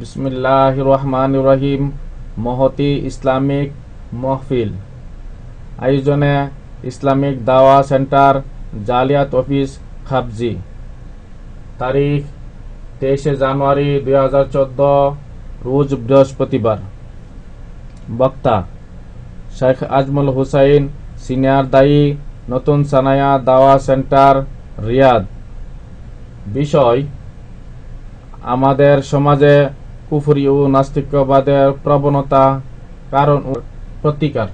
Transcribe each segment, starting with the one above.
বিসমিল্লাহির রহমানির রহিম। মহতি ইসলামিক মাহফিল আয়োজনে ইসলামিক দাওয়া সেন্টার, জালিয়াত অফিস, খাবজি। তারিখ 23 জানুয়ারি 2014, রোজ বৃহস্পতিবার। বক্তা শেখ আজমল হুসাইন, সিনিয়র দায়ী, নতুন সানায়া দাওয়া সেন্টার, রিয়াদ। বিষয়: আমাদের সমাজে কুফরি ও নাস্তিক্যবাদের প্রবণতা, কারণ ও প্রতিকার।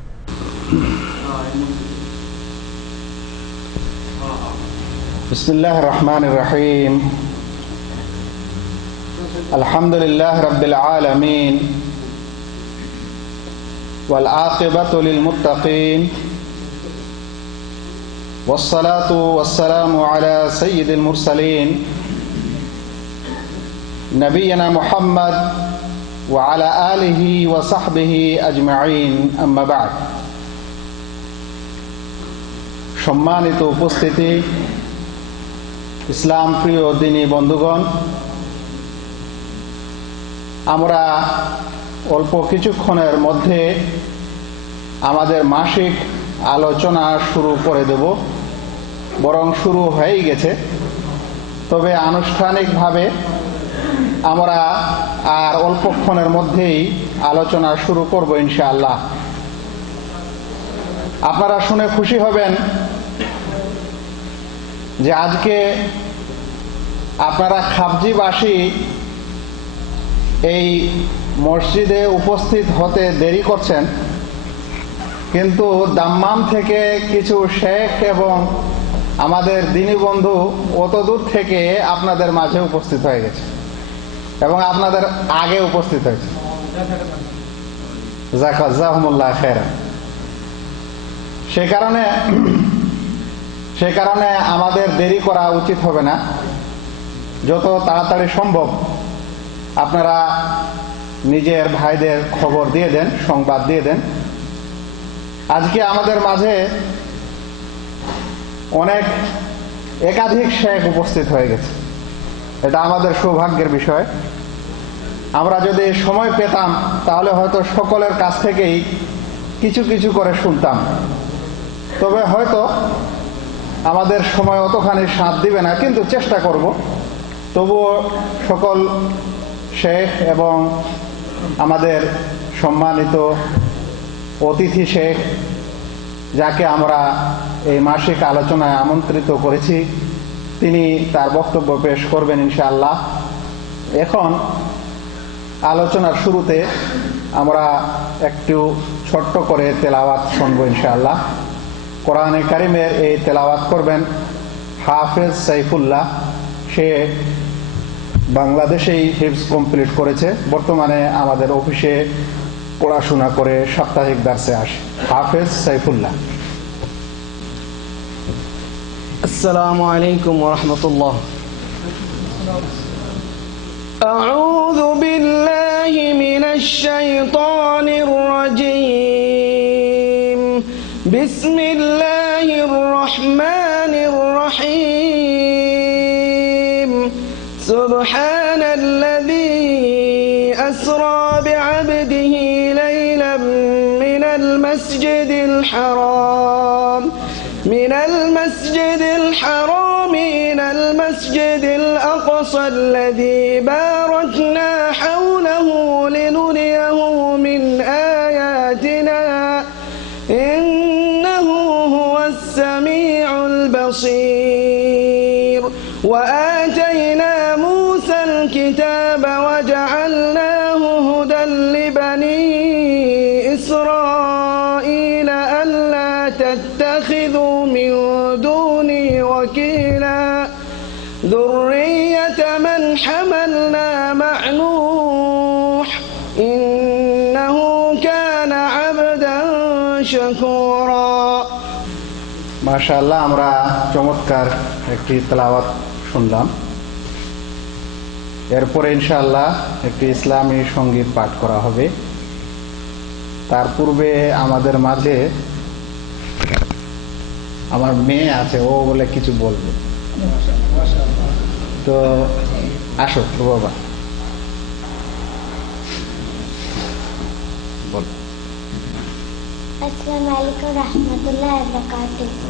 বিসমিল্লাহির রহমানির রহিম। আলহামদুলিল্লাহি রাব্বিল আলামিন ওয়াল আকিবাতু লিল মুত্তাকিন ওয়াস সালাতু ওয়াস সালামু আলা সাইয়্যিদিল মুরসালিন নবিয়িনা মুহাম্মদ ওয়া আলা আলিহি ওয়া সাহবিহি আজমাইন, আম্মা বা'দ। সম্মানিত উপস্থিতি, ইসলাম প্রিয় দিনী বন্ধুগণ, আমরা অল্প কিছুক্ষণের মধ্যে আমাদের মাসিক আলোচনা শুরু করে দেব, বরং শুরু হয়েই গেছে। তবে আনুষ্ঠানিকভাবে আমরা আর অল্পক্ষণের মধ্যেই আলোচনা শুরু করব ইনশাআল্লাহ। আপনারা শুনে খুশি হবেন যে আজকে আপনারা খাবজিবাসী এই মসজিদে উপস্থিত হতে দেরি করছেন, কিন্তু দাম্মাম থেকে কিছু শেখ এবং আমাদের দিনী বন্ধু অত দূর থেকে আপনাদের মাঝে উপস্থিত হয়ে গেছে এবং আপনাদের আগে উপস্থিত হয়েছে। জাযাকুমুল্লাহ খায়রান। সে কারণে আমাদের দেরি করা উচিত হবে না। যত তাড়াতাড়ি সম্ভব আপনারা নিজের ভাইদের খবর দিয়ে দেন, সংবাদ দিয়ে দেন। আজকে আমাদের মাঝে একাধিক শেখ উপস্থিত হয়ে গেছে। এটা আমাদের সৌভাগ্যের বিষয়। আমরা যদি সময় পেতাম তাহলে হয়তো সকলের কাছ থেকেই কিছু কিছু করে শুনতাম। তবে হয়তো আমাদের সময় অতখানি সাথ দিবে না, কিন্তু চেষ্টা করব। তবুও সকল শেখ এবং আমাদের সম্মানিত অতিথি শেখ, যাকে আমরা এই মাসিক আলোচনায় আমন্ত্রিত করেছি, তিনি তার বক্তব্য পেশ করবেন ইনশাআল্লাহ। এখন আলোচনার শুরুতে আমরা একটু ছোট্ট করে তেলাওয়াত শুনব ইনশাআল্লাহ। কোরআনে কারিমের এই তেলাওয়াত করবেন হাফেজ সাইফুল্লাহ। সে বাংলাদেশেই হিফজ কমপ্লিট করেছে, বর্তমানে আমাদের অফিসে পড়াশোনা করে সাপ্তাহিক দার্সে আসে। হাফেজ সাইফুল্লাহ। আসসালামু আলাইকুম ওয়া রাহমাতুল্লাহ। আউযু বিল্লাহি মিনাশ শাইতানির রাজীম। বিসমিল্লাহির রহমানির রহিম। সুবহানাল্লাযী আসরা বি'আবদিহি লাইলাম মিনাল মাসজিদিল হারাম إلى المسجد الأقصى الذي باركنا حوله لنريه من آياتنا إنه هو السميع البصير. وآتينا موسى الكتاب وجعلناه هدى لبني إسرائيل ألا تتخذوا من دوني وكيلا ذرية من حملنا مع نوح إنه كان عبدا شكورا. মাশাআল্লাহ, আমরা চমৎকার একটি তেলাওয়াত শুনলাম। এরপরে ইনশাআল্লাহ একটি ইসলামী সঙ্গীত পাঠ করা হবে। তার পূর্বে আমাদের মাঝে আমার মেয়ে আছে, ও বলে কিছু বলবে। তো আসো বাবা। अस्सलामु अलैकुम रहमतुल्लाहि व बरकातुहू।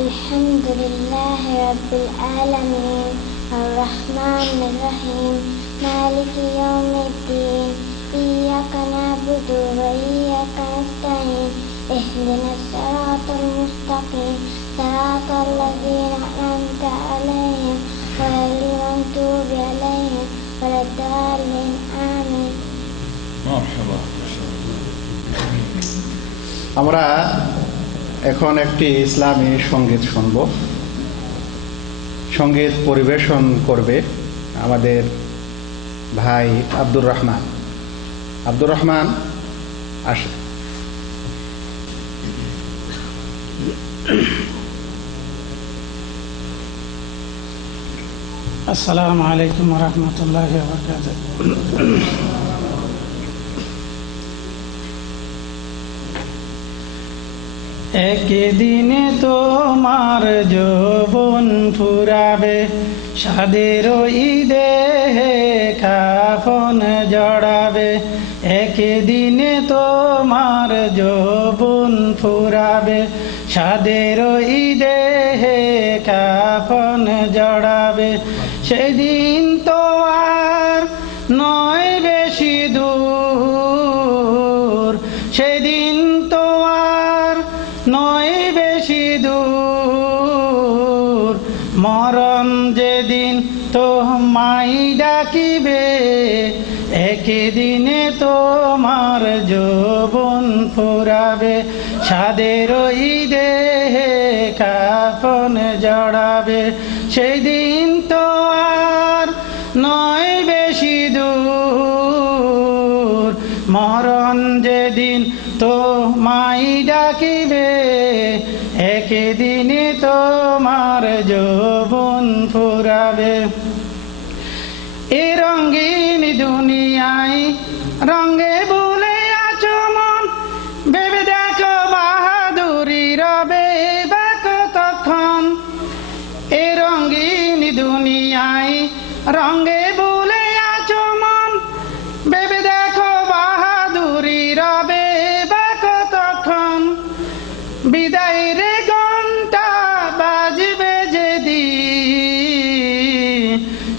अल्हम्दुलिल्लाहि रब्बिल आलमीन अर्रहमानिर रहीम मालिकि यौमिद्दीन इय्याका नअबुदु व इय्याका नस्तईन इहदिनस सिरातल मुस्तकीम सिरातल लज़ीना अनअमता अलैहिम गैरिल मग़दूबि अलैहिम वलद्दाल्लीन आमीन। মারহাবা। আমরা এখন একটি ইসলামী সঙ্গীত শুনব। সঙ্গীত পরিবেশন করবে আমাদের ভাই আব্দুর রহমান। আব্দুর রহমান আসে। अस्सलामु अलैकुम वरहमतुल्लाहि वबरकातुहू। একদিনে তোমার যৌবন ফুরাবে, সাদের ঈদে কাফন জড়াবে। একদিনে তোমার যৌবন ফুরাবে, সাদের ঈদে কাফন জড়াবে। সেদিন তো আর নয় বেশি দূর, সেদিন তো আর নয় বেশি দূর। মরণ যেদিন তোমায় ডাকিবে, একদিনে তোমার যৌবন ফুরাবে, সাদের ঈদে কাফন জড়াবে। সেদিন তো আর নয় বেশি দূর, মরণ যেদিন তোমায় ডাকিবে, একদিনে তোমার যৌবন ফুরাবে। এ রঙিন দুনিয়ায় রঙে ভুলে আছো মন, ভেবে দেখো বাহাদুরি রবে বা কতক্ষণ। এ রঙিন দুনিয়ায় রঙে ভুলে আছো মন, ভেবে দেখো বাহাদুরি রবে বা কতক্ষণ। বিদায়ের ঘণ্টা বাজবে যেদিন,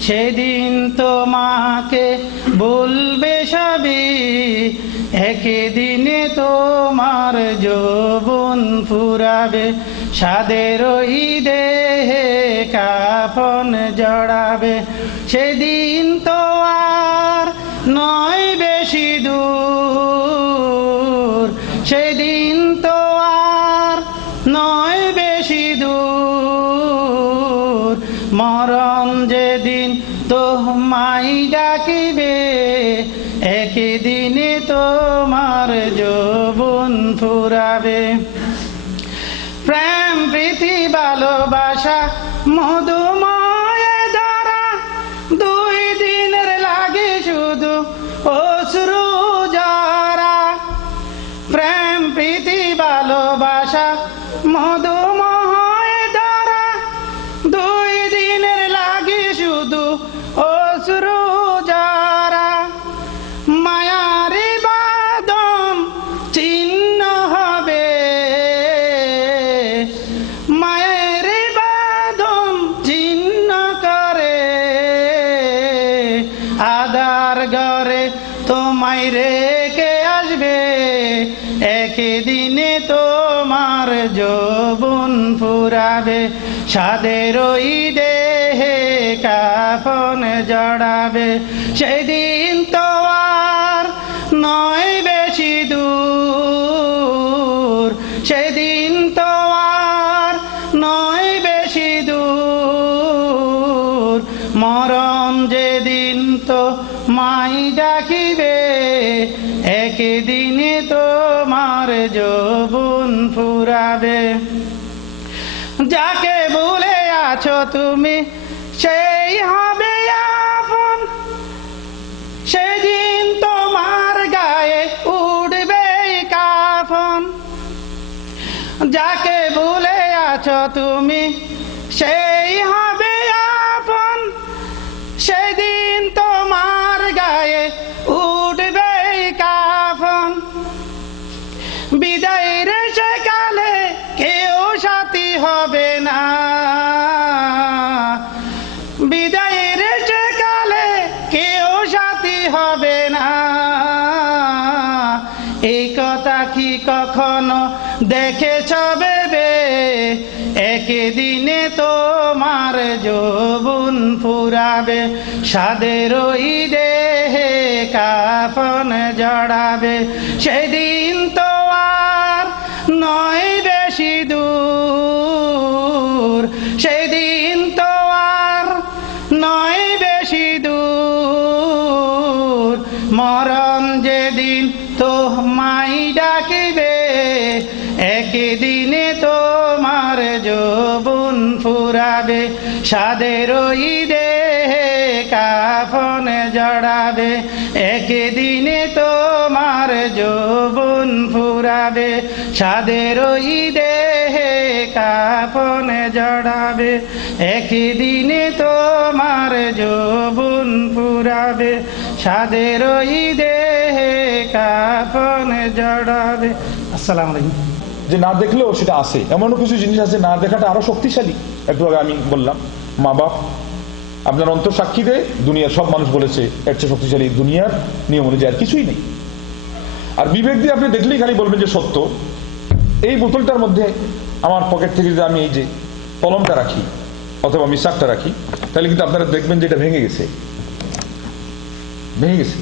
সেদিন তোমাকে বলবে সবই, একদিনে তোমার যৌবন ফুরাবে, সাদের ঈদে কাফন জড়াবে। সেদিন তো আর নয় বেশি দূর, সেদিন তো আর নয় বেশি দূর। মরণ যেদিন তোমায় ডাকিবে, একদিনে তোমার যৌবন ফুরাবে। প্রেম প্রীতি ভালোবাসা মধুময় ধারা, দুই দিনের লাগে শুধু অশ্রু জরা। প্রেম প্রীতি ভালোবাসা মধুময় ধারা, দুই দিনের লাগে শুধু অশ্রু জরা। মায়ার বাঁধন ছিন্ন হবে, মায়ের বাঁধন ছিন্ন করে, আধার ঘরে তোমায় রেখে আসবে, একদিনে তোমার যৌবন ফুরাবে, সাদের ঈদে কাফন জড়াবে। সেদিন তো আর নয় বেশি দূর, সেদিন তো আর নয় বেশি দূর। মরণ যেদিন তো মাই ডাকিবে, একদিনে তোমার যৌবন ফুরাবে। যাকে ভুলে আছো তুমি সেই হবে আপন, সেদিন তোমার গায়ে উঠবে কাফন। যাকে ভুলে আছো তুমি সেই হবে আপন, সেদিন তোমার গায়ে উঠবে কাফন। বিদায়ের সে কালে কেউ সাথী হবে না। এই কথা কি কখনো দেখেছ ভেবে? একদিনে তোমার যৌবন ফুরাবে, সাদের ওই দেহে কাফন জড়াবে। সেদিন তো আর নয় বেশি দূর, সেদিন তো আর নয় বেশি দূর, মরণ যেদিন তোমায় ডাকিবে, একদিনে তোমার যৌবন ফুরাবে, সাদের ওই দেহে কাফন জড়াবে। একদিনে তোমার যৌবন ফুরাবে, সাদের ওই দেহে কাফন জড়াবে। একদিনে তোমার যৌবন ফুরাবে, সাদের ওই দেহে কাফন জড়াবে। আসসালামু আলাইকুম। যে না দেখলেও সেটা আছে, এমনও কিছু জিনিস আছে না দেখাটা আরো শক্তিশালী। একটু আগে আমি বললাম, মা বাপ আপনার অন্তর সাক্ষী দেয়, দুনিয়ার সব মানুষ বলেছে এর চেয়ে শক্তিশালী দুনিয়ার নিয়ম অনুযায়ী আর কিছুই নেই। আর বিবেক দিয়ে আপনি দেখলেই খালি বলবেন যে সত্য। এই বোতলটার মধ্যে আমার পকেট থেকে যদি আমি এই যে কলমটা রাখি অথবা মিসাকটা রাখি, তাহলে কিন্তু আপনারা দেখবেন যে এটা ভেঙে গেছে, ভেঙে গেছে।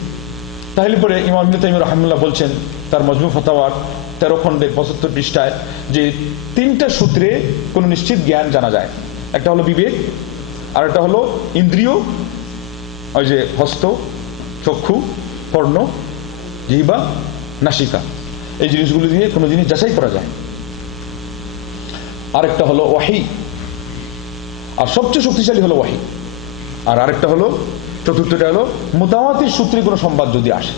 তাহলে পরে ইমাম ইবনে তাইমিয়া রাহিমাহুল্লাহ বলছেন তার মজমু ফতাওয়ার 13 খণ্ডের 75 পৃষ্ঠায় যে 3টা সূত্রে কোন নিশ্চিত জ্ঞান জানা যায়। একটা হলো বিবেক, আর একটা হলো ইন্দ্রিয়, ওই যে হস্ত, চক্ষু, কর্ণ, জিহ্বা, নাসিকা, এই জিনিসগুলো দিয়ে কোনো জিনিস যাচাই করা যায়। আরেকটা হলো ওয়াহি, আর সবচেয়ে শক্তিশালী হলো ওয়াহি। আর আরেকটা হলো চতুর্থটা হলো মুতাওয়াতির সূত্রে কোনো সংবাদ যদি আসে।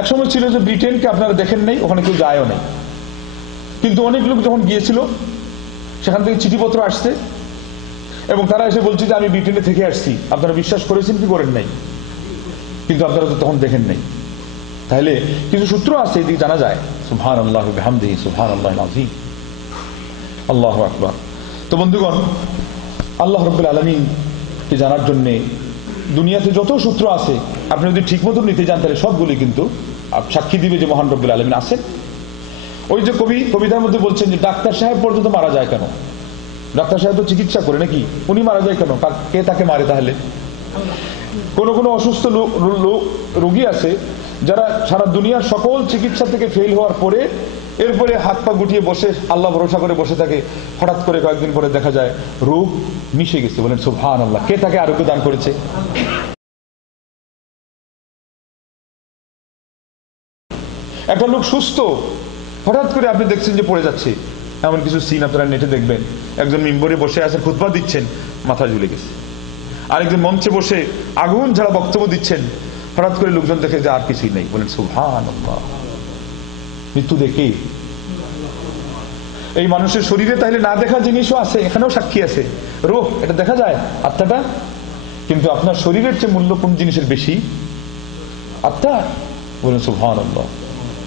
এক সময় ছিল যে ব্রিটেনকে আপনারা দেখেন নাই, ওখানে কেউ যায়ও নাই, কিন্তু অনেক লোক যখন গিয়েছিল সেখান থেকে চিঠিপত্র আসছে এবং তারা এসে বলছে যে আমি ব্রিটেনে থেকে আসছি, আপনারা বিশ্বাস করেছেন কি করেন নাই, কিন্তু আপনারা তো তখন দেখেন নাই। তাহলে কিছু সূত্র আছে এদিকে জানা যায়। সুবহানাল্লাহ ওয়া বিহামদিহি সুবহানাল্লাহিল আযীম, আল্লাহু আকবার। তো বন্ধুগণ, আল্লাহ রাব্বুল আলামিন কে জানার জন্য দুনিয়াতে যত সূত্র আছে আপনি যদি ঠিক মতো নিতে যান তাহলে সবগুলি কিন্তু সাক্ষী দিবে যে মহান রব্বুল আলামিন আছেন। ওই যে কবিতার মধ্যে বলছেন যে ডাক্তার সাহেব পর্যন্ত মারা যায় কেন? ডাক্তার সাহেব তো চিকিৎসা করে নাকি, উনি মারা যায় কেন? কে তাকে মারে? তাহলে কোন অসুস্থ রোগী আছে যারা সারা দুনিয়ার সকল চিকিৎসা থেকে ফেল হওয়ার পরে এরপরে হাত পা গুটিয়ে বসে আল্লাহ ভরসা করে বসে থাকে, হঠাৎ করে কয়েকদিন পরে দেখা যায় রোগ মিশে গেছে। বলেন সুবহানাল্লাহ। কে তাকে আরোগ্য দান করেছে? একটা লোক সুস্থ, হঠাৎ করে আপনি দেখছেন যে পড়ে যাচ্ছে। এমন কিছু সিন আপনারা নেটে দেখবেন, একজন মিম্বরে বসে আছেন, খুতবা দিচ্ছেন, মাথা ঝুলে গেছে। আরেকজন মঞ্চে বসে আগুন ঝাড়া বক্তব্য দিচ্ছেন, হঠাৎ করে লোকজন দেখে যে আর কিছুই নেই। বলেন সুবহানাল্লাহ। মৃত্যু দেখে এই মানুষের শরীরে তাহলে না দেখা জিনিসও আছে, এখানেও সাক্ষী আছে। রূহ এটা দেখা যায়, আত্মাটা, কিন্তু আপনার শরীরের চেয়ে মূল্য কোন জিনিসের বেশি? আত্মা। বলেন সুবহানাল্লাহ।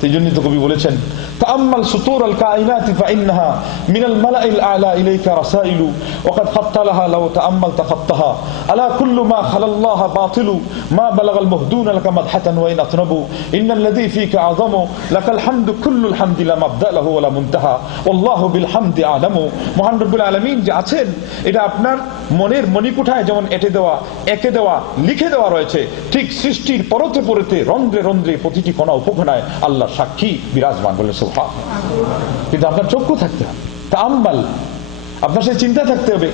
এই জন্যই তো কবি বলেছেন তাআম্মাল সুতুরাল কায়নাতি ফাইন্নাহা মিনাল মালাইল আ'লা ইলাইকা রাসাইলু ওয়াকাদ খাত্তালাহা লাউ তাআম্মালতা খাত্তাহা আলা কুল্লু মা খালাল্লাহা বাতিলু মা বালাগাল মুহদুনা লাকা মাদহাতান ওয়া ইন আতনাবু ইন্নাল্লাযী ফীকা আযামু লাকাল হামদু কুল্লুল হামদি লা মাবদা লাহু ওয়া লা মুনতাহা ওয়াল্লাহু বিল হামদি আলামু। মহান রব্বুল আলামিন যে আছেন এটা আপনার মনের মণিকুঠায় যেমন এঁটে দেওয়া, এঁকে দেওয়া, লিখে দেওয়া রয়েছে, ঠিক সৃষ্টির পরতে পরতে রন্ধ্রে রন্ধ্রে প্রতিটি কণা উপকণায় আল্লাহ সাক্ষী বিরাজমান। বলে সুবহান। কিন্তু আপনার চক্ষু থাকতে হবে, তাআম্মাল, আপনার সেই চিন্তা থাকতে হবে।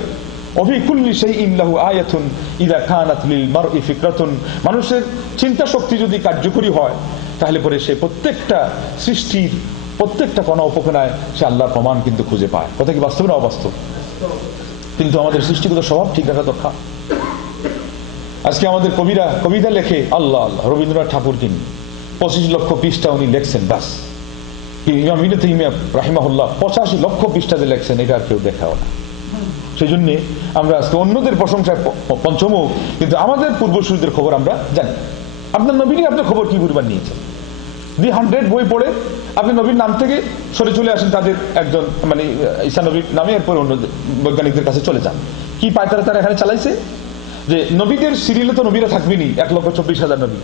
ওফি কুল্লি শাইইন লাহু আয়াতুন ইযা কানাত লিল মারই ফিকরাতুন। মানুষের চিন্তা শক্তি যদি কার্যকরী হয় তাহলে পরে সে প্রত্যেকটা সৃষ্টির প্রত্যেকটা কণা উপকণায় সে আল্লাহর প্রমাণ কিন্তু খুঁজে পায়। কথা কি বাস্তব না অবাস্তব? কিন্তু আমাদের সৃষ্টিগত স্বভাব ঠিক রাখা দরকার। আজকে আমাদের কবিরা কবিতা লেখে আল্লাহ আল্লাহ, রবীন্দ্রনাথ ঠাকুরকে নিয়ে 25 লক্ষ পৃষ্ঠা উনি লেখছেন, বাস। ইমাম ইবনে তাইমিয়া রাহিমাহুল্লাহ 85 লক্ষ পৃষ্ঠাতে লেখছেন, এটা আর কেউ দেখাও না। সেই জন্য আমরা আজকে অন্যদের প্রশংসায় পঞ্চমুখ, কিন্তু আমাদের পূর্বসূরীদের খবর আমরা জানি। আপনার নবী আপনার খবর কি পরিমাণ নিয়েছেন? 100 বই পড়ে আপনি নবীর নাম থেকে সরে চলে আসেন তাদের একজন মানে ঈসা নবীর নামে, এরপরে অন্য বৈজ্ঞানিকদের কাছে চলে যান। কি পায়তারা তারা এখানে চালাইছে যে নবীদের সিরিয়ালে তো নবীরা থাকবেনি 1,24,000 নবী,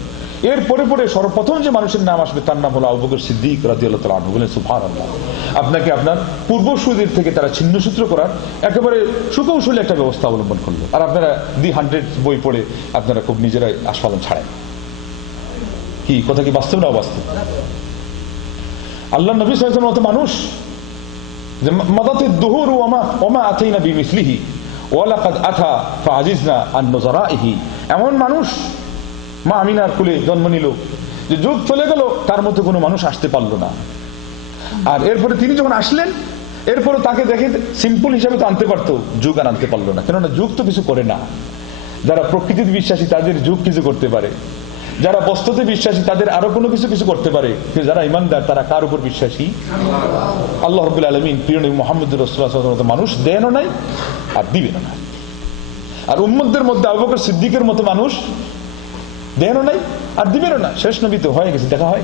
এর পরে পরে সর্বপ্রথম যে মানুষের নাম আসবে তার নাম হলো আবু বকর সিদ্দিক রাদিয়াল্লাহু তাআলা আনহু। বলেন সুবহানাল্লাহ। আপনাকে আপনার পূর্বসূরীদের থেকে তারা ছিন্নসূত্র করার একেবারে সুকৌশলী একটা ব্যবস্থা অবলম্বন করলো। আর আপনারা দি 100 বই পড়ে আপনারা খুব নিজেরাই আস্ফালন ছাড়েন। কি কথা কি বাস্তব না অবাস্তব? আল্লাহ নবী সাল্লাল্লাহু আলাইহি ওয়াসাল্লাম মতো মানুষ যে মাদাতিদ দুহুর ওমা আতাইনা বিমিসলিহি ওয়ালাকাদ আতা ফাআজিজনা আন নুযরাইহি, এমন মানুষ মা আমিনার কুলে জন্ম নিল যে যুগ চলে গেল তার মধ্যে কোনো মানুষ আসতে পারলো না। আর এরপরে তিনি যখন আসলেন এরপরে তাকে দেখে সিম্পল হিসাবে তো আনতে পারতো, যুগ আর আনতে পারলো না, কেননা যুগ তো কিছু করে না। যারা প্রকৃতিতে বিশ্বাসী তাদের যুগ কিছু করতে পারে, যারা বস্তুতে বিশ্বাসী তাদের আরো কোনো কিছু কিছু করতে পারে, কিন্তু যারা ইমানদার তারা কার উপর বিশ্বাসী? আল্লাহ রাব্বুল আলামিন প্রিয় নবী মুহাম্মদুর রাসূলুল্লাহ সাল্লাল্লাহু আলাইহি ওয়াসাল্লাম মানুষ দেনও নাই আর দিবেনও না। আর উম্মতদের মধ্যে আবু বকর সিদ্দিকের মতো মানুষ দেনও নাই আর দিবেনও না। শেষ নবী তো হয়ে গেছে, দেখা হয়।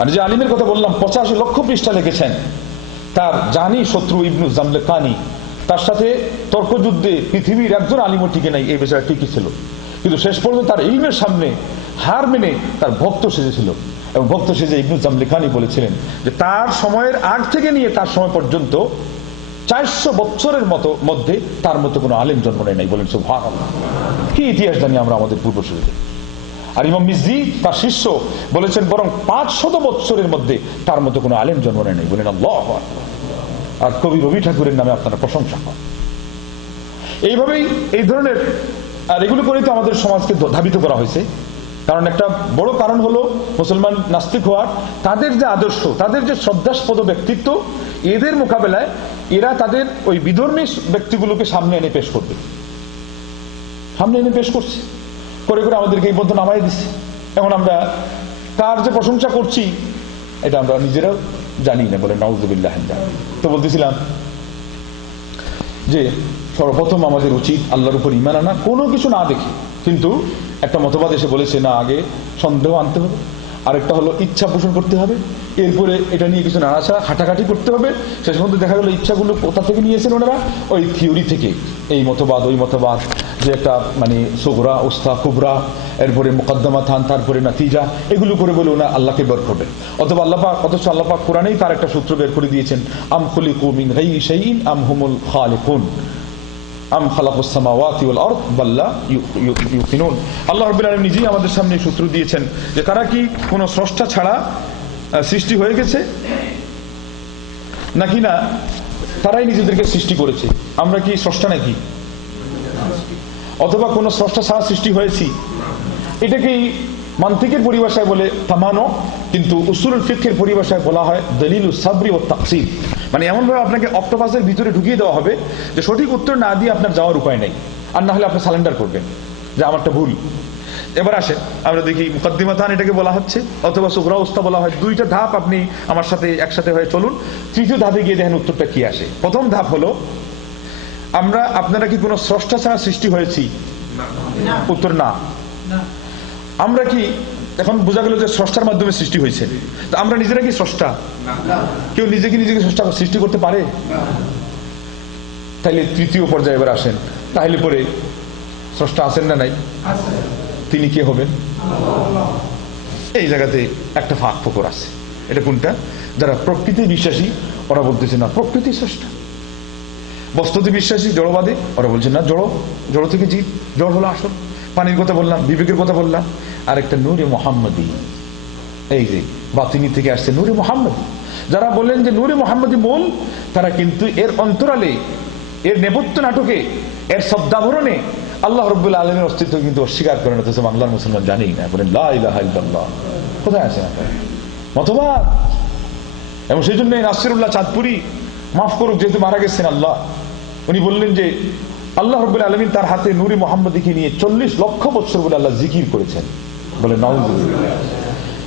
আর যে আলিমের কথা বললাম 85 লক্ষ পৃষ্ঠা লিখেছেন, তার জানি শত্রু ইবনু জামলেকানি, তার সাথে তর্কযুদ্ধে পৃথিবীর একজন আলিমও টিকে নাই, এই বিষয়ে ঠিকই ছিল, কিন্তু শেষ পর্যন্ত তার ইলমের সামনে হার মেনে তার ভক্ত সেজেছিল। এবং ভক্ত সেজে ইবনু জামলেকানি বলেছিলেন যে তার সময়ের আগ থেকে নিয়ে তার সময় পর্যন্ত 400 বছরের মধ্যে তার মতো কোনো আলেম জন্ম নেয় নাই। বলেন সুবহানাল্লাহ। কি ইতিহাস জানি আমরা আমাদের পূর্বসূরীদের। আর ইমাম মিজজি তার শিষ্য বলেছেন বরং 500 বছরের মধ্যে তার মতো কোনো আলেম জন্ম নেয় নাই। বলেন আল্লাহু আকবার। আর কবি রবি ঠাকুরের নামে আপনারা প্রশংসা করেন। এইভাবেই এই ধরনের, আর এগুলো করেই তো আমাদের সমাজকে ধাবিত করা হয়েছে। কারণ একটা বড় কারণ হলো মুসলমান নাস্তিক হওয়ার, তাদের যে আদর্শ, তাদের যে শ্রদ্ধাস্পদ ব্যক্তিত্ব, এদের মোকাবেলায় এরা তাদের ওই বিধর্মী ব্যক্তিগুলোকে সামনে এনে পেশ করবে, সামনে এনে পেশ করছে, করে করে আমাদেরকে এই পর্যন্ত নামাই দিচ্ছে। এখন আমরা কার যে প্রশংসা করছি এটা আমরা নিজেরাও জানি না। বলে নাউযুবিল্লাহ। তো বলতেছিলাম যে সর্বপ্রথম আমাদের উচিত আল্লাহর উপর ঈমান আনা, কোনো কিছু না দেখে। কিন্তু একটা মতবাদ এসে বলেছে না, আগে সন্দেহ আনতে হবে, আরেকটা হলো ইচ্ছা পোষণ করতে হবে, এরপরে এটা নিয়ে কিছু নাড়াচাড়া হাঁটাঘাটি করতে হবে। শেষ পর্যন্ত দেখা গেল ইচ্ছাগুলো কোথা থেকে নিয়েছেন ওনারা? ওই থিওরি থেকে, এই মতবাদ ওই মতবাদ, যে একটা মানে সুগরা উস্তা কুবরা, এরপরে মুকদ্দমা থান, তারপরে নাতিজা, এগুলো করে বলে ওনা আল্লাহকে বের করবেন। অথবা আল্লাপাক, অথচ আল্লাপাক কোরআনেই তার একটা সূত্র বের করে দিয়েছেন, আম খুলিকু মিন গায়রি শাইইন আম হুমুল খালিকুন আম খালাকুস সামাওয়াতি ওয়াল আরদ বাল লা ইউকিনুন। আল্লাহ রাব্বুল আলামিন নিজেই আমাদের সামনে সূত্র দিয়েছেন যে তারা কি কোনো স্রষ্টা ছাড়া সৃষ্টি হয়ে গেছে নাকি না তারাই নিজেদেরকে সৃষ্টি করেছে। আমরা কি স্রষ্টা নাকি? অথবা কোন স্রষ্টা ছাড়া সৃষ্টি হয়েছি? এটাকেই মান্তিকের পরিভাষায় বলে তামানো, কিন্তু উসুলুল ফিকহের পরিভাষায় বলা হয় দলিলুস সাবরি ওয়াত তাকসির। মানে এমন ভাবে আপনাকে অক্টোপাসের ভিতরে ঢুকিয়ে দেওয়া হবে যে সঠিক উত্তর না দিয়ে আপনার যাওয়ার উপায় নেই, আর না হলে আপনি সারেন্ডার করবেন যে আমারটা ভুল। এবার আসেন আমরা দেখি মুকদ্দিমাতান এটাকে বলা হচ্ছে, অথবা সুগরা উস্তা বলা হয়। দুইটা ধাপ আপনি আমার সাথে একসাথে হয়ে চলুন, তৃতীয় ধাপে গিয়ে দেখেন উত্তরটা কি আসে। প্রথম ধাপ হলো আপনারা কি কোনো স্রষ্টা ছাড়া সৃষ্টি হয়েছি? উত্তর না। আমরা কি এখন বোঝা গেল যে স্রষ্টার মাধ্যমে সৃষ্টি হয়েছে, তো আমরা নিজেরা কি স্রষ্টা? কেউ নিজেকে স্রষ্টা সৃষ্টি করতে পারে? তাইলে তৃতীয় পর্যায়ে এবার আসেন, তাহলে পরে স্রষ্টা আছেন না নাই? তিনি কে হবেন? এই জায়গাতে একটা ফাঁক ফোকর আছে। এটা কোনটা? যারা প্রকৃতি বিশ্বাসী ওরা বলতেছে না প্রকৃতি স্রষ্টা, বস্তুতে বিশ্বাসী জড়বাদী ওরা বলছে না জড় থেকে জীব, জড় হলো আসল। পানির কথা বললাম, বিবেকের কথা বললাম, আর একটা নূরে মুহাম্মদী, এই যে বাতিনি থেকে আসছে নূরে মুহাম্মদী। যারা বলেন যে নূরে মুহাম্মদী মূল, তারা কিন্তু এর অন্তরালে, এর নেপথ্য নাটকে, এর শব্দাভরণে আল্লাহ রাব্বুল আলামিনের অস্তিত্ব কিন্তু অস্বীকার করেন, অথচ বাংলার মুসলমান জানেই না। বলেন লা ইলাহা ইল্লাল্লাহ। কোথায় আছে মতবাদ? এবং সেই জন্য নাসিরুল্লাহ চাঁদপুরি, মাফ করুক যেহেতু মারা গেছেন আল্লাহ, উনি বললেন যে আল্লাহ রাব্বুল আলামিন তার হাতে নূরে মুহাম্মদীকে নিয়ে 40 লক্ষ বছর বলে আল্লাহ জিকির করেছেন। বলে নাউযুবিল্লাহ,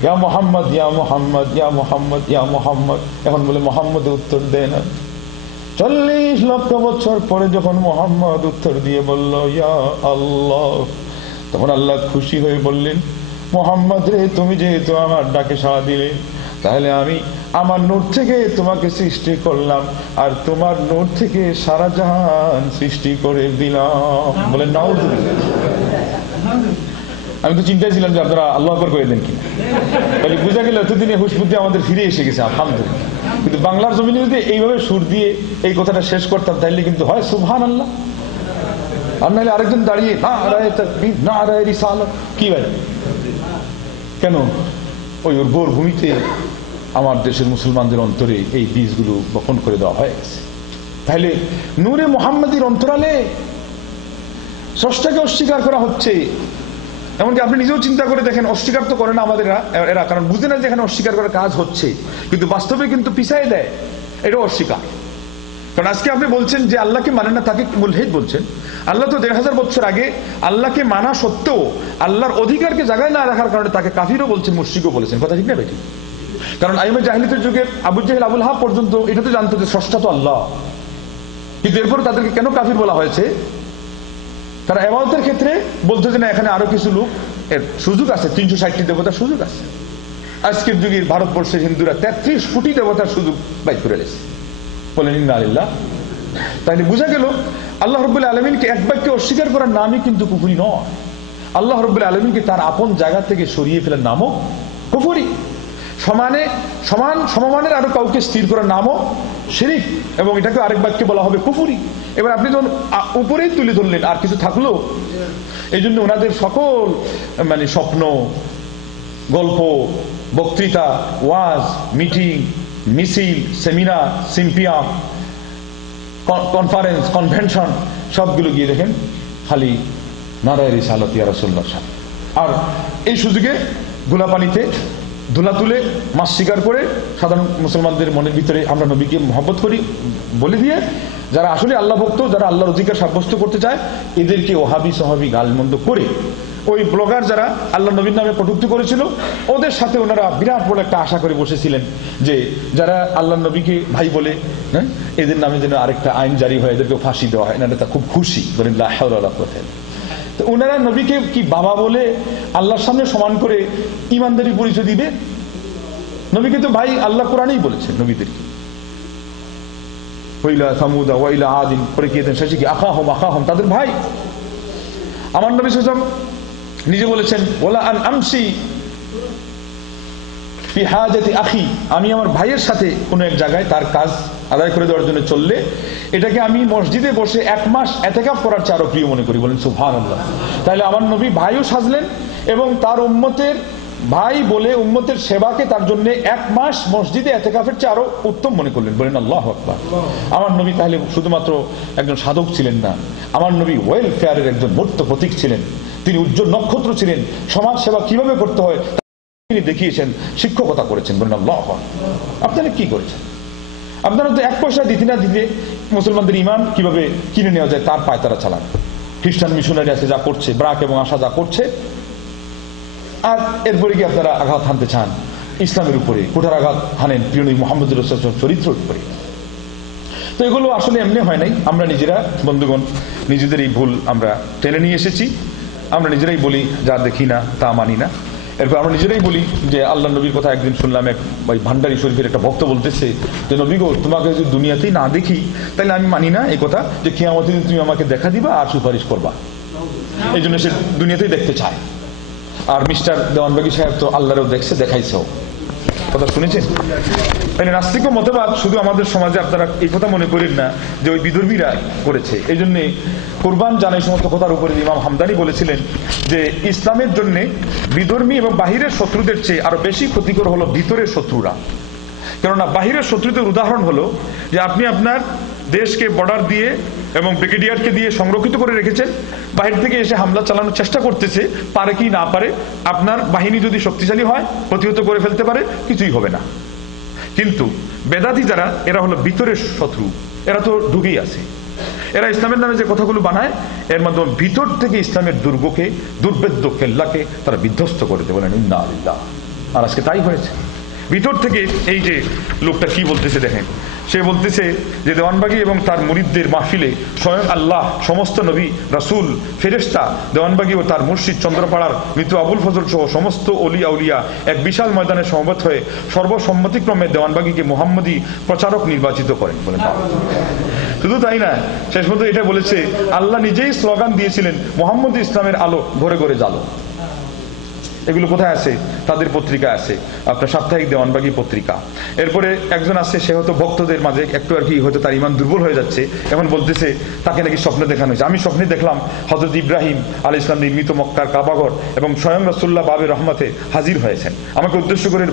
ইয়া মুহাম্মদ ইয়া মুহাম্মদ ইয়া মুহাম্মদ ইয়া মুহাম্মদ। এখন বলে মুহাম্মদ উত্তর দেয় না। 40 লক্ষ বছর পরে যখন মুহাম্মদ উত্তর দিয়ে বলল ইয়া আল্লাহ, তখন আল্লাহ খুশি হয়ে বললেন মুহাম্মদ রে, তুমি যেহেতু আমার ডাকে সাড়া দিলে, তাহলে আমি আমার নূর থেকে তোমাকে সৃষ্টি করলাম, আর তোমার নূর থেকে সারা জাহান সৃষ্টি করে দিলাম। বলেন নাউযুবিল্লাহ। আমি তো চিন্তায় ছিলাম যে আপনারা আল্লাহু আকবার করে দেন কিনা, তাহলে বুঝা গেল এতদিনে হুঁশ বুদ্ধি আমাদের ফিরে এসে গেছে, আলহামদুলিল্লাহ। কিন্তু বাংলার জমিনে যদি এইভাবে সুর দিয়ে এই কথাটা শেষ করতাম, তাহলে কিন্তু হয় সুবহানাল্লাহ, আর নাহলে আরেকজন দাঁড়িয়ে নারায়ে তাকবীর, নারায়ে রিসালাত। কি ভাই, কেন ওই উর্বর ভূমিতে আমার দেশের মুসলমানদের অন্তরে এই বীজগুলো বপন করে দেওয়া হয়ে গেছে। তাহলে নূরে মুহাম্মাদীর অন্তরালে স্রষ্টাকে অস্বীকার করা হচ্ছে। এমনকি আপনি নিজেও চিন্তা করে দেখেন, অস্বীকার তো করে না আমাদের এরা, কারণ বুঝে না যে এখানে অস্বীকার করার কাজ হচ্ছে, কিন্তু বাস্তবে কিন্তু পিছাই দেয়, এটাও অস্বীকার। কারণ আজকে আপনি বলছেন যে আল্লাহকে মানে না, তাকে মুলহিদ বলছেন। আল্লাহ তো ১৫০০ বছর আগে আল্লাহকে মানা সত্ত্বেও আল্লাহর অধিকারকে জায়গায় না রাখার কারণে তাকে কাফিরও বলছেন, মুশরিকও বলেছেন। কথা ঠিক না বেটি? কারণ আইয়ুমে জাহিলিয়াতের যুগে আবু জাহেল, আবুল আহাব পর্যন্ত এটা তো জানতো যে স্রষ্টা তো আল্লাহ, কিন্তু এরপর তাদেরকে কেন কাফির বলা হয়েছে? তারা ইবাদতের ক্ষেত্রে বলতো যে না, এখানে আরো কিছু লোক এর সুযোগ আছে, ৩৬০টি দেবতার সুযোগ আছে। আজকের যুগের ভারতবর্ষের হিন্দুরা ৩৩ কোটি দেবতার সুযোগ বাইর করে এসেছে। বলেন ইন্না লিল্লাহ। তাইলে বোঝা গেল আল্লাহ রাব্বুল আলামিনকে এক বাক্যে অস্বীকার করার নামই কিন্তু কুফরি নয়। আল্লাহ রাব্বুল আলামিনকে তার আপন জায়গা থেকে সরিয়ে ফেলার নামও কুফরি। সমমানের আরো কাউকে স্থির করার নামও শিরক, এবং এটাকে আরেক বাক্যে বলা হবে কুফরি। এবার আপনি যখন উপরেই তুলে ধরলেন, আর কিছু থাকলো, এই জন্য ওনাদের সকল স্বপ্ন, গল্প, বক্তৃতা, ওয়াজ, মিটিং, মিছিল, সেমিনার, সিম্পিয়াম, কনফারেন্স, কনভেনশন, সবগুলো গিয়ে দেখেন খালি নারায়ে রিসালাত ইয়া রাসূলুল্লাহ। আর এই সুযোগে ধুলা পানিতে ধুলা তুলে মাছ শিকার করে সাধারণ মুসলমানদের মনের ভিতরে আমরা নবীকে মহব্বত করি বলে দিয়ে, যারা আসলে আল্লাহ ভক্ত, যারা আল্লাহর অধিকার সাব্যস্ত করতে চায়, এদেরকে ওহাবি সহাবি গালমন্দ করে ওই ব্লগার যারা আল্লাহ নবীর নামে কটূক্তি করেছিল, ওদের সাথে ওনারা বিরাট বড় একটা আশা করে বসেছিলেন যে যারা আল্লাহ নবীকে ভাই বলে, হ্যাঁ, এদের নামে যেন আরেকটা আইন জারি হয়, এদেরকে ফাঁসি দেওয়া হয়। এনারা তা খুব খুশি, বলেন লা হাওলা ওয়ালা কুওয়াতা। তো ওনারা নবীকে কি বাবা বলে আল্লাহর সামনে সমান করে ইমানদারি পরিচয় দিবে? নবীকে তো ভাই আল্লাহ কোরআনেই বলেছেন নবীদেরকে, ওয়াইলা সামুদা ওয়াইলা আদিন, পরে কি শেষে কি আখাহুম, তাদের ভাই। আমার নবী সাল্লাল্লাহু আলাইহি ওয়াসাল্লাম নিজে বলেছেন, ওয়ালা আন আমসি ফি হাজাতি আখি, আমি আমার ভাইয়ের সাথে কোনো এক জায়গায় তার কাজ আদায় করে দেওয়ার জন্য চললে এটাকে আমি মসজিদে বসে 1 মাস ইতিকাফ করার চেয়ে আরো প্রিয় মনে করি। বলেন সুবহানাল্লাহ। তাহলে আমার নবী ভাইও সাজলেন এবং তার উম্মতের ভাই বলে উম্মতের সেবাকে তার জন্য 1 মাস মসজিদে ইতিকাফের চেয়ে আরো উত্তম মনে করলেন। বলেন আল্লাহু আকবার। আমার নবী তাহলে শুধুমাত্র একজন সাধক ছিলেন না, আমার নবী ওয়েলফেয়ারের একজন মূর্ত প্রতীক ছিলেন। তিনি উজ্জ্বল নক্ষত্র ছিলেন। সমাজ সেবা কিভাবে করতে হয় তিনি দেখিয়েছেন, শিক্ষকতা করেছেন। বলেন আল্লাহু আকবার। আপনারা কি করেছেন? আপনারা তো 1 পয়সা দিতে না দিতে মুসলমানদের ইমান কিভাবে কিনে নেওয়া যায় তার পায়তারা চালান। খ্রিস্টান মিশনারি আছে যা করছে, ব্রাক এবং আশা যা করছে, আর এরপরে কি আপনারা আঘাত হানতে চান ইসলামের উপরে, কোটার আঘাত হানেন প্রিয় নবী মুহাম্মদ রাসূলুল্লাহ চরিত্রের উপরে। তো এগুলো আসলে এমনি হয় নাই, আমরা নিজেরা বন্ধুগণ নিজেদের এই ভুল আমরা টেনে নিয়ে এসেছি। আমরা নিজেরাই বলি যা দেখি না তা মানি না। এরপর আমরা নিজেরাই বলি যে আল্লাহ নবীর কথা একদিন শুনলাম, এক ওই ভান্ডারী শরীফের একটা ভক্ত বলতেছে যে নবী গো, তোমাকে যদি দুনিয়াতেই না দেখি তাহলে আমি মানি না এই কথা যে কিয়ামতের দিন তুমি আমাকে দেখা দিবা আর সুপারিশ করবা। এই জন্য সে দুনিয়াতেই দেখতে চায়। আর মিস্টার দেওয়ানবাগী সাহেব তো আল্লাহরেও দেখছে, দেখাইছেও। কথা শুনেছেন? মানে নাস্তিক মতবাদ শুধু আমাদের সমাজে আপনারা এই কথা মনে করেন না যে ওই বিধর্মীরা করেছে। এই জন্যে কুরবান জানাই সমস্ত কথার উপরে ইমাম হামদানি বলেছিলেন যে ইসলামের জন্য বিধর্মী এবং বাহিরের শত্রুদের চেয়ে আরো বেশি ক্ষতিকর হলো ভিতরের শত্রুরা। কেননা বাহিরের শত্রুদের উদাহরণ হলো যে আপনি আপনার দেশকে বর্ডার দিয়ে এবং ব্রিগেডিয়ারকে দিয়ে সংরক্ষিত করে রেখেছেন, বাহির থেকে এসে হামলা চালানোর চেষ্টা করতেছে, পারে কি না পারে, আপনার বাহিনী যদি শক্তিশালী হয় প্রতিহত করে ফেলতে পারে, কিছুই হবে না। কিন্তু বেদাতি যারা, এরা হলো ভিতরের শত্রু, এরা তো ঢুকেই আছে। এরা ইসলামের নামে যে কথাগুলো বানায় এর মাধ্যমে ভিতর থেকে ইসলামের দুর্গকে, দুর্ভেদ্য কেল্লাকে তারা বিধ্বস্ত করে দেয়। বলেন ইন্না লিল্লাহ। আর আজকে তাই হয়েছে। ভিতর থেকে এই যে লোকটা কি বলতেছে দেখেন, সে বলতেছে যে দেওয়ানবাগী এবং তার মুরিদদের মাহফিলে স্বয়ং আল্লাহ, সমস্ত নবী, রাসূল, ফেরেশতা, দেওয়ানবাগী ও তার মুর্শিদ চন্দ্রপাড়ার মৃত আবুল ফজল সহ সমস্ত অলি আউলিয়া এক বিশাল ময়দানে সমবেত হয়ে সর্বসম্মতিক্রমে দেওয়ানবাগীকে মুহাম্মদী প্রচারক নির্বাচিত করেন বলে। শুধু তাই না, শেষ পর্যন্ত এটা বলেছে আল্লাহ নিজেই স্লোগান দিয়েছিলেন মুহাম্মদী ইসলামের আলো ঘরে ঘরে জ্বালো। এগুলো কোথায় আছে? তাদের পত্রিকা আছে, আপনার সাপ্তাহিক দেওয়ানবাগী পত্রিকা। এরপরে একজন আছে, সে হয়তো ভক্তদের মাঝে একটু আর কি হয়তো তার ইমান দুর্বল হয়ে যাচ্ছে, এখন বলতেছে তাকে নাকি স্বপ্নে দেখানো হয়েছে। আমি স্বপ্নে দেখলাম হযরত ইব্রাহিম আলাইহিস সালাম নির্মিত মক্কার কাবাঘর এবং স্বয়ং রাসূলুল্লাহ বাবে রহমতে হাজির হয়েছেন। আমাকে উদ্দেশ্য করে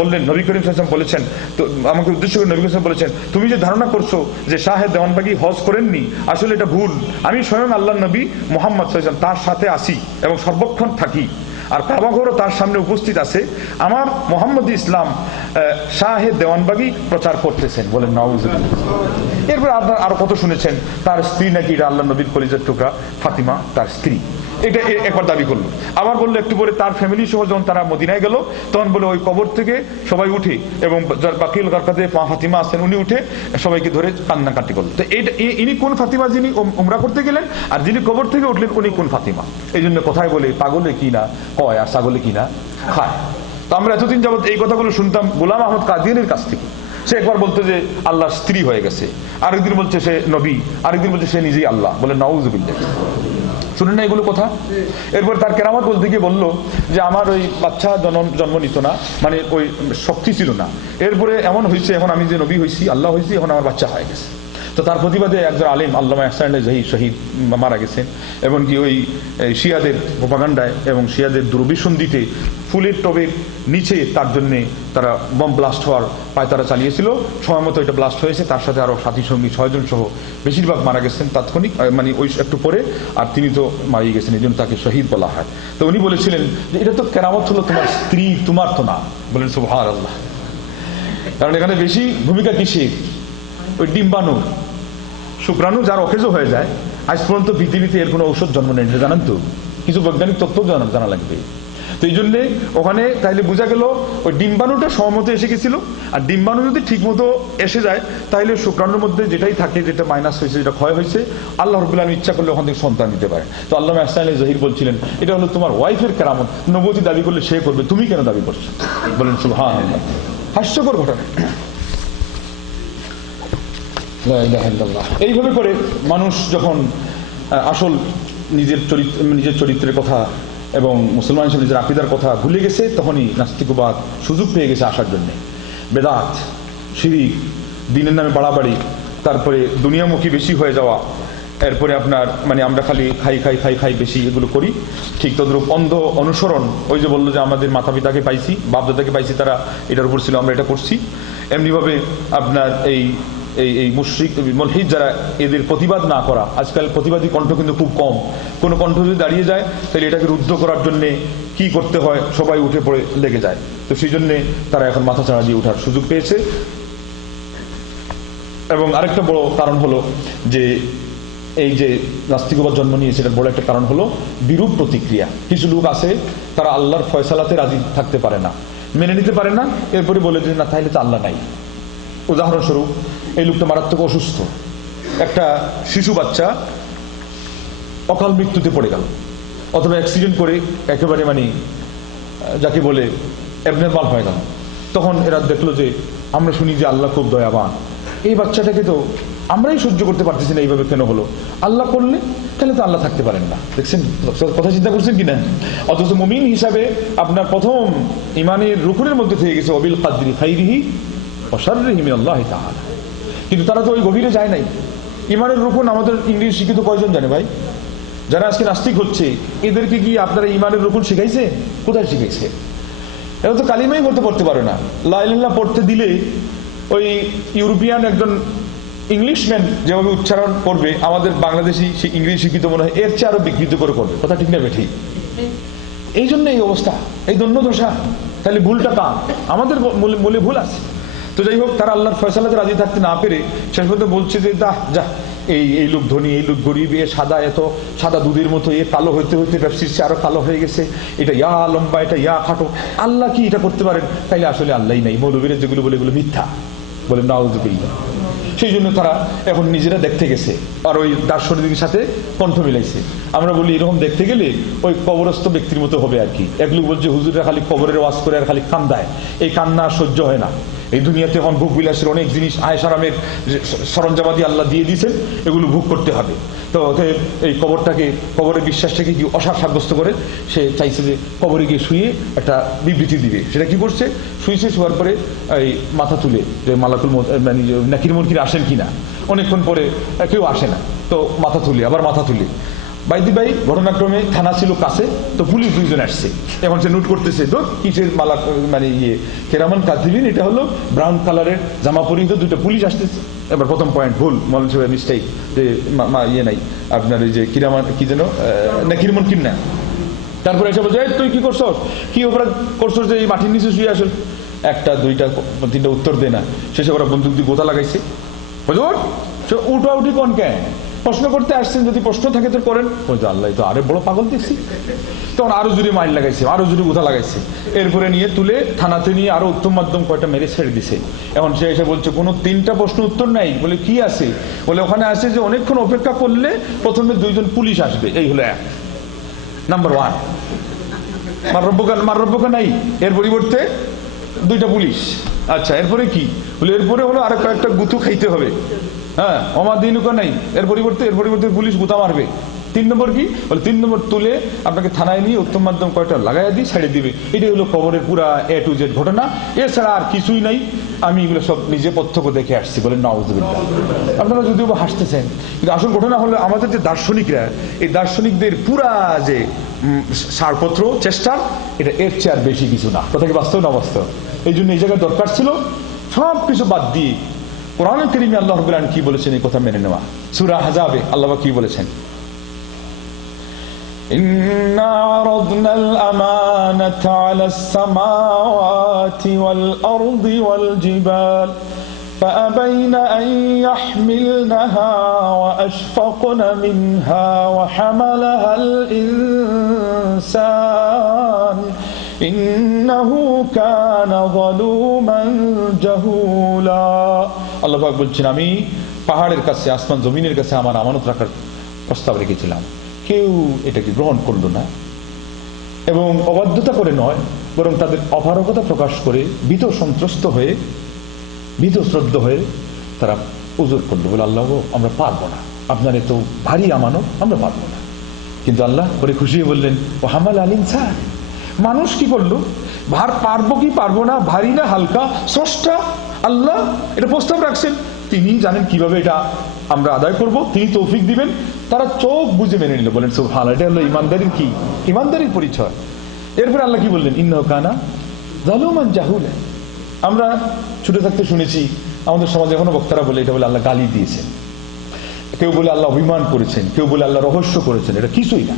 বললেন নবী করিম সাল্লাল্লাহু আলাইহি ওয়াসাল্লাম বলেছেন, তো আমাকে উদ্দেশ্য করে নবী করিম সাল্লাল্লাহু আলাইহি ওয়াসাল্লাম বলেছেন, তুমি যে ধারণা করছো যে শাহে দেওয়ানবাগী হজ করেননি, আসলে এটা ভুল। আমি স্বয়ং আল্লাহর নবী মুহাম্মদ সাল্লাল্লাহু আলাইহি ওয়াসাল্লাম তার সাথে আসি এবং সর্বক্ষণ থাকি, আর কাবাঘরও তার সামনে উপস্থিত আছে। আমার মুহাম্মদী ইসলাম শাহে দেওয়ানবাগী প্রচার করতেছেন, বলেন নাউজুবিল্লাহ। এরপর আপনার আরো কত শুনেছেন, তার স্ত্রী নাকি এটা আল্লাহ নবীর কলিজার টুকরা ফাতিমা তার স্ত্রী, এটা একবার দাবি করলো। আবার বললো একটু পরে তার ফ্যামিলি সহ যখন তারা মদিনায় গেল, তখন বলে ওই কবর থেকে সবাই উঠে এবং বাকিল গারকাতে ফাতিমা আছেন উনি উঠে সবাইকে ধরে কান্নাকাটি করলো। তো ইনি কোন ফাতিমা যিনি উমরা করতে গেলেন, আর যিনি কবর থেকে উঠলেন উনি কোন ফাতিমা? এই জন্য কথায় বলে পাগলে কি না কয় আর ছাগলে কি না খায়। তো আমরা এতদিন যাবত এই কথাগুলো শুনতাম গোলাম আহমদ কাদিয়ানীর কাছ থেকে। সে একবার বলতো যে আল্লাহর স্ত্রী হয়ে গেছে, আরেকদিন বলছে সে নবী, আরেকদিন বলছে সে নিজেই আল্লাহ, বলে নাউজুবিল্লাহ। শুনেন না এগুলো কথা? এরপর তার কেরামত বলতে গিয়ে বললো যে আমার ওই বাচ্চা জন্ম নিত না, মানে ওই শক্তি ছিল না। এরপরে এমন হয়েছে, এখন আমি যে নবী হয়েছি, আল্লাহ হয়েছি, এখন আমার বাচ্চা হয়ে গেছে। তো তার প্রতিবাদে একজন আলেম আল্লামা ইহসান জাহির শহীদ মারা গেছেন, এবং কি ওই শিয়াদের প্রোপাগান্ডায় এবং শিয়াদের দুর্বিসন্ধিতে ফুলের টবের নিচে তার জন্যে তারা বম ব্লাস্ট হওয়ার পায়তারা চালিয়েছিল। সময় মতো এটা ব্লাস্ট হয়েছে, তার সাথে আরো সাথী সঙ্গী 6 জন সহ বেশিরভাগ মারা গেছেন তাৎক্ষণিক, মানে ওই একটু পরে, আর তিনি তো মারিয়ে গেছেন, এই জন্য তাকে শহীদ বলা হয়। তো উনি বলেছিলেন যে এটা তো কেরামত হলো তোমার স্ত্রী, তোমার তো না। বলেন সুবহানাল্লাহ। কারণ এখানে বেশি ভূমিকা কিসের? ওই ডিম্বাণু, শুক্রাণু যার অকেজো হয়ে যায়। আজ পর্যন্ত পৃথিবীতে এর কোনো ঔষধ জন্ম নেই, জানেন তো? কিছু বৈজ্ঞানিক তথ্য জানা লাগবে। তো এই জন্যে ওখানে তাইলে বোঝা গেল ওই ডিম্বাণুটা সময়মতো এসে গেছিল, আর ডিম্বাণু যদি ঠিক মতো এসে যায় তাহলে শুক্রাণুর মধ্যে যেটাই থাকে, যেটা মাইনাস হয়েছে, যেটা ক্ষয় হয়েছে, আল্লাহ রাব্বুল আলামিন ইচ্ছা করলে ওখান থেকে সন্তান দিতে পারে। তো আল্লামা ইহসান জাহির বলছিলেন এটা হলো তোমার ওয়াইফের কেরামত, নবুয়তি দাবি করলে সে করবে, তুমি কেন দাবি করছো? বলেন সুবহানাল্লাহ। হাস্যকর ঘটনা। এইভাবে করে মানুষ যখন আসল নিজের চরিত্রের কথা এবং মুসলমান হিসেবে নিজের আকীদার কথা ভুলে গেছে, তখনই নাস্তিকবাদ সুযোগ পেয়ে গেছে আসার জন্য। বেদাত, শিরক, দিনের নামে বাড়াবাড়ি, তারপরে দুনিয়ামুখী বেশি হয়ে যাওয়া, এরপরে আপনার মানে আমরা খালি খাই বেশি এগুলো করি। ঠিক তদ্রূপ অন্ধ অনুসরণ, ওই যে বললো যে আমাদের মাতা পিতাকে পাইছি, বাপদাদাকে পাইছি, তারা এটার উপর ছিল, আমরা এটা করছি। এমনিভাবে আপনার এই মুশরিক মুলহিদ যারা, এদের প্রতিবাদ না করা। আজকাল প্রতিবাদী কণ্ঠ কিন্তু খুব কম। কোনো কণ্ঠ যদি দাঁড়িয়ে যায় তাহলে এটাকে রুদ্ধ করার জন্যে কি করতে হয়, সবাই উঠে পড়ে লেগে যায়। তো সেই জন্যে তারা এখন মাথা চাড়া দিয়ে ওঠার সুযোগ পেয়েছে। এবং আরেকটা বড় কারণ হলো যে এই যে নাস্তিকবাদ জন্ম নিয়েছে, এটার বড় একটা কারণ হলো বিরূপ প্রতিক্রিয়া। কিছু লোক আছে তারা আল্লাহর ফয়সালাতে রাজি থাকতে পারে না, মেনে নিতে পারে না, এরপরে বলে যে না তাইলে তো আল্লাহ নাই। উদাহরণস্বরূপ এই লোকটা মারাত্মক অসুস্থ, একটা শিশু বাচ্চা অকাল মৃত্যুতে পড়ে গেল, অথবা অ্যাক্সিডেন্ট করে একেবারে মানে যাকে বলে অ্যাবনর্মাল হয়ে গেল। তখন এরা দেখলো যে আমরা শুনি যে আল্লাহ খুব দয়াবান, এই বাচ্চাটাকে তো আমরাই সহ্য করতে পারতেছি না, এইভাবে কেন হলো? আল্লাহ করলে তাহলে তো আল্লাহ থাকতে পারেন না। দেখছেন কথা চিন্তা করছেন কিনা? অথচ মুমিন হিসাবে আপনার প্রথম ইমানের রুকুনের মধ্যে থেকে গেছে ওয়াবিল কাদরি খাইরিহি ওয়া শাররিহি মিনাল্লাহি তাআলা। কিন্তু তারা তো ওই গভীরে যায় নাই। ইমানের রুকুন আমাদের ইংলিশ শিক্ষিত কয়জন জানে ভাই? যারা আজকে নাস্তিক হচ্ছে এদেরকে কি আপনারা ইমানের রুকুন শিখাইছে? কোথায় শিখাইছে? এরা তো কালিমাই পড়তে পারে না। লা ইলাহা ইল্লাল্লাহ পড়তে দিলে ওই ইউরোপিয়ান একজন ইংলিশম্যান যেভাবে উচ্চারণ করবে, আমাদের বাংলাদেশি সে ইংরেজি শিক্ষিত মনে হয় এর চেয়ে আরো বিকৃত করে করবে। কথা ঠিক না বেঠিক? এই জন্য এই অবস্থা, এই দন্য দশা। তাহলে ভুলটা কার? আমাদের মূলে ভুল আছে। তো যাই হোক, তারা আল্লাহর ফয়সালাতে রাজি থাকতে না পেরে শেষ পর্যন্ত বলছে যে যা এই লোক ধনী, এই লোক গরিব, এ সাদা, এত সাদা দুধের মতো, এ কালো হইতে হইতে ব্যবসির চেয়ে আরো কালো হয়ে গেছে, এটা ইয়া লম্বা, এটা ইয়া খাটো, আল্লাহ কি এটা করতে পারেন? তাইলে আসলে আল্লাহই নাই, মৌলবীরা যেগুলো বলে এগুলো মিথ্যা, বলেন নাউযুবিল্লাহ। সেই জন্য তারা এখন নিজেরা দেখতে গেছে আর ওই দার্শনিকের সাথে কণ্ঠ মিলাইছে। আমরা বলি এরকম দেখতে গেলে ওই কবরস্থ ব্যক্তির মতো হবে আর কি। এক লোক বলছে হুজুররা খালি কবরের ওয়াজ করে আর খালি কান্দায়, এই কান্না আর সহ্য হয় না। এই দুনিয়াতে এখন ভোগ বিলাসের অনেক জিনিস আয়েশ আরামের সরঞ্জামাদি আল্লাহ দিয়ে দিয়েছেন, এগুলো ভোগ করতে হবে। তো এই কবরের বিশ্বাসটাকে কি অসার সাব্যস্ত করে সে চাইছে যে কবরে গিয়ে শুয়ে একটা বিবৃতি দিবে। সেটা কি করছে, শুয়েছে, শোয়ার পরে এই মাথা তুলে যে মালাকুল মানে নাকির মুনকির আসেন কিনা, অনেকক্ষণ পরে কেউ আসে না, তো মাথা তুলে আবার মাথা তুলে বাইদি ভাই ঘটনাক্রমে থানা ছিল কাছে, তো পুলিশ 2 জন আসছে। এখন সে নোট করতেছে তো কিসের মালা মানে কেরামান কাতিবিন, এটা হলো ব্রাউন কালারের জামা পরিহিত 2টা পুলিশ আসতেছে। এবার প্রথম পয়েন্ট ভুল, মৌলানা সাহেব মিস্টেক, যে নাই আপনার এই যে কিরামান কি যেন নাকির মুনকির না। তারপরে এসে বলছে তুই কি করছস, কি অপরাধ করছস যে এই মাটির নিচে শুয়ে আসস? 1টা 2টা 3টা উত্তর দেয় না। শেষে ওরা বন্দুক দিয়ে গোতা লাগাইছে। হুজুর উঠা উঠি কোন কেন, প্রশ্ন করতে আসছেন, যদি প্রশ্ন থাকে তো করেন। বলছে আল্লাহ তো আরে বড় পাগল দেখছি। তখন আরো জুড়ে মাইল লাগাইছে, আরো জুড়ে গোথা লাগাইছে। এরপরে নিয়ে তুলে থানাতে নিয়ে আরো উত্তম মাধ্যম কয়টা মেরে ছেড়ে দিছে। এখন সে এসে বলছে কোনো 3টা প্রশ্ন উত্তর নাই। বলে কি আছে? বলে ওখানে আছে যে অনেকক্ষণ অপেক্ষা করলে প্রথমে 2 জন পুলিশ আসবে, এই হলো 1 নাম্বার 1। মাররব্বকা নাই, এর পরিবর্তে 2টা পুলিশ। আচ্ছা এরপরে কি? বলে এরপরে হলো আরো কয়েকটা গুথু খাইতে হবে। হ্যাঁ অমা দিনুকা নাই, এর পরিবর্তে পুলিশ গুতা মারবে। 3 নম্বর কি? বলে 3 নম্বর তুলে আপনাকে থানায় নিয়ে উত্তম মাধ্যম কয়টা লাগাইয়া দিয়ে ছেড়ে দিবে। এটাই হলো কবরের পুরা A to Z ঘটনা, এছাড়া আর কিছুই নাই। আমি এগুলো সব নিজে প্রত্যক্ষ দেখে আসছি। বলেন নাউযুবিল্লাহ। আপনারা যদিও হাসতেছেন, কিন্তু আসল ঘটনা হলো আমাদের যে দার্শনিকরা, এই দার্শনিকদের পুরা যে সারপত্র চেষ্টা, এটা এর চেয়ে আর বেশি কিছু না। কথা কি বাস্তব না বাস্তব? এই জন্য এই জায়গায় দরকার ছিল সব কিছু বাদ দিয়ে কোরআনুল কারীমে আল্লাহ রাব্বুল আলামিন কি বলেছেন এই কথা মেনে নেওয়া। সূরা আহজাবে আল্লাহ কি বলেছেন, ইন্না আরাদনাল আমানাতা আলাস সামাওয়াতি ওয়াল আরদি ওয়াল জিবাল فأبين أن يحملنها وأشفقن منها وحملها الإنسان إنه كان ظلوما جهولا। আল্লাহ পাক বলছেন আমি পাহাড়ের কাছে, আসমান জমিনের কাছে আমার আমানত রাখার প্রস্তাব রেখেছিলাম, কেউ এটাকে গ্রহণ করলো না। এবং অবাধ্যতা করে নয়, বরং তাদের অপারগতা প্রকাশ করে ভীত সন্ত্রস্ত হয়ে, ভীত শ্রদ্ধ হয়ে তারা উজুর করলো। বলে আল্লাহ আমরা পারবো না, আপনার এত ভারী আমানত আমরা পারবো না। কিন্তু আল্লাহ বলে খুশি হয়ে বললেন ও হামাল আল ইনসান, মানুষ কি করলো, ভার পারবো কি পারবো না, ভারী না হালকা, স্রষ্টা আল্লাহ এটা প্রস্তাব রাখছেন, তিনি জানেন কিভাবে এটা আমরা আদায় করব, তিনি তৌফিক দিবেন। তারা চোখ বুঝে মেনে নিল। বলেন সুবহানাল্লাহ। এটা হলো ইমানদারির কি, ইমানদারির পরিচয়। এরপরে আল্লাহ কি বললেন, ইন্নাহু কানা যালুমান জাহুলা। আমরা ছোট থাকতে শুনেছি আমাদের সমাজে এখনো বক্তারা বলে এটা বলে আল্লাহ গালি দিয়েছেন, কেউ বলে আল্লাহ অভিমান করেছেন, কেউ বলে আল্লাহ রহস্য করেছেন। এটা কিছুই না।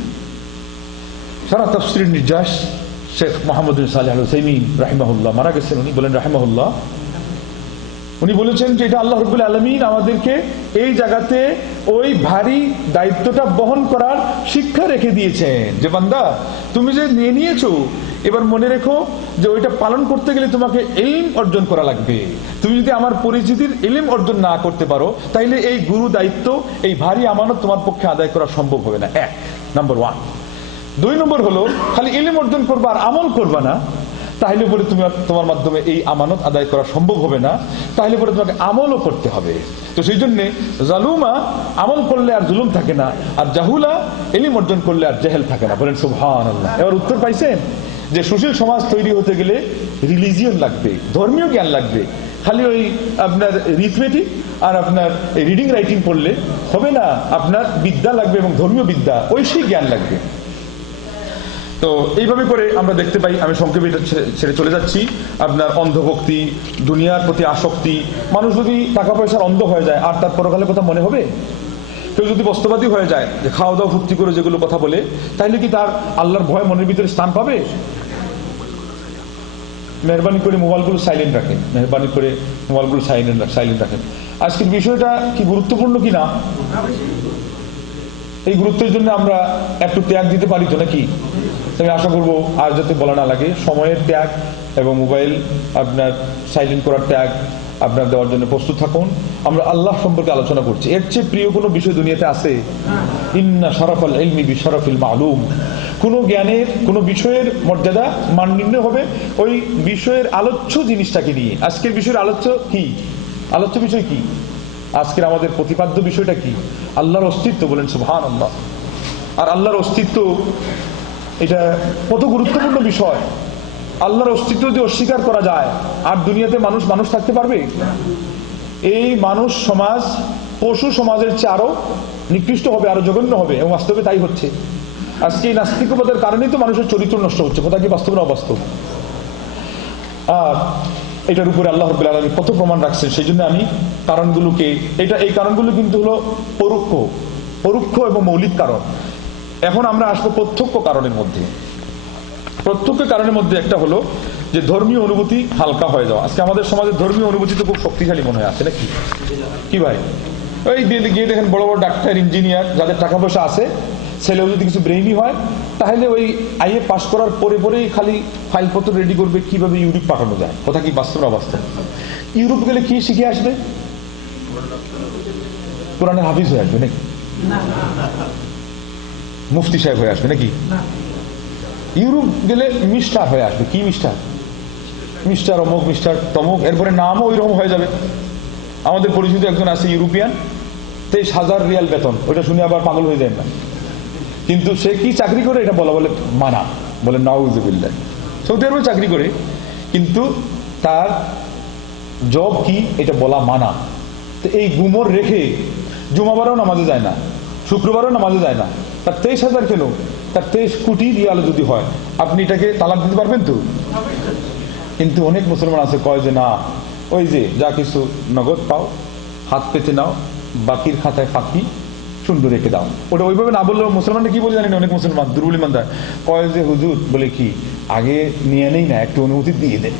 সারা তাফসীরের নির্যাস শেখ মোহাম্মদ বিন সালেহ আল উসাইমিন রাহিমাহুল্লাহ, মারা গেছেন উনি, বলেন রাহিমাহুল্লাহ, উনি বলেছেন যে এটা আল্লাহ রাব্বুল আলামিন আমাদেরকে এই জায়গাতে ওই ভারী দায়িত্বটা বহন করার শিক্ষা রেখে দিয়েছেন, যে বান্দা তুমি যে নিয়ে নিয়েছো, এবার মনে রেখো যে ওইটা পালন করতে গেলে তোমাকে ইলম অর্জন করা লাগবে। তুমি যদি আমার পরিচিতির ইলম অর্জন না করতে পারো, তাইলে এই গুরু দায়িত্ব, এই ভারী আমানত তোমার পক্ষে আদায় করা সম্ভব হবে না। 1 নম্বর 1। 2 নম্বর হলো খালি ইলম অর্জন করবা আর আমল করবা না, তাহলে পরে তুমি তোমার মাধ্যমে এই আমানত আদায় করা সম্ভব হবে না, তাহলে পরে তোমাকে আমলও করতে হবে। তো সেই জন্য জালুমা আমল করলে আর জুলুম থাকে না, আর জাহুলা ইলম অর্জন করলে আর জেহেল থাকে না। বলেন সুবহানাল্লাহ। এবার উত্তর পাইছেন যে সুশীল সমাজ তৈরি হতে গেলে রিলিজিয়ন লাগবে, ধর্মীয় জ্ঞান লাগবে। খালি ওই আপনার রিথমেটিক আর আপনার রিডিং রাইটিং পড়লে হবে না, আপনার বিদ্যা লাগবে এবং ধর্মীয় বিদ্যা, ঐশিক জ্ঞান লাগবে। তো এইভাবে করে আমরা দেখতে পাই, আমি সংক্ষেপে ছেড়ে চলে যাচ্ছি, আপনার অন্ধভক্তি, দুনিয়ার প্রতি আসক্তি। মানুষ যদি টাকা পয়সার অন্ধ হয়ে যায় আর তার পরকালের কথা মনে হবে? কেউ যদি বস্তুবাদী হয়ে যায়, যে খাওয়া দাওয়া ফুর্তি করে যেগুলো কথা বলে, তাহলে কি তার আল্লাহর ভয় মনের ভিতরে স্থান পাবে? মেহরবানি করে মোবাইলগুলো সাইলেন্ট রাখেন, মেহরবানি করে মোবাইলগুলো সাইলেন্ট রাখেন। আজকের বিষয়টা কি গুরুত্বপূর্ণ কিনা, এই গুরুত্বের জন্য আমরা একটু ত্যাগ দিতে পারি তো নাকি? আমি আশা করবো আর যাতে বলা না লাগে, সময়ের ত্যাগ এবং মোবাইল আপনার সাইলেন্ট করার ত্যাগ আপনার দেওয়ার জন্য প্রস্তুত থাকুন। আমরা আল্লাহ সম্পর্কে আলোচনা করছি, এর চেয়ে প্রিয় কোনো বিষয় দুনিয়াতে আছে? ইন্না শরাফাল ইলমি বিশরাফিল মালুম। কোনো জ্ঞানের কোনো বিষয়ের মর্যাদা মান নির্ণয় হবে ওই বিষয়ের আলোচ্য জিনিসটাকে নিয়ে। আজকের বিষয়ের আলোচ্য কি, আলোচ্য বিষয় কি? আজকের আমাদের প্রতিপাদ্য বিষয়টা কি? আল্লাহর অস্তিত্ব। বলেন সুবহানাল্লাহ। আর আল্লাহর অস্তিত্ব এটা কত গুরুত্বপূর্ণ বিষয়। আল্লাহর অস্তিত্ব যদি অস্বীকার করা যায় আর দুনিয়াতে মানুষ থাকতে পারবে? এই মানুষ সমাজ পশু সমাজের চেয়ে আরো নিকৃষ্ট হবে, আরো জঘন্য হবে, এবং বাস্তবে তাই হচ্ছে। আজকে এই নাস্তিকতার কারণেই তো মানুষের চরিত্র নষ্ট হচ্ছে। কথা কি বাস্তব না অবাস্তব? আর এটার উপরে আল্লাহ রাব্বুল আলামিন কত প্রমাণ রাখছেন, সেই জন্য আমি কারণগুলোকে এই কারণগুলো কিন্তু হলো পরোক্ষ এবং মৌলিক কারণ। এখন আমরা আসবো প্রত্যক্ষ কারণের মধ্যে। প্রত্যক্ষ কারণের মধ্যে একটা হলো যে ধর্মীয় অনুভূতি হালকা হয়ে যাওয়া। আজকে আমাদের সমাজে ধর্মীয় অনুভূতি তো খুব শক্তিশালী মনে হয়, আছে নাকি? কি ভাই, ওই গিয়ে দেখেন বড় বড় ডাক্তার, ইঞ্জিনিয়ার, যাদের টাকা পয়সা আছে, ছেলেও যদি কিছু ব্রেইনি হয়, তাহলে ওই আইএ পাস করার পরেই খালি ফাইলপত্র রেডি করবে কিভাবে ইউরোপ পাঠানো যায়। কথা কি বাস্তব না অবাস্তব? ইউরোপ গেলে কি শিখে আসবে? কোরআনের হাফিজ হয়ে আসবে নাকি? মুফতি সাহেব হয়ে আসবে নাকি? ইউরোপ গেলে মিস্টার হয়ে আসবে। কি মিস্টার? মিস্টার অমুক, মিস্টার তমুক, এরপরে নামও ওই রকম হয়ে যাবে। আমাদের পরিচিত একজন আছে ইউরোপিয়ান, 23,000 রিয়াল বেতন। ওটা শুনে আবার পাগল হয়ে যায় না, কিন্তু সে কি চাকরি করে এটা বলে মানা, বলে নাউজুবিল্লাহ। সৌদি আরবে চাকরি করে, কিন্তু তার জব কি এটা বলা মানা। তো এই গুমর রেখে জুমাবারও নামাজে যায় না, শুক্রবারও নামাজে যায় না। তার 23,000 কেন? তার 23 কোটি রিয়াল যদি হয়, আপনি এটাকে তালাক দিতে পারবেন তো? কিন্তু অনেক মুসলমান আছে কয় যে না, ওই যে যা কিছু নগদ পাও হাত পেতে নাও, বাকির খাতায় ফাঁকি সুন্দর রেখে দাও। ওটা ওইভাবে না বললেও মুসলমানরা কি বলে জানেন? অনেক মুসলমান দুর্বল ইমানদার কয় যে হুজুর বলে কি আগে নিয়ে নেই না, একটু অনুমতি দিয়ে দেন,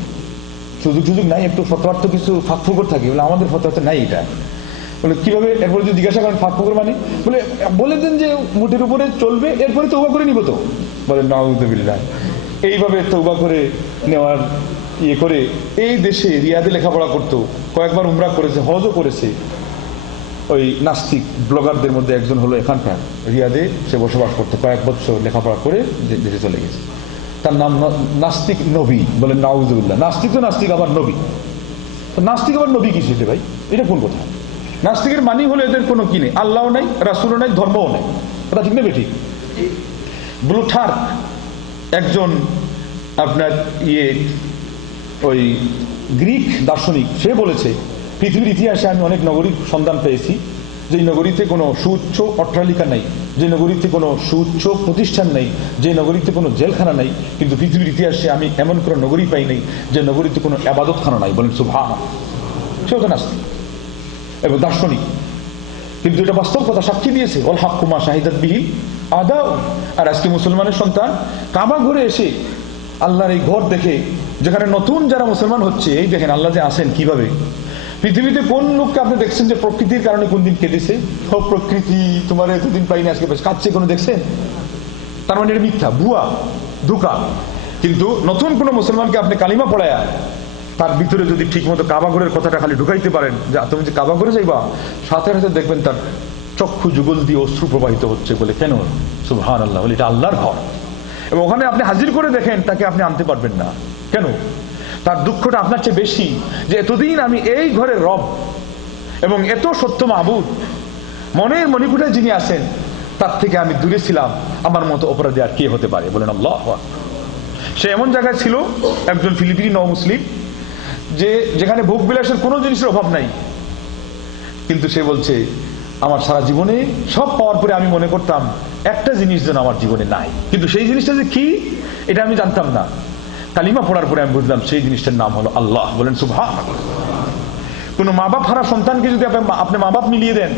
সুযোগ নাই, একটু ফতোয়ার তো কিছু ফাঁক ফোকর থাকে। বলে আমাদের ফতোয়াতে নাই এটা। বলে কিভাবে? এরপরে যদি জিজ্ঞাসা করেন ফাঁক ফোকর মানে, বলে দেন যে মুঠের উপরে চলবে, এরপরে তওবা করে নিব তো। বলে নাউযুবিল্লাহ। এইভাবে তওবা করে নেওয়ার ইয়ে করে এই দেশে রিয়াদে লেখাপড়া করতো, কয়েকবার উমরা করেছে, হজও করেছে। ওই নাস্তিক ব্লগারদের মধ্যে একজন হলো এখানকার, রিয়াদে সে বসবাস করতো, কয়েক বছর লেখাপড়া করে দেশে চলে গেছে। তার নাম নাস্তিক নবী। বলে নাউযুবিল্লাহ। নাস্তিক তো নাস্তিক, আবার নবী। তো নাস্তিক আবার নবী কি সেটা ভাই? এটা কোন কথা? নাস্তিকের মানি হলো এদের কোনো কি নেই, আল্লাহও নাই, রাসূলও নাই, ধর্মও নাই। কথা ঠিক না বেঠিক? ব্লুটার্ক একজন আপনার ওই গ্রিক দার্শনিক, সে বলেছে পৃথিবীর ইতিহাসে আমি অনেক নগরীর সন্ধান পেয়েছি, যে নগরীতে কোনো সুউচ্চ অট্টালিকা নাই, যে নগরীতে কোনো সুউচ্চ প্রতিষ্ঠান নেই, যে নগরীতে কোনো জেলখানা নাই, কিন্তু পৃথিবীর ইতিহাসে আমি এমন কোনো নগরী পাই নাই যে নগরীতে কোনো ইবাদতখানা নাই। বলেন সুবহানাল্লাহ। সেও তো নাস্তিক এবং দার্শনিক, কিন্তু এটা বাস্তব কথা সাক্ষী দিয়েছে। ওয়াল হাক্কু মা শাহিদাত বিহি আদাউ। আর আজকে মুসলমানের সন্তান কাবা ঘুরে এসে আল্লাহর এই ঘর দেখে, যেখানে নতুন যারা মুসলমান হচ্ছে, এই দেখেন আল্লাহ যে আসেন কিভাবে। পৃথিবীতে কোন লোককে আপনি দেখছেন যে প্রকৃতির কারণে কোন দিন কেঁদেছে? প্রকৃতি তোমার এতদিন পাইনি আজকে বেশ কাঁদছে, কোনো দেখছেন? তার মানে এটা মিথ্যা, ভুয়া, ধোঁকা। কিন্তু নতুন কোন মুসলমানকে আপনি কালিমা পড়ায়া তার ভিতরে যদি ঠিক মতো কাবা ঘরের কথাটা খালি ঢুকাইতে পারেন, যে তুমি যে কাবা ঘরে যাইবা, সাথে সাথে দেখবেন তার চক্ষু যুগল দিয়ে অশ্রু প্রবাহিত হচ্ছে। বলে কেন? সুবহানাল্লাহ। বলে এটা আল্লাহর ঘর, এবং ওখানে আপনি হাজির করে দেখেন তাকে আপনি আনতে পারবেন না। কেন? তার দুঃখটা আপনার চেয়ে বেশি, যে এতদিন আমি এই ঘরের রব এবং এত সত্য মাবুদ, মনের মণিপুরে যিনি আছেন তার থেকে আমি দূরে ছিলাম, আমার মতো অপরাধী আর কে হতে পারে? বলেন আল্লাহু আকবার। সে এমন জায়গায় ছিল, একজন ফিলিপিনি নও মুসলিম, যেখানে ভোগ বিলাসের কোনো জিনিসের অভাব নাই, কিন্তু সে বলছে আমার সারা জীবনে সব পাওয়ার পরে আমি মনে করতাম একটা জিনিস যেন আমার জীবনে নাই, কিন্তু সেই জিনিসটা যে কি এটা আমি জানতাম না। কালিমা পড়ার পরে আমি বুঝলাম সেই জিনিসটার নাম হলো আল্লাহ। বলেন সুবহানাল্লাহ। কোন মা বাপ হারা সন্তানকে যদি আপনি মা বাপ মিলিয়ে দেন,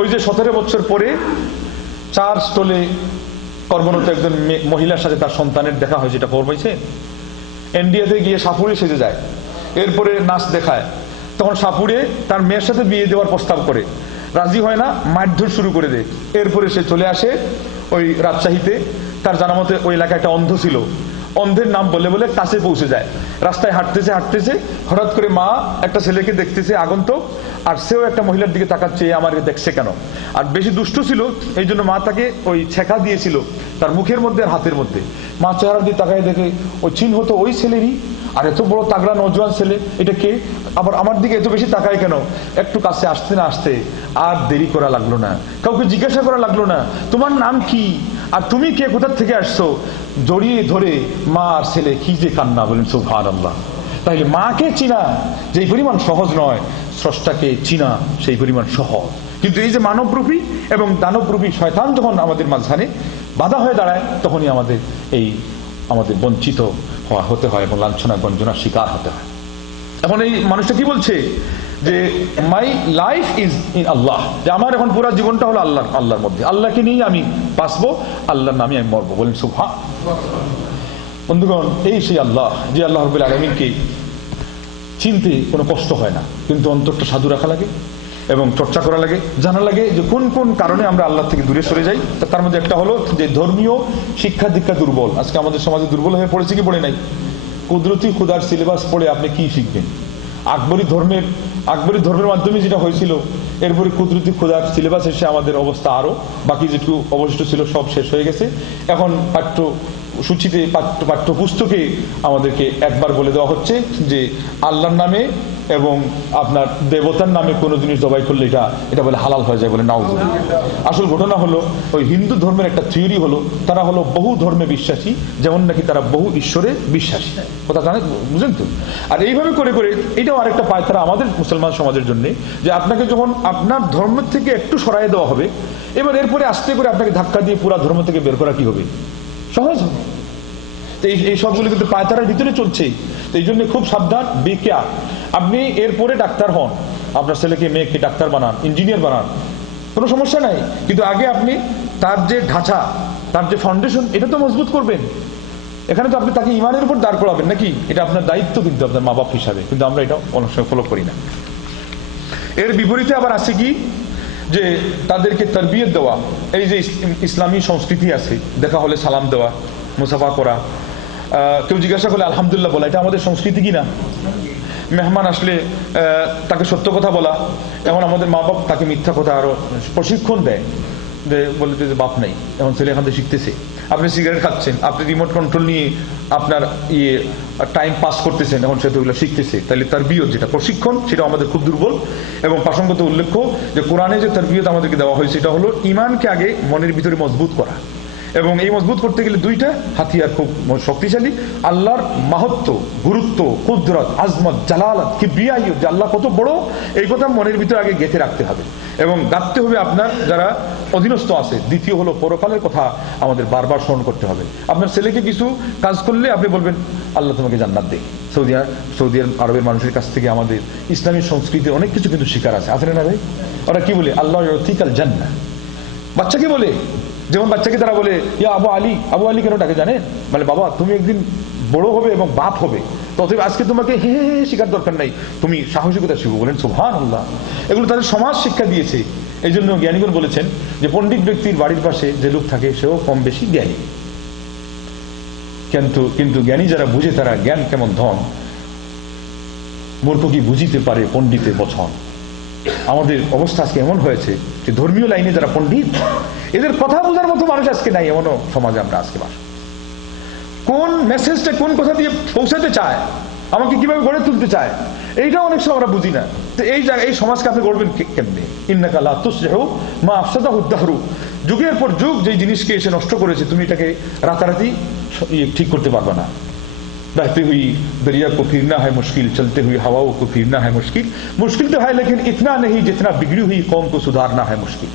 ওই যে 17 বছর পরে 4 স্টলে কর্মরত একজন মহিলার সাথে তার সন্তানের দেখা হয়, যেটা খবর পাইছে, ইন্ডিয়াতে গিয়ে সাপুড়ে সেজে যায়, এরপরে নাচ দেখায়, তখন সাপুড়ে তার মেয়ের সাথে বিয়ে দেওয়ার প্রস্তাব করে, রাজি হয় না, মারধর শুরু করে দেয়। এরপরে সে চলে আসে ওই রাজশাহীতে, তার জানা মতে ওই এলাকায় একটা অন্ধ ছিল, অন্ধের নাম বলে বলে কাছে পৌঁছে যায়। রাস্তায় হাঁটতেছে হাঁটতেছে হঠাৎ করে মা একটা ছেলেকে দেখতেছে আগন্তুক, আর সেও একটা মহিলার দিকে তাকাচ্ছে, আমাকে দেখছে কেন। আর বেশি দুষ্ট ছিল, এই জন্য মা তাকে ওই ছেঁকা দিয়েছিল তার মুখের মধ্যে আর হাতের মধ্যে। মা চেহারা দিয়ে তাকায় দেখে ওই চিহ্ন তো ওই ছেলেরই, আর এত বড় তাগড়া নজওয়ান ছেলে, এটা কে, আবার আমার দিকে এত বেশি তাকায় কেন। একটু কাছে আসতে না আসতে আর দেরি করা লাগলো না, কাউকে জিজ্ঞাসা করা লাগলো না তোমার নাম কি আর তুমি কে, কোথা থেকে আসছো। জড়িয়ে ধরে মা আর ছেলে কি যে কান্না, বলেন সুবহানাল্লাহ। তাইলে মাকে চিনা যেই পরিমাণ সহজ নয়, স্রষ্টাকে চিনা সেই পরিমাণ সহজ। কিন্তু এই যে মানবরূপী এবং দানবরূপী শয়তান যখন আমাদের মাঝখানে বাধা হয়ে দাঁড়ায়, তখনই আমাদের বঞ্চিত হতে হয় এবং লাঞ্ছনা গঞ্জনার শিকার হতে হয়। এখন এই মানুষটা কি বলছে যে মাই লাইফ ইজ ইন আল্লাহ, যে আমার এখন পুরো জীবনটা হলো আল্লাহর মধ্যে, আল্লাহকে নিয়ে আমি বাঁচবো, আল্লাহর নামে আমি মরবো। বলেন সুবহান। বন্ধুগণ, এই সেই আল্লাহ যে আল্লাহ রাব্বুল আলামিনকে চিনতে কোনো কষ্ট হয় না, কিন্তু অন্তরটা সাধু রাখা লাগে এবং চর্চা করা লাগে, জানা লাগে যে কোন কোন কারণে আমরা আল্লাহ থেকে দূরে সরে যাই। তার মধ্যে একটা হলো যে ধর্মীয় শিক্ষা দীক্ষা দুর্বল। আজকে আমাদের সমাজে দুর্বল হয়ে পড়েছে কি পড়ে নাই? কুদরতি খুদার সিলেবাস পড়ে আপনি কি শিখবেন? আকবরী ধর্মের মাধ্যমে যেটা হয়েছিল, এরপরে কুদরতি খুদার সিলেবাস এসে আমাদের অবস্থা আরো, বাকি যেটুকু অবশিষ্ট ছিল সব শেষ হয়ে গেছে। এখন পাঠ্যসূচিতে পাঠ্যপুস্তকে আমাদেরকে একবার বলে দেওয়া হচ্ছে যে আল্লাহর নামে এবং আপনার দেবতার নামে কোনো জিনিস জবাই করলে এটা বলে হালাল হয়ে যায়, বলে নাউজুবিল্লাহ। আসল ঘটনা হলো ওই হিন্দু ধর্মের একটা থিওরি হলো, তারা হলো বহু ধর্মে বিশ্বাসী, যেমন নাকি তারা বহু ঈশ্বরে বিশ্বাসী। কথা জানেন, বুঝেন তো? আর এইভাবে করে করে এটাও আরেকটা পায় তারা আমাদের মুসলমান সমাজের জন্য, যে আপনাকে যখন আপনার ধর্ম থেকে একটু সরাই দেওয়া হবে, এবার এরপরে আস্তে করে আপনাকে ধাক্কা দিয়ে পুরো ধর্ম থেকে বের করা কি হবে? সহজ হবে। তো এই সবগুলো কিন্তু পায়তারার ভিতরে চলছে। তো এই জন্য খুব সাবধান, বেকেয়া। আপনি এরপরে ডাক্তার হন, আপনার ছেলেকে মেয়েকে ডাক্তার বানান, ইঞ্জিনিয়ার বানান, কোনো সমস্যা নাই, কিন্তু আগে আপনি তার যে ঢাঁচা, তার যে ফাউন্ডেশন, এটা তো মজবুত করবেন। এখানে তো আপনি তাকে ইমানের উপর দাঁড় করাবেন নাকি, এটা আপনার দায়িত্ব কিন্তু আপনার মা বাপ হিসাবে, কিন্তু আমরা এটা অনেক সময় ফলো করি না। এর বিপরীতে আবার আছে কি, যে তাদেরকে তারবিয়ত দেওয়া। এই যে ইসলামী সংস্কৃতি আছে, দেখা হলে সালাম দেওয়া, মুসাফা করা, কেউ জিজ্ঞাসা করলে আলহামদুলিল্লাহ বলা, এটা আমাদের সংস্কৃতি কিনা? মেহমান আসলে তাকে সত্য কথা বলা। এখন আমাদের মা বাপ তাকে মিথ্যা কথা আরো প্রশিক্ষণ দেয়, বলে যে বাপ নাই, এখন ছেলে এখান থেকে শিখতেছে। আপনি সিগারেট খাচ্ছেন, আপনি রিমোট কন্ট্রোল নিয়ে আপনার টাইম পাস করতেছেন, এখন সে তো ওগুলো শিখতেছে। তাহলে তারবিয়ত যেটা প্রশিক্ষণ, সেটা আমাদের খুব দুর্বল। এবং প্রসঙ্গত উল্লেখ্য যে কোরআনে যে তারবিয়ত আমাদেরকে দেওয়া হয়েছে, এটা হলো ইমানকে আগে মনের ভিতরে মজবুত করা, এবং এই মজবুত করতে গেলে দুইটা হাতিয়ার খুব শক্তিশালী: আল্লাহর মাহাত্ম্য, গুরুত্ব, কুদরত, আজমত, জালালত, কিবরিয়ায়্য, যে আল্লাহ কত বড়, এই কথা মনের ভিতরে আগে গেঁথে রাখতে হবে এবং গাঁথতে হবে আপনার যারা অধীনস্থ আছে। দ্বিতীয় হলো পরকালের কথা আমাদের বারবার স্মরণ করতে হবে। আপনার ছেলেকে কিছু কাজ করলে আপনি বলবেন আল্লাহ তোমাকে জান্নাত দেয়। সৌদি আরবের মানুষের কাছ থেকে আমাদের ইসলামী সংস্কৃতির অনেক কিছু কিন্তু শিকার আছে না ভাই? ওরা কি বলে? আল্লাহ ইউতিকাল জান্নাহ। বাচ্চাকে বলে, যেমন বাচ্চাকে তারা বলে ইয়া আবু আলী কেন ডাকে জানেন? মানে বাবা তুমি একদিন বড় হবে এবং বাপ হবে, তবে আজকে তোমাকে হে হে শিখার দরকার নাই, তুমি সাহসিকতা শিখো। বলেন সুবহানাল্লাহ। এগুলো তাদের সমাজ শিক্ষা দিয়েছে। এই জন্য জ্ঞানীগণ বলেছেন যে পণ্ডিত ব্যক্তির বাড়ির পাশে যে লোক থাকে সেও কম বেশি জ্ঞানী, কিন্তু জ্ঞানী যারা বুঝে তারা জ্ঞান কেমন ধন, মূর্খ কি বুঝিতে পারে পণ্ডিতের বচন। আমাদের অবস্থা আজকে এমন হয়েছে যে ধর্মীয় লাইনে যারা পণ্ডিত, এদের কথা বোঝার মতো মানুষ আজকে নাই। এমনও সমাজে আমরা আজকে বাস। কোন মেসেজটা কোন কথা দিয়ে পৌঁছাতে চায়, আমাকে কিভাবে গড়ে তুলতে চায়, এইটা অনেক সময় আমরা বুঝি না। তো এই সমাজকে আপনি গড়বেন কেমনে? ইন্নাকা লা তুসলিহু মা আফসাদাহু দাহরু। যুগের পর যুগ যেই জিনিসকে এসে নষ্ট করেছে, তুমি এটাকে রাতারাতি ঠিক করতে পারবে না। बहती हुई दरिया को फिरना है मुश्किल, चलते हुई हवाओं को फिरना है मुश्किल तो है लेकिन इतना नहीं जितना बिगड़ी हुई कौम को सुधारना है मुश्किल।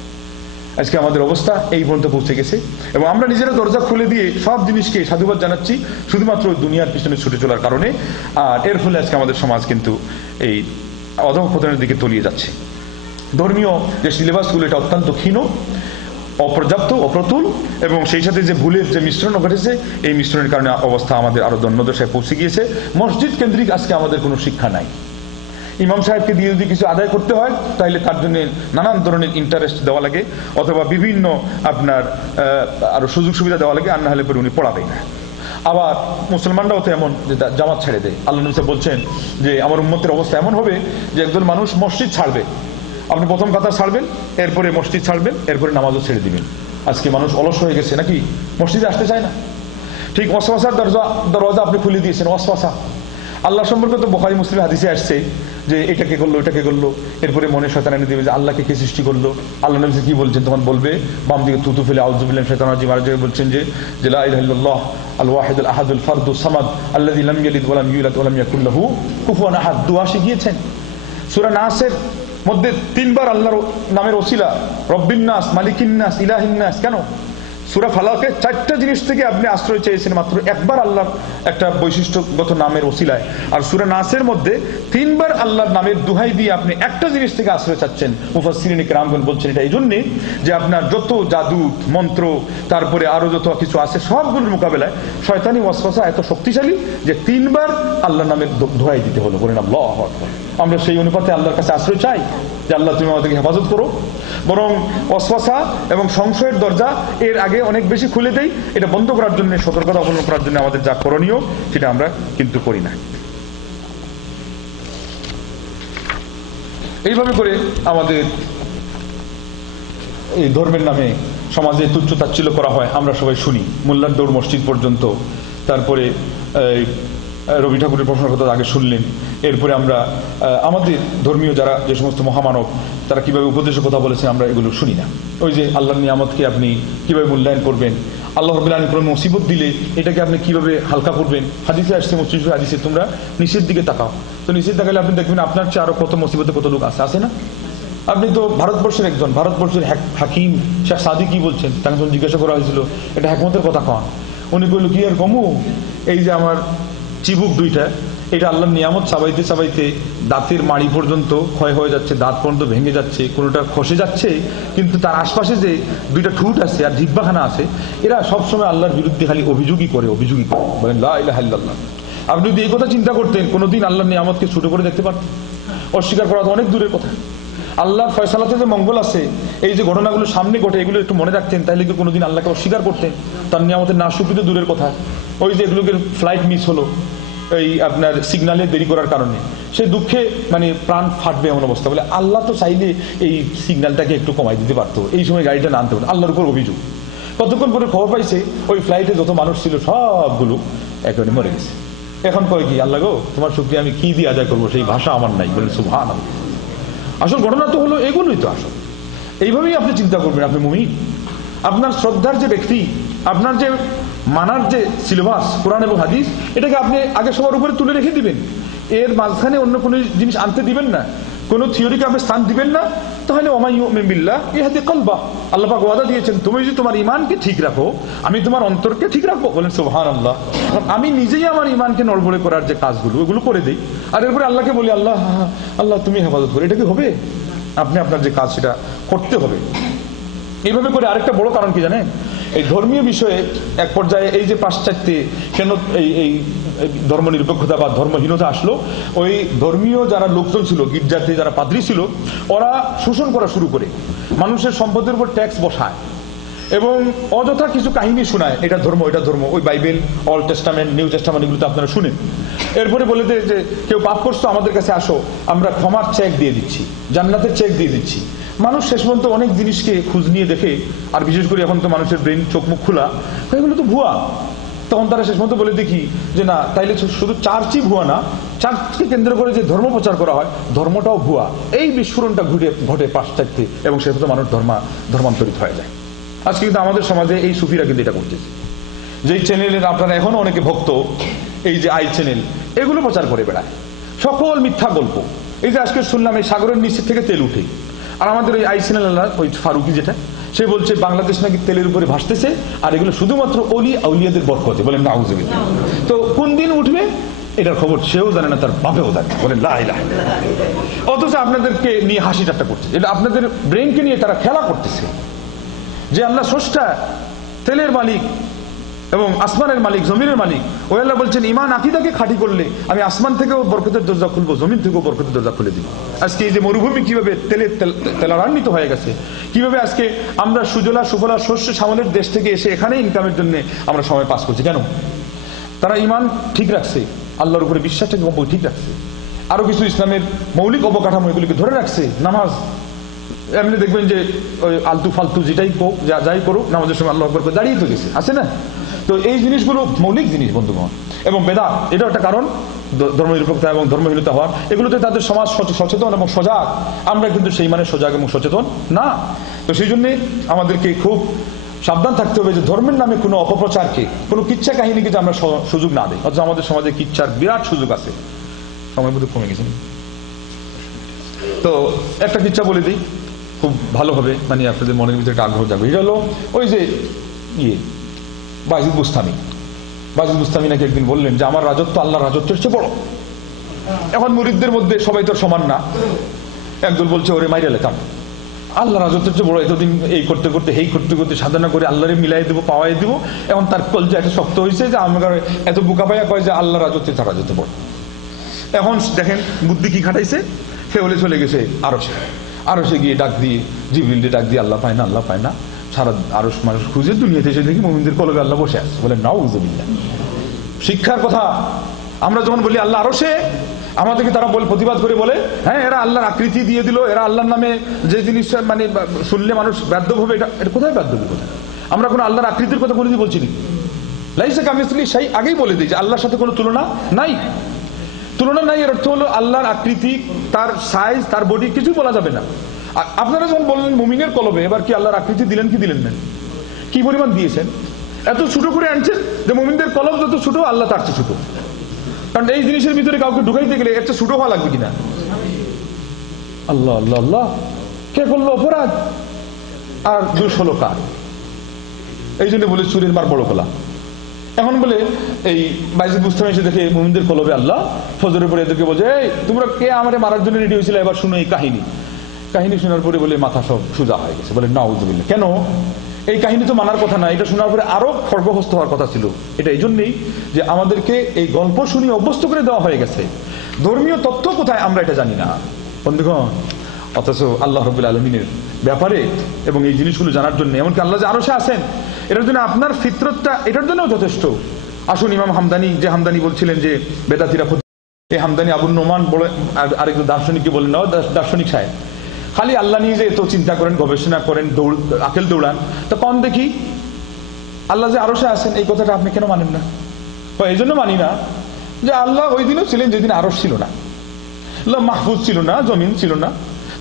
আজকে আমাদের অবস্থা এই পর্যন্ত পৌঁছে গেছে এবং আমরা নিজেরা দরজা খুলে দিয়ে সব জিনিসকে সাধুবাদ জানাচ্ছি শুধুমাত্র দুনিয়ার পিছনে ছুটে চলার কারণে। আর এর ফলে আজকে আমাদের সমাজ কিন্তু এই অধঃপতনের দিকে তলিয়ে যাচ্ছে। ধর্মীয় যে সিলেবাসগুলো, এটা অত্যন্ত ক্ষীণ। অপর্যাপ্ত, অপ্রতুল, এবং সেই সাথে যে ভুলের যে মিশ্রণ ঘটেছে, এই মিশ্রণের কারণে অবস্থা আমাদের আরো দণ্ডদশায় পৌঁছে গিয়েছে। মসজিদ কেন্দ্রিক আজকে আমাদের কোনো শিক্ষা নাই। ইমাম সাহেবকে দিয়ে যদি কিছু আদায় করতে হয় তাহলে তার জন্য নানান ধরনের ইন্টারেস্ট দেওয়া লাগে, অথবা বিভিন্ন আপনার আরো সুযোগ সুবিধা দেওয়া লাগে, আর না হলে পরে উনি পড়াবেই না। আবার মুসলমানরাও তো এমন যে জামাত ছেড়ে দেয়। আল্লাহ নবী বলছেন যে আমার উম্মতের অবস্থা এমন হবে যে একজন মানুষ মসজিদ ছাড়বে, আপনি প্রথম কাতার ছাড়বেন, এরপরে মসজিদ ছাড়বেন, এরপরে নামাজও ছেড়ে দিবেন। আজকে মানুষ অলস হয়ে গেছে, নাকি মসজিদে আসতে চায় না। ঠিক ওয়াসওয়াসার দরজা আপনি খুলে দিয়েছেন। ওয়াসওয়াসা আল্লাহ সম্পর্কে তো বুখারী মুসলিম হাদিসে আসছে যে এটাকে করলো, এটাকে করলো, এরপরে মনে শয়তান এনে দেবে যে আল্লাহকে কে সৃষ্টি করলো। আল্লাহ নবী কি বলছেন তখন বলবে, বাম দিকে থুতু ফেলে আউযু বিল্লাহি মিনাশ শাইতানির রাজিম। আর জায়গায় বলছেন যে লা ইলাহা ইল্লাল্লাহ আল ওয়াহিদুল আহাদুল ফারদুস সামাদ আল্লাযী লাম ইয়ালিদ ওয়া লাম ইউলাদ ওয়া লাম ইয়াকুল লাহু কুফুয়ান আহাদ দোয়া শিখিয়েছেন। সূরা নাসের মধ্যে 3 বার আল্লাহর নামের ওসিলা, রব্বিন নাস, মালিকিন নাস, ইলাহিন নাস। কেন? সূরা ফালাকে 4টা জিনিস থেকে আপনি আশ্রয় চেয়েছেন, মাত্র একবার আল্লাহর একটা বৈশিষ্ট্যগত নামের ওসিলায়। আর সূরা নাসের মধ্যে 3 বার আল্লাহর নামের দোহাই দিয়ে আপনি একটা জিনিস থেকে আশ্রয় চাচ্ছেন। মুফাসসিরিন কিরামগণ বলছেন এটা এই জন্যে যে আপনার যত জাদু মন্ত্র, তারপরে আরো যত কিছু আছে, সবগুলোর মোকাবেলায় শয়তানি ওয়াসওয়াসা এত শক্তিশালী যে 3 বার আল্লাহর নামের দোহাই দিতে হলো। বলেন আল্লাহু আকবার। আমরা সেই অনুপাতে আল্লাহর কাছে আশ্রয় চাই যে আল্লাহ তুমি আমাদেরকে হেফাজত করো। বরং ওয়াসওয়াসা এবং সংশয়ের দরজা এর আগে অনেক বেশি খুলে দেই। এটা বন্ধ করার জন্য, সতর্কতা অবলম্বন করার জন্য আমাদের যা করণীয় সেটা আমরা কিন্তু করি না। এইভাবে করে আমাদের এই ধর্মের নামে সমাজে তুচ্ছ তাচ্ছিল্য করা হয়, আমরা সবাই শুনি। মোল্লার দৌড় মসজিদ পর্যন্ত, তারপরে রবি ঠাকুরের প্রশ্নের কথা আগে শুনলেন। এরপরে আমরা আমাদের ধর্মীয় যারা যে সমস্ত মহামানব তারা কিভাবে উপদেশের কথা বলেছেন আমরা এগুলো শুনি না। ওই যে আল্লাহর নিয়ামতকে আপনি কিভাবে মূল্যায়ন করবেন, আল্লাহ রাব্বুল আলামিন কোনো মুসিবত দিলে এটাকে আপনি কিভাবে হালকা করবেন। হাদিসে আসছে, মুসলিম হাদিসে, তোমরা নিচের দিকে তাকাও। তো নিচের তাকালে আপনি দেখবেন আপনার চেয়ে আরো কত মুসিবতে কত লোক আছে না? আপনি তো ভারতবর্ষের একজন, ভারতবর্ষের হাকিম শেখ সাদি কি বলছেন, তাকে যখন জিজ্ঞাসা করা হয়েছিল এটা হিকমতের কথা কন, উনি বলল কি আর কমু, এই যে আমার চিবুক দুইটা, এটা আল্লাহর নিয়ামত চাবাইতে চাবাইতে দাঁতের মাড়ি পর্যন্ত ক্ষয় হয়ে যাচ্ছে, দাঁত পর্যন্ত ভেঙে যাচ্ছে, কোনোটা খসে যাচ্ছে, কিন্তু তার আশপাশে যে 2টা ঠুট আছে আর জিহ্বাখানা আছে, এরা সবসময় আল্লাহর বিরুদ্ধে খালি অভিযোগই করে। বলেন লা ইলাহা ইল্লাল্লাহ। আপনি যদি এই কথা চিন্তা করতেন, কোনোদিন আল্লাহর নিয়ামতকে ছোট করে দেখতে পারতেন? অস্বীকার করা তো অনেক দূরের কথা। আল্লাহর ফয়সালাতে যে মঙ্গল আছে, এই যে ঘটনাগুলো সামনে ঘটে, এগুলো একটু মনে রাখতেন, তাহলে কি কোনোদিন আল্লাহকে অস্বীকার করতেন? তার নিয়ামতের না শুকরিত দূরের কথা। ওই যে এগুলোকে ফ্লাইট মিস হলো এই আপনার সিগনালে দেরি করার কারণে, সেই দুঃখে মানে প্রাণ ফাটবে এমন অবস্থা। বলে আল্লাহ তো চাইলে এই সিগন্যালটাকে একটু কমাই দিতে পারতো, এই সময় গাড়িটা না আনতে পারতো। আল্লাহর উপর অভিযোগ। কতক্ষণ পরে খবর পাইছে ওই ফ্লাইটে যত মানুষ ছিল সবগুলো একেবারে মরে গেছে। এখন কয় কি, আল্লাহ গো তোমার শুকরিয়া আমি কি দিয়ে আদায় করবো, সেই ভাষা আমার নাই। বলে সুবহানাল্লাহ। আসল ঘটনা তো হলো এগুলোই তো আসল। এইভাবেই আপনি চিন্তা করবেন, আপনি মুমিন। আপনার শ্রদ্ধার যে ব্যক্তি, আপনার যে মানার যে সিলেবাস কোরআন এবং হাদিস, এটাকে আপনি আগে সবার উপরে তুলে রেখে দিবেন। এর মাঝখানে অন্য কোনো জিনিস আনতে দিবেন না, কোনো থিওরিকে আপনি স্থান দিবেন না। তাহলে ওমাই ইউমিন বিল্লাহ ইয়াহদি কলবাহ, আল্লাহ পাক ওয়াদা দিয়েছেন তুমি যদি তোমার ঈমানকে ঠিক রাখো আমি তোমার অন্তরকে ঠিক রাখবো। বলেন সুবহানাল্লাহ। আমি নিজেই আমার ঈমানকে নড়বড়ে করার যে কাজগুলো ওগুলো করে দেই, আর এরপরে আল্লাহকে বলি আল্লাহ আল্লাহ তুমি হেফাজত করো। এটা কি হবে? আপনি আপনার যে কাজ সেটা করতে হবে। এইভাবে করে আরেকটা বড় কারণ কি জানেন, এই ধর্মীয় বিষয়ে এক পর্যায়ে এই যে পাশ্চাত্যে কেন এই ধর্ম নিরপেক্ষতা বা ধর্মহীনতা আসলো, ওই ধর্মীয় যারা লোকজন ছিল, গির্জাতে যারা পাদ্রী ছিল, ওরা শোষণ করা শুরু করে, মানুষের সম্পদের উপর ট্যাক্স বসায় এবং অযথা কিছু কাহিনী শোনায়, এটা ধর্ম এটা ধর্ম। ওই Bible, old testament, new testament এগুলো তো আপনারা শুনেন। এরপরে বলে দেয় যে কেউ পাপ করছো আমাদের কাছে আসো, আমরা ক্ষমার চেক দিয়ে দিচ্ছি, জান্নাতের চেক দিয়ে দিচ্ছি। মানুষ শেষ পর্যন্ত অনেক জিনিসকে খোঁজ নিয়ে দেখে, আর বিশেষ করে এখন তো মানুষের ব্রেন চোখ মুখ খোলা, এগুলো তো ভুয়া। তখন তারা শেষ পর্যন্ত বলে দেখি যে না, তাইলে শুধু চার্চই ভুয়া না, চার্চকে কেন্দ্র করে যে ধর্ম প্রচার করা হয় ধর্মটাও ভুয়া। এই বিস্ফোরণটা ঘটে পাশ্চাত্যে এবং শেষ পর্যন্ত মানুষ ধর্মান্তরিত হয়ে যায়। আজকে কিন্তু আমাদের সমাজে এই সুফিরা কিন্তু এটা করতেছে। যেই চ্যানেলের আপনারা এখনো অনেকে ভক্ত, এই যে আই চ্যানেল, এগুলো প্রচার করে বেড়ায় সকল মিথ্যা গল্প। এই যে আজকে শুনলাম এই সাগরের নিচের থেকে তেল উঠে, আর আমাদের ওই আই চ্যানেল ওই ফারুকি যেটা, সে বলছে বাংলাদেশ নাকি তেলের উপরে ভাসতেছে, আর এগুলো শুধুমাত্র অলি আউলিয়াদের বরকতে। বলেন নাউজুবিল্লাহ। তো কোন দিন উঠবে এটার খবর সেও জানে না, তার বাপেও জানে। বলেন লা ইলাহা ইল্লাল্লাহ। অথচ আপনাদেরকে নিয়ে হাসি ঠাট্টা করছে, এটা আপনাদের ব্রেনকে নিয়ে তারা খেলা করতেছে। যে আল্লাহ স্রষ্টা, তেলের মালিক এবং আসমানের মালিক, জমিনের মালিক, ওই আল্লাহ বলছেন ঈমান আকীদাকে খাঁটি করলে আমি আসমান থেকেও বরকতের দরজা খুলবো, জমিন থেকেও বরকতের দরজা খুলে দিব। আজকে এই যে মরুভূমি কিভাবে তেলারান্বিত হয়ে গেছে, কিভাবে আজকে আমরা সুজলা সুফলা শস্য শ্যামলের দেশ থেকে এসে এখানে ইনকামের জন্য আমরা সময় পাস করছি, কেন? তারা ঈমান ঠিক রাখছে, আল্লাহর উপরে বিশ্বাসটাকে ঠিক রাখছে, আরো কিছু ইসলামের মৌলিক অবকাঠামো এগুলিকে ধরে রাখছে। নামাজ এমনি দেখবেন যে ওই আলতু ফালতু যাই করুক নামাজের সময় আল্লাহু আকবার করে দাঁড়িয়ে তো গেছে, আছে না? তো এই জিনিসগুলো মৌলিক জিনিস বন্ধুগণ। এবং বেদাত এটাও একটা কারণ ধর্মনিরপেক্ষতা এবং ধর্মহীনতা হওয়ার। এগুলোতে তাদের সমাজ সচেতন এবং সজাগ, আমরা কিন্তু সেই মানে সজাগ এবং সচেতন না। তো সেই জন্যে আমাদেরকে খুব সাবধান থাকতে হবে যে ধর্মের নামে কোনো অপপ্রচারকে, কোনো কিচ্ছা কাহিনীকে যে আমরা সুযোগ না দিই। অথচ আমাদের সমাজে কিচ্ছার বিরাট সুযোগ আছে। সময় বোধ কমে গেছে, তো একটা কিচ্ছা বলে দিই, খুব ভালো হবে, মানে আপনাদের মনের ভিতরে একটা আগ্রহ যাবে। এটা হলো ওই যে বায়জিদ বুস্তামি নাকি একদিন বললেন যে আমার রাজত্ব আল্লাহর রাজত্বের চেয়ে বড়। এখন মুরিদদের মধ্যে সবাই তো সমান না, একদল বলছে ওরে মাইরে লেখান, আল্লাহ রাজত্বের চেয়ে বড়, এতদিন এই করতে করতে এই করতে করতে সাধনা করে আল্লাহরে মিলাই দেবো, পাওয়াই দেবো, এখন তার কলজা একটা শক্ত হয়েছে যে আমরা এত বোকা পাইয়া কয় যে আল্লাহ রাজত্বের তার রাজত্ব বড়। এখন দেখেন বুদ্ধি কি খাটাইছে, সে হলে চলে গেছে আরশে গিয়ে ডাক দিয়ে, জিবরিলকে ডাক দিয়ে আল্লাহ পায় না, সারা আরশ মানুষ খুঁজে দুনিয়াতে এসে দেখি মুমিনদের কলবে আল্লাহ বসে আছে, বলে নাউযুবিল্লাহ। শিক্ষার কথা আমরা যখন বলি আল্লাহ আরশে, আমাদেরকে তারা প্রতিবাদ করে বলে হ্যাঁ এরা আল্লাহর আকৃতি দিয়ে দিল, এরা আল্লাহর নামে যে জিনিস মানে শুনলে মানুষ বাধ্য হবে, এটা কোথায় বাধ্য হবে? কোথায়? আমরা কোনো আল্লাহর আকৃতির কথা কোনোদিন বলছি না। লাইসা কামিসলিহি শাই আগেই বলে দিই যে আল্লাহর সাথে কোনো তুলনা নাই। এর অর্থ হলো আল্লাহর আকৃতি, তার সাইজ, তার বডি কিছু বলা যাবে না। আপনারা যখন বললেন মুমিনের কলবে, এবার কি আল্লাহর আকৃতি দিলেন কি দিলেন না? কি পরিমাণ দিয়েছেন? এত ছোট করে আনছেন যে মুমিনদের কলব যত ছোট আল্লাহ তার চেয়ে ছোট। কারণ এই জিনিসের ভিতরে কাউকে ঢুকাইতে গেলে এর চেয়ে ছোট হওয়া লাগবে কিনা? আল্লাহ আল্লাহ আল্লাহ, কে করলো অপরাধ আর দোষ হলো কার? এই জন্য বলে চুরির মার বড় গলা। এখন বলে এই বায়জিদ বুস্তামি এসে দেখে মুমিনদের কলবে আল্লাহ, ফজরের পরে এদেরকে বলছে এই তোমরা কে আমারে মারার জন্য রেডি হয়েছিল, এবার শুনো এই কাহিনী শোনার পরে বলে মাথা সব সোজা হয়ে গেছে, বলে নাউযুবিল্লাহ। কেন? এই কাহিনী তো মানার কথা না, এটা শোনার পরে আরো খর্বগ্রস্ত হওয়ার কথা ছিল। এটা এই জন্যই যে আমাদেরকে এই গল্প শুনিয়ে অভ্যস্ত করে দেওয়া হয়ে গেছে, ধর্মীয় তথ্য কোথায় আমরা এটা জানি না বন্ধুগণ। অথচ আল্লাহ রাব্বুল আলামিনের ব্যাপারে এবং এই জিনিসগুলো জানার জন্য, এমনকি আল্লাহ যে আরশে আছেন এটার জন্য আপনার ফিতরতটা এটার জন্য যথেষ্ট। আসুন ইমাম হামদানি, যে হামদানি বলছিলেন যে বেদাতিরা, এই হামদানি আবুল নোমান বলে আরেকজন দার্শনিককে বলেন, না দার্শনিক সাহেব, খালি আল্লাহ নিয়ে যে এত চিন্তা করেন, গবেষণা করেন, আকেল দৌড়ান, তো কম দেখি আল্লাহ যে আরশে আছেন এই কথাটা আপনি কেন মানেন না? এই জন্য মানি না যে আল্লাহ ওই দিনও ছিলেন যেদিন আরশ ছিল না, আল্লাহ মাহফুজ ছিল না, জমিন ছিল না।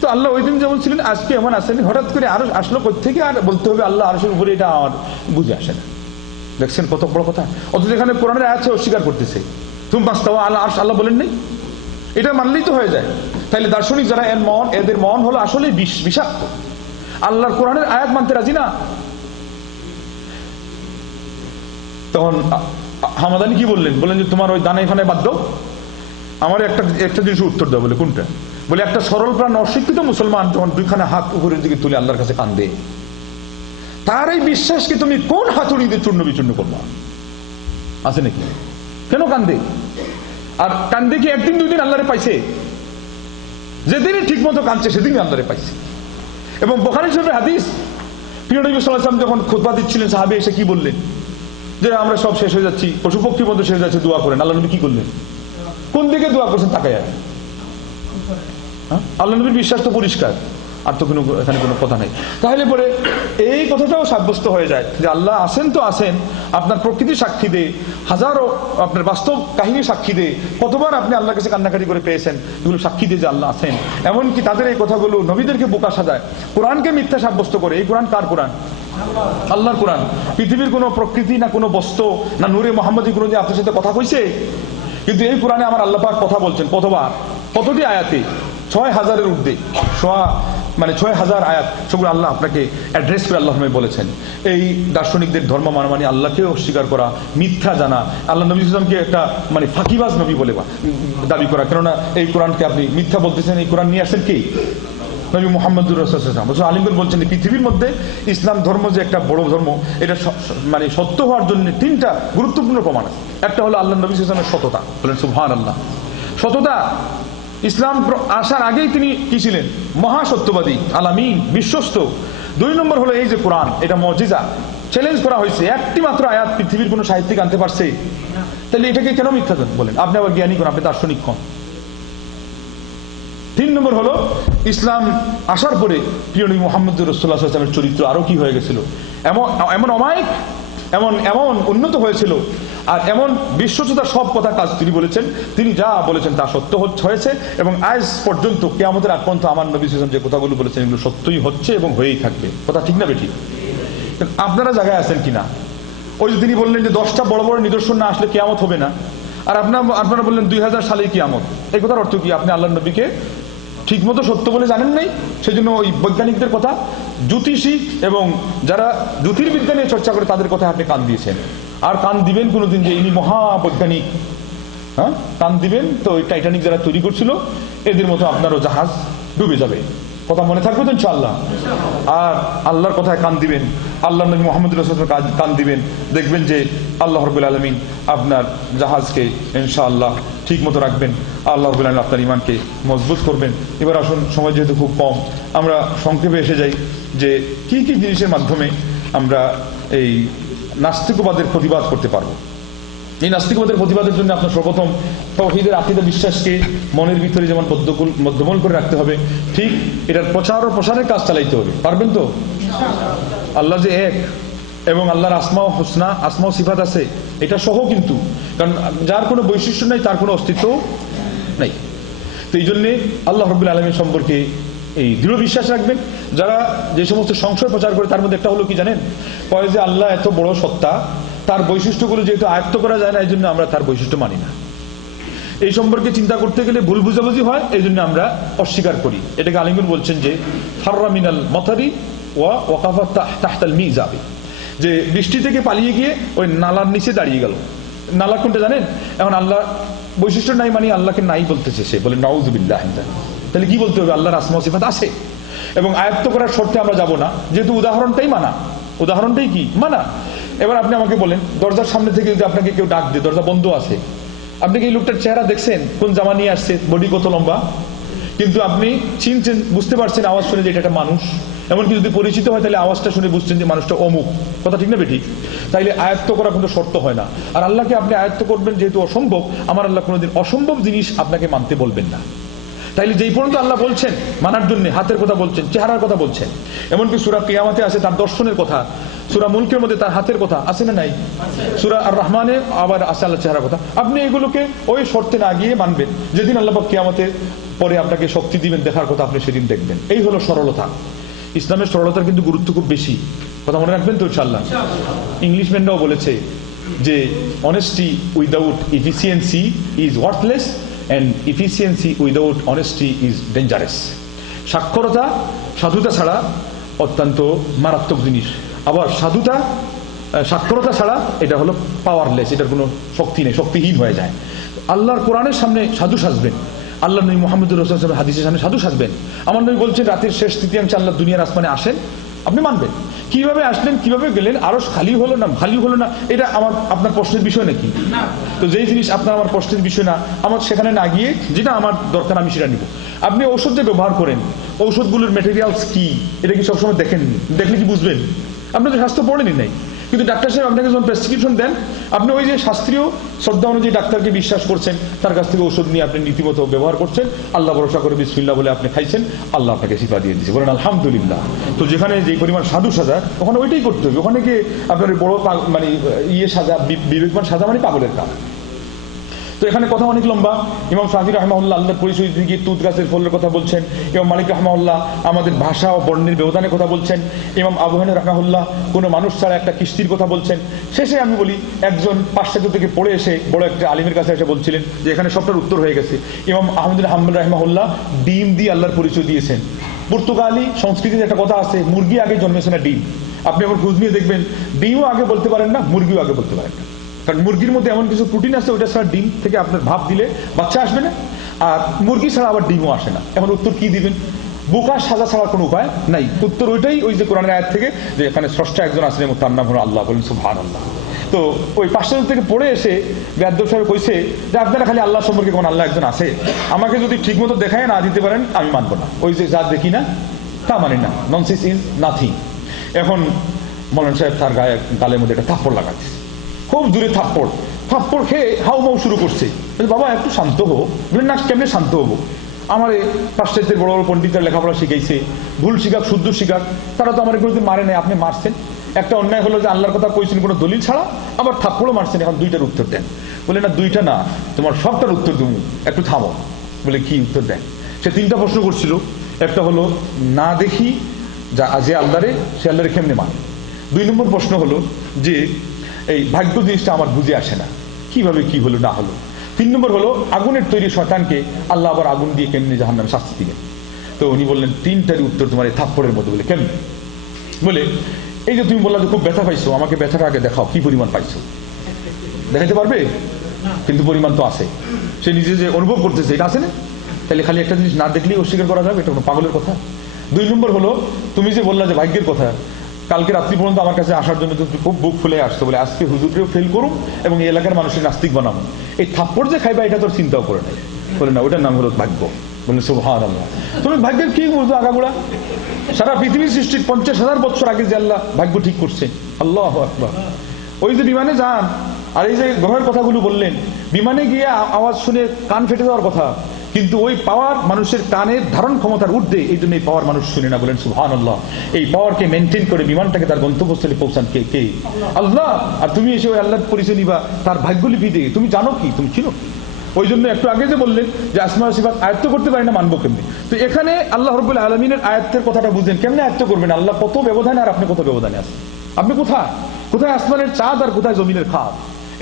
তো আল্লাহ ওই দিন যেমন ছিলেন আজকে এমন আসেন, হঠাৎ করে আরশ আসলো কোথেকে আর বলতে হবে আল্লাহ আরশের উপরে, এটা আমার বুঝে আসে না। দেখছেন কত বড় কথা। অথচ এখানে কোরআনের আয়াত অস্বীকার করতেছে, তুমি বাস্তব আল্লাহ আরশ আল্লাহ বলেন নাই, এটা মানলেই তো হয়ে যায়। তাইলে দার্শনিক যারা এদের মন হলো আসলে বিষাক্ত, আল্লাহর কোরআনের আয়াত মানতে রাজি না। তখন হামাদানি কি বললেন যে তোমার ওই দানাই ফানায় বাদ দাও, আমার একটা জিনিস উত্তর দাও। বলে কোনটা? বলে একটা সরল প্রাণ অশিক্ষিত মুসলমান যখন দুইখানা হাত উপরের দিকে তুলে আল্লাহর কাছে কান্দে, তার এই বিশ্বাসকে তুমি কোন হাতুড়ি দিয়ে চূর্ণ বিচূর্ণ করবা? আছে নাকি? কেন কান্দে? আর কান্দে কি একদিন দুই দিন আল্লাহরে পাইছে? যেদিনই ঠিক মতো কাঁদছে সেদিনই আল্লাহরে পাইছে। এবং বুখারী শরীফের হাদিস, প্রিয় নবী সাল্লাল্লাহু আলাইহি ওয়াসাল্লাম যখন খুতবা দিচ্ছিলেন, সাহাবী এসে কি বললেন যে আমরা সব শেষ হয়ে যাচ্ছি, পশু পক্ষীর মধ্যে শেষ হয়ে যাচ্ছে, দোয়া করেন। আল্লাহ নবী কি করলেন? কোন দিকে দোয়া করছেন তাকায়? আল্লাহ নবীর বিশ্বাস তো পরিষ্কার, আর তো এখানে কোনো কথা নেই। তাহলে পরে এই কথাটাও সাব্যস্ত হয়ে যায় যে আল্লাহ আছেন তো আছেন, আপনার প্রকৃতি সাক্ষী দে, হাজারো আপনার বাস্তব কাহিনী সাক্ষী দে, কতবার আপনি আল্লাহর কাছে কান্নাকাটি করে পেয়েছেন, এগুলো সাক্ষী দিয়ে যে আল্লাহ আছেন। এমনকি তাদের এই কথাগুলো নবীদেরকে বোকা সাজায়, কোরআনকে মিথ্যা সাব্যস্ত করে। এই কোরআন কার কোরআন? আল্লাহর কোরআন। পৃথিবীর কোনো প্রকৃতি না কোনো বস্তু না নূরে মোহাম্মদী কোনো যে আপনার সাথে কথা কইছে, কিন্তু এই কোরআনে আমার আল্লাহ পাক কথা বলছেন। কতবার? কতটি আয়াতে? ৬,০০০-এর ঊর্ধ্বে, ৬,০০০ আয়াত, সেগুলো আল্লাহ আপনাকে অ্যাড্রেস করে আল্লাহ বলেছেন। এই দার্শনিকদের ধর্ম মানে আল্লাহকে অস্বীকার করা, মিথ্যা জানা, আল্লাহ নবী ইসলামকে একটা ফাঁকিবাজ নবী বলে দাবি করা। কেননা এই কোরআনকে আপনি মিথ্যা বলতেছেন। এই কোরআন নিয়ে আসেন কে? নবী মুহাম্মদুর রাসূলুল্লাহ। আলিমগণ বলছেন পৃথিবীর মধ্যে ইসলাম ধর্ম যে একটা বড় ধর্ম, এটা মানে সত্য হওয়ার জন্য 3টা গুরুত্বপূর্ণ প্রমাণ আছে। একটা হলো আল্লাহ নবী সাল্লাল্লাহু আলাইহি ওয়াসাল্লামের সততা, বলেন সুবহানাল্লাহ। সততা, ইসলাম আসার আগেই তিনি কি ছিলেন? মহা সত্যবাদী, আলামিন, বিশ্বস্ত। 2 নম্বর হলো এই যে কোরআন, এটা মুজিজা, চ্যালেঞ্জ করা হয়েছে। একটি মাত্র আয়াত পৃথিবীর কোন সাহিত্যিক আনতে পারছে? তাহলে এটাকে কেন মিথ্যা বলেন? আপনি আবার জ্ঞানী কোন, আপনি দার্শনিক কোন। 3 নম্বর হলো ইসলাম আসার পরে প্রিয় নবী মুহাম্মদুর রাসূলুল্লাহ সাল্লাল্লাহু আলাইহি ওয়াসাল্লামের চরিত্র আরো কি হয়ে গেছিল, এমন অমায়িক, এমন উন্নত হয়েছিল, আর এমন বিশ্বস্ততার সব কথা কাজ তিনি বলেছেন, তিনি যা বলেছেন তা সত্য হয়েছে। এবং আজ পর্যন্ত কিয়ামতের আগ পর্যন্ত আমার নবী সাল্লাল্লাহু আলাইহি ওয়াসাল্লাম যে কথাগুলো বলেছেন এগুলো সত্যই হচ্ছে এবং হয়েই থাকবে। কথা ঠিক না বেঠিক? আপনারা জায়গায় আছেন কিনা? ওই যে তিনি বললেন যে 10টা বড় বড় নিদর্শন না আসলে কিয়ামত হবে না, আর আপনারা বললেন 2000 সালেই কিয়ামত। এই কথার অর্থ কি? আপনি আল্লাহর নবীকে ঠিক মতো সত্য বলে জানেন নাই, সেই জন্য ওই বৈজ্ঞানিকদের কথা, জ্যোতিষী এবং যারা জ্যোতির্বিজ্ঞান নিয়ে চর্চা করে তাদের কথা আপনি কান দিয়েছেন। আর কান দিবেন কোনোদিন যে ইনি মহাবৈজ্ঞানিক, হ্যাঁ কান দিবেন তো ওই টাইটানিক যারা তৈরি করছিল এদের মতো আপনারও জাহাজ ডুবে যাবে। কথা মনে থাকবে তো ইনশাআল্লাহ? আর আল্লাহর কথায় কান দিবেন, আল্লাহ নবী মুহাম্মদ রাসূলুল্লাহর কান দিবেন, দেখবেন যে আল্লাহ রাব্বুল আলামিন আপনার জাহাজকে ইনশাআল্লাহ ঠিক মতো রাখবেন, আল্লাহ রাব্বুল আলামিন আপনার ঈমানকে মজবুত করবেন। এবার আসুন, সময় যেহেতু খুব কম, আমরা সংক্ষেপে এসে যাই যে কি কি জিনিসের মাধ্যমে আমরা এই নাস্তিকবাদের প্রতিবাদ করতে পারবো। এই নাস্তিকবাদের প্রতিবাদের জন্য আপনার সর্বপ্রথম তাওহীদের আকীদা বিশ্বাসকে মনের ভিতরে যেমন বদ্ধমূল করে রাখতে হবে, ঠিক এটার প্রচার ও প্রসারের কাজ চালাইতে হবে। পারবেন তো? আল্লাহ যে এক এবং আল্লাহর আসমা ও হুসনা, আসমা ও সিফাত আছে, এটা সহ কিন্তু, কারণ যার কোনো বৈশিষ্ট্য নাই তার কোনো অস্তিত্ব নাই। তো এই জন্যে আল্লাহ রাব্বুল আলামিন সম্পর্কে এই দৃঢ় বিশ্বাস রাখবেন। যারা যে সমস্ত সংশয় প্রচার করে তার মধ্যে একটা হলো কি জানেন? কয় যে আল্লাহ এত বড় সত্তা, তার বৈশিষ্ট্যগুলো যেহেতু আয়ত্ত করা যায় না এই জন্য আমরা তার বৈশিষ্ট্য মানি না। এই সম্পর্কে চিন্তা করতে গেলে ভুল বুঝাবুঝি হয়, এই জন্য আমরা অস্বীকার করি। এটাকে আলিমগণ বলছেন যে ফাররা মিনাল মাতারি ওয়া ওয়াকাফা তাহতাল মিজাবি, যে বৃষ্টি থেকে পালিয়ে গিয়ে ওই নালার নিচে দাঁড়িয়ে গেল। নালা কোনটা জানেন? এখন আল্লাহ বৈশিষ্ট্য নাই মানে আল্লাহকে নাই বলতেছে, সে বলে নাউযুবিল্লাহ। তাহলে কি বলতে হবে? আল্লাহর আসমা ও সিফাত আছে এবং আয়ত্ত করার শর্তে আমরা যাব না, যেহেতু উদাহরণটাই মানা। উদাহরণটাই কি? মানা। এবার আপনি আমাকে বলেন, দরজার সামনে থেকে যদি আপনাকে কেউ ডাক দেয়, দরজা বন্ধ আছে, আপনি কি এই লোকটার চেহারা দেখছেন, কোন জামা নিয়ে আসছে, বডি কত লম্বা, কিন্তু আপনি চিনছেন, বুঝতে পারছেন আওয়াজ শুনে যে এটা একটা মানুষ। এমনকি যদি পরিচিত হয় তাহলে আওয়াজটা শুনে বুঝছেন যে মানুষটা অমুক। কথা ঠিক না বেঠিক? তাইলে আয়ত্ত করা কিন্তু শর্ত হয় না। আর আল্লাহকে আপনি আয়ত্ত করবেন যেহেতু অসম্ভব, আমার আল্লাহ কোনোদিন অসম্ভব জিনিস আপনাকে মানতে বলবেন না। তাইলে যেই পর্যন্ত আল্লাহ বলছেন মানার জন্য, হাতের কথা বলছেন, চেহারার কথা বলছেন, এমনকি সূরা কিয়ামতে আছে তার দর্শনের কথা, সূরা মুলকের মধ্যে তার হাতের কথা আছে না নাই, সূরা আর রহমানে আবার আছে আল্লাহ চেহারার কথা। আপনি এগুলোকে ওই শর্তে না গিয়ে মানবেন। যেদিন আল্লাহ পাক কিয়ামতে পরে আপনাকে শক্তি দিবেন দেখার কথা, আপনি সেদিন দেখবেন। এই হলো সরলতা। ইসলামের সরলতার কিন্তু গুরুত্ব খুব বেশি। কথা মনে রাখবেন তো ইনশাআল্লাহ? ইংলিশম্যানরাও বলেছে যে honesty without efficiency is worthless and efficiency without honesty is dangerous. সাক্ষরতা, সাধুতা ছাড়া অত্যন্ত মারাত্মক জিনিস। আবার সাক্ষরতা ছাড়া এটা হলো পাওয়ারলেস, এটার কোনো শক্তি নেই, শক্তিহীন হয়ে যায়। আল্লাহর কোরআনের সামনে সাধু সাজবেন, আল্লাহ নবী মুহাম্মদুর রাসূলুল্লাহ হাদিসের সামনে সাধু সাজবেন। আমার নবী বলছেন রাতের শেষ তৃতীয়াংশে আল্লাহ দুনিয়ার আসমানে আসেন, আপনি মানবেন। কিভাবে আসলেন, কিভাবে গেলেন, আরশ খালি হলো না খালি হলো না, এটা আপনার প্রশ্নের বিষয় নাকি? তো যেই জিনিস আপনার আমার প্রশ্নের বিষয় না, আমার সেখানে না গিয়ে যেটা আমার দরকার আমি সেটা নিব। আপনি ঔষধ যে ব্যবহার করেন, ঔষধগুলোর ম্যাটেরিয়ালস কি, এটা কি সবসময় দেখেননি? দেখলে কি বুঝবেন? আপনি তো স্বাস্থ্য পড়েনি নাই, কিন্তু ডাক্তার সাহেব আপনাকে যখন প্রেসক্রিপশন দেন, আপনি ওই যে শাস্ত্রীয় শ্রদ্ধা অনুযায়ী ডাক্তারকে বিশ্বাস করছেন, তার কাছ থেকে ওষুধ নিয়ে আপনি নীতিমতো ব্যবহার করছেন, আল্লাহ ভরসা করে বিসমিল্লাহ বলে আপনি খাইছেন, আল্লাহ আপনাকে শিফা দিয়ে দিয়েছে, বলেন আলহামদুলিল্লাহ। তো যেখানে যে পরিমাণ সাধু সাজা, ওখানে ওইটাই করতে হবে। ওখানে গিয়ে আপনার বড় মানে সাজা, বিবেকবান সাজা মানে পাগলের কাজ। তো এখানে কথা অনেক লম্বা। ইমাম শাফি রাহমাহুল্লাহ আল্লাহর পরিচয় দিয়ে তুত গাছের ফলের কথা বলছেন। ইমাম মালিক রাহমাহুল্লাহ আমাদের ভাষা ও বর্ণের ব্যবধানের কথা বলছেন। ইমাম আবু হানিফা রাহমাহুল্লাহ কোনো মানুষ ছাড়া একটা কিস্তির কথা বলছেন। শেষে আমি বলি, একজন পাশ্চাত্য থেকে পড়ে এসে বড় একটা আলিমের কাছে এসে বলছিলেন যে এখানে সবটার উত্তর হয়ে গেছে। ইমাম আহমদ হাম্বল রাহমাহুল্লাহ ডিম দিয়ে আল্লাহর পরিচয় দিয়েছেন। পর্তুগালি সংস্কৃতিতে একটা কথা আছে, মুরগি আগে জন্মেছে না ডিম। আপনি আবার খোঁজ নিয়ে দেখবেন ডিমও আগে বলতে পারেন না, মুরগিও আগে বলতে পারেন না, কারণ মুরগির মধ্যে এমন কিছু প্রোটিন আছে ওইটা ছাড়া ডিম থেকে আপনার ভাপ দিলে বাচ্চা আসবে না, আর মুরগি ছাড়া আবার ডিমও আসে না। এখন উত্তর কি দিবেন? বোকা সাজা ছাড়া কোনো উপায় নাই। উত্তর ওইটাই, ওই যে কোরআনের আয়াত থেকে যে এখানে স্রষ্টা একজন আছেন এবং তার নাম হলো আল্লাহ, বলেন সুবহানাল্লাহ। তো ওই ৫টা থেকে পড়ে এসে বেয়াদব সাহেব কইছে যে আপনারা খালি আল্লাহ সম্পর্কে কোন আল্লাহ একজন আছে, আমাকে যদি ঠিক মতো দেখায় না দিতে পারেন আমি মানবো না, ওই যে যা দেখি না তা মানি না, ননসেন্স ইজ নাথিং। এখন মৌলানা সাহেব তার গালের মধ্যে একটা থাপ্পড় লাগাচ্ছে, খুব দূরে থাপ্পড় খেয়ে হাউ মাউ শুরু করছে। বাবা একটু শান্ত হবো। বলেন না, কেমনে শান্ত হবো? আমার পাশ্চাত্যের বড় বড় পণ্ডিতরা লেখাপড়া শিখাইছে, ভুল শিখাক শুদ্ধ শিখাক, তারা তো আমার এগুলোতে মারে নাই, আপনি মারছেন। একটা অন্যায় হলো যে আল্লাহর কথা কইছেন কোনো দলিল ছাড়া, আবার থাপ্পড়ও মারছেন, এখন দুইটার উত্তর দেন। বলে না দুইটা না, তোমার সবটার উত্তর তুমি, একটু থামো। বলে কি উত্তর দেন? সে 3টা প্রশ্ন করছিল। একটা হলো না দেখি যে আল্লাহরে, সে আল্লাহরে কেমনে মানে। 2 নম্বর প্রশ্ন হলো যে এই ভাগ্য জিনিসটা আমার বুঝে আসে না, কিভাবে কি হলো না হলো। 3 নম্বর হলো আগুনের তৈরি শয়তানকে আল্লাহ আবার আগুন দিয়ে কেমনি জাহান্নামে শাস্তি দিবেন। তো উনি বললেন 3টারই উত্তর তোমার এই থাপ্পড়ের মধ্যে। বলে কেমনি? বলে এই যে তুমি বললা যে খুব ব্যথা পাইছো, আমাকে ব্যথাটা আগে দেখাও, কি পরিমাণ পাইছো। দেখাইতে পারবে? কিন্তু পরিমাণ তো আছে, সে নিজে যে অনুভব করতেছে এটা আছে না। তাহলে খালি একটা জিনিস না দেখলেই অস্বীকার করা যাবে? এটা কোনো পাগলের কথা। 2 নম্বর হলো তুমি যে বললা যে ভাগ্যের কথা, কালকে রাত্রি পর্যন্ত আমার কাছে আসার জন্য তুমি খুব বুক ফুলে আসতো, বলে আজকে হুজুরকেও ফেল করুন এবং এই এলাকার মানুষের নাস্তিক বানাবো। এই থাপ্পড় যে খাইবা এটা তোর চিন্তাও করে নাই। বলে না, ওটার নাম হলো ভাগ্য। বলে সুবহানাল্লাহ। তুমি ভাগ্যের কি বুঝো আগাগোড়া? সারা পৃথিবীর সৃষ্টির 50,000 বছর আগে যে আল্লাহ ভাগ্য ঠিক করছে। আল্লাহু আকবার। ওই যে বিমানে যান আর এই যে গ্রহের কথাগুলো বললেন, বিমানে গিয়ে আওয়াজ শুনে কান ফেটে যাওয়ার কথা, কিন্তু ওই পাওয়ার মানুষের কানের ধারণ ক্ষমতার ঊর্ধ্বে, এই জন্য এই পাওয়ার মানুষ শুনে না। বলেন সুবহানাল্লাহ। এই পাওয়ারকে মেনটেন করে বিমানটাকে তার গন্তব্যস্থলে পৌঁছান কে? আল্লাহ। আর তুমি এসে ওই আল্লাহর পরিচয় নিবা তার ভাগ্যলিপি দিয়ে। তুমি জানো কি? তুমি চিনো? ওই জন্য একটু আগে যে বললেন যে আসমা সিফাত আয়ত্ত করতে পারি না, মানবো কেমনি? তো এখানে আল্লাহ রাব্বুল আলামিনের আয়াতের কথাটা বুঝেন, কেমনে আয়ত্ত করবেন? আল্লাহ কত ব্যবধানে আর আপনি কত ব্যবধানে আছেন। আপনি কোথায় আসমানের চাঁদ আর কোথায় জমিনের খাদ।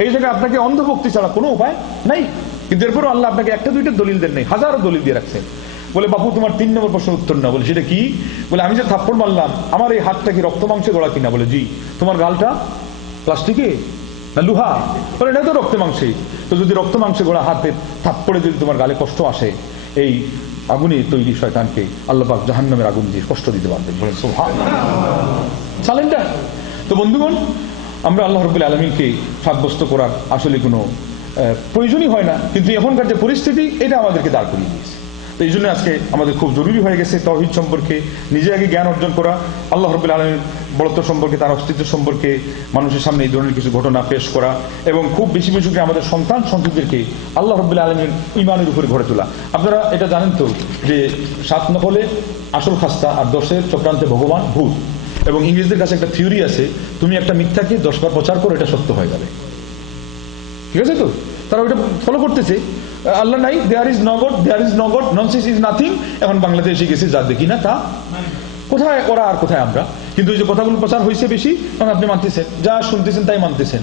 এই জায়গায় আপনাকে অন্ধভক্তি ছাড়া কোনো উপায় নাই। কিন্তু এরপরও আল্লাহ আপনাকে 1-2টা দলিল দেন নাই, হাজারো দলিল দিয়ে রাখছেন। বলে বাপু তোমার 3 নম্বর প্রশ্নের উত্তর না। বলে সেটা কি? বলে আমি যে থাপ্পড় মারলাম, আমার এই হাতটা কি রক্ত মাংসে গড়া কিনা? বলে জি। তোমার গালটা প্লাস্টিকে না লোহা? বলে এটা তো রক্ত মাংসে। তো যদি রক্ত মাংসে গড়া হাতের থাপ্পড়ে যদি তোমার গালে কষ্ট আসে, এই আগুনে তৈরি শয়তানকে আল্লাহ পাক জাহান্নামের আগুন দিয়ে কষ্ট দিতে পারবেন। বলেন সুবহানাল্লাহ। চ্যালেঞ্জটা। তো বন্ধুগণ, আমরা আল্লাহ রাব্বুল আলামিনকে সাব্যস্ত করার আসলে কোনো প্রয়োজনই হয় না, কিন্তু এখনকার যে পরিস্থিতি এটা আমাদেরকে দাঁড় করিয়ে দিয়েছে। তো এই জন্য আজকে আমাদের খুব জরুরি হয়ে গেছে তাওহীদ সম্পর্কে নিজে আগে জ্ঞান অর্জন করা, আল্লাহ রাব্বুল আলামিনের বড়ত্ব সম্পর্কে, তার অস্তিত্ব সম্পর্কে মানুষের সামনে এই ধরনের কিছু ঘটনা পেশ করা, এবং খুব বেশি বেশি করে আমাদের সন্তান সন্ততিদেরকে আল্লাহ রাব্বুল আলামিনের ঈমানের উপরে গড়ে তোলা। আপনারা এটা জানেন তো যে 7 নকলে আসল খাস্তা আর 10-এর চক্রান্তে ভগবান ভূত। এবং ইংরেজদের কাছে একটা থিওরি আছে, তুমি একটা মিথ্যাকে 10 বার প্রচার করো, এটা সত্য হয়ে যাবে। ঠিক আছে? তো তারা ওইটা ফলো করতেছে। আল্লাহ নাই, there is no God, there is no God, nonsense is nothing. এখন বাংলাদেশে গেছে যা দেখি না তা, কোথায় ওরা আর কোথায় আমরা। কিন্তু ওই যে কথাগুলো প্রচার হয়েছে বেশি, তখন আপনি মানতেছেন, যা শুনতেছেন তাই মানতেছেন।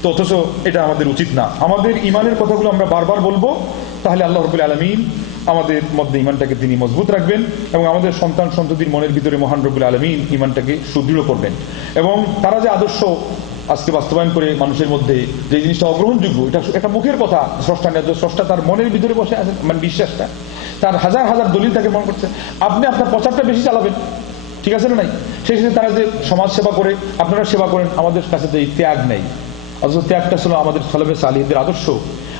তো অথচ এটা আমাদের উচিত না। আমাদের ইমানের কথাগুলো আমরা বারবার বলবো, তাহলে আল্লাহ রাব্বুল আলামিন আমাদের মধ্যে ইমানটাকে তিনি মজবুত রাখবেন এবং আমাদের সন্তান সন্ততির মনের ভিতরে মহান রব্বুল আলামিন ইমানটাকে সুদৃঢ় করবেন। এবং তারা যে আদর্শ আজকে বাস্তবায়ন করে মানুষের মধ্যে যে জিনিসটা অগ্রহণযোগ্য, এটা একটা মুখের কথা, স্রষ্টা তার মনের ভিতরে বসে আছে, মানে বিশ্বাসটা, তার হাজার হাজার দলিল তাকে মনে করছে। আপনি আপনার প্রচারটা বেশি চালাবেন, ঠিক আছে না? নাই সেই সাথে তারা যে সমাজ সেবা করে, আপনারা সেবা করেন, আমাদের কাছে তো এই ত্যাগ নেই। অথচ ত্যাগটা ছিল আমাদের সালাফে সালিহদের আদর্শ।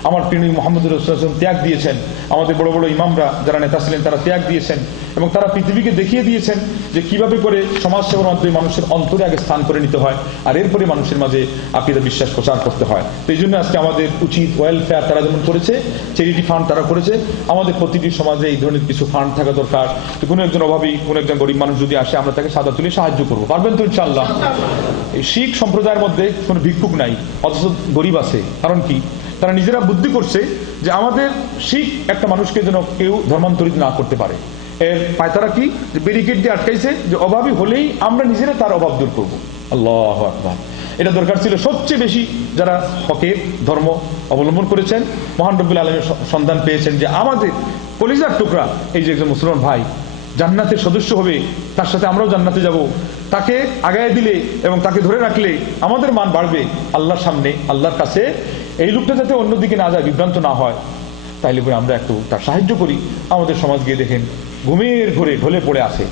আমার প্রিয় মুহাম্মদ রাসূলুল্লাহ সাল্লাল্লাহু আলাইহি ওয়াসাল্লাম ত্যাগ দিয়েছেন, আমাদের বড় বড় ইমামরা যারা নেতা ছিলেন তারা ত্যাগ দিয়েছেন, এবং তারা পৃথিবীকে দেখিয়ে দিয়েছেন যে কিভাবে করে সমাজ সেবার মাধ্যমে মানুষের অন্তরে আগে স্থান করে নিতে হয়, আর এরপরে মানুষের মাঝে আকীদা বিশ্বাস প্রচার করতে হয়। তো এই জন্য আজকে আমাদের উচিত ওয়েলফেয়ার তারা যেমন করেছে, চ্যারিটি ফান্ড তারা করেছে, আমাদের প্রতিটি সমাজে এই ধরনের কিছু ফান্ড থাকা দরকার। কোনো একজন অভাবী, কোনো একজন গরিব মানুষ যদি আসে, আমরা তাকে সাদা তুলে সাহায্য করবো। পারবেন তো ইনশাআল্লাহ? এই শিখ সম্প্রদায়ের মধ্যে কোনো ভিক্ষুক নাই, অথচ গরিব আছে। কারণ কি? তারা নিজেরা বুদ্ধি করছে যে আমাদের শিখ একটা মানুষকে যেন কেউ ধর্মান্তরিত না করতে পারে। এর পায়তারা কি? যে ব্যারিকেড দিয়ে আটকাইছে, যে অভাবী হলেই আমরা নিজেরা তার অভাব দূর করবো। আল্লাহু আকবার। এটা দরকার ছিল। সবচেয়ে বেশি যারা হকের ধর্ম অবলম্বন করেছেন, মহান রব্বুল আলামিনের সন্ধান পেয়েছেন যে আমাদের কলিজার টুকরা এই যে একজন মুসলমান ভাই জান্নাতের সদস্য হবে, তার সাথে আমরাও জান্নাতে যাব, তাকে আগায় দিলে এবং তাকে ধরে রাখলে আমাদের মান বাড়বে আল্লাহর সামনে, আল্লাহর কাছে। এই লোকটা যাতে অন্যদিকে না যায়, বিভ্রান্ত না হয়, তাইলে করে আমরা একটু তার সাহায্য করি। আমাদের সমাজ গিয়ে দেখেন ঘুমের ঘোরে ঢলে পড়ে আছে,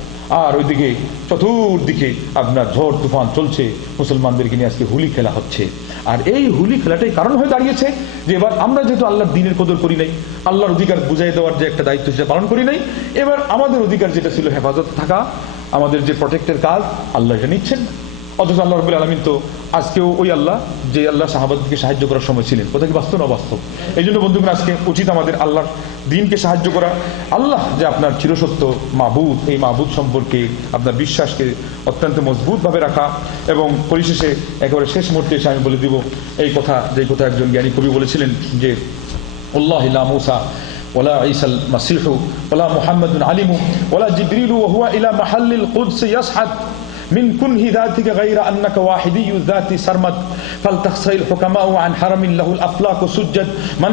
আর ওইদিকে চতুর্দিকে আপনার ঝড় তুফান চলছে, মুসলমানদেরকে নিয়ে আজকে হুলি খেলা হচ্ছে। আর এই হুলি খেলাটাই কারণ হয়ে দাঁড়িয়েছে যে এবার আমরা যেহেতু আল্লাহর দ্বীনের কদর করি নাই, আল্লাহর অধিকার বুঝাই দেওয়ার যে একটা দায়িত্ব সেটা পালন করি নাই, এবার আমাদের অধিকার যেটা ছিল হেফাজত থাকা, আমাদের যে প্রটেক্টের কাজ, আল্লাহ এটা নিচ্ছেন না। অথচ আল্লাহ রাব্বুল আলামিন তো আজকেও ওই আল্লাহ যে আল্লাহ সাহাবাদেরকে সাহায্য করার সময় ছিলেন, কথা কি বাস্তব না অবাস্তব? এই জন্য বন্ধুগণ, আজকে উচিত আমাদের আল্লাহর দ্বীনকে সাহায্য করা। আল্লাহ যে আপনার চিরসত্য মাবুদ, এই মাবুদ সম্পর্কে আপনার বিশ্বাসকে অত্যন্ত মজবুতভাবে রাখা। এবং পরিশেষে একেবারে শেষ মুহূর্তে এসে আমি বলে দিব এই কথা, যে কথা একজন জ্ঞানী কবি বলেছিলেন যে আল্লাহ লা মুসা ওয়ালা ঈসাল মাসীহু ওয়ালা মুহাম্মাদুন আলিমু ওয়ালা জিবরিলু ওয়া হুয়া ইলা মাহাল্লিল কুদস ইয়াসহাদ من كنه ذاتك غير أنك واحدي الذات سرمد فلتخسر الحكماء عن حرم له الأفلاك سجد من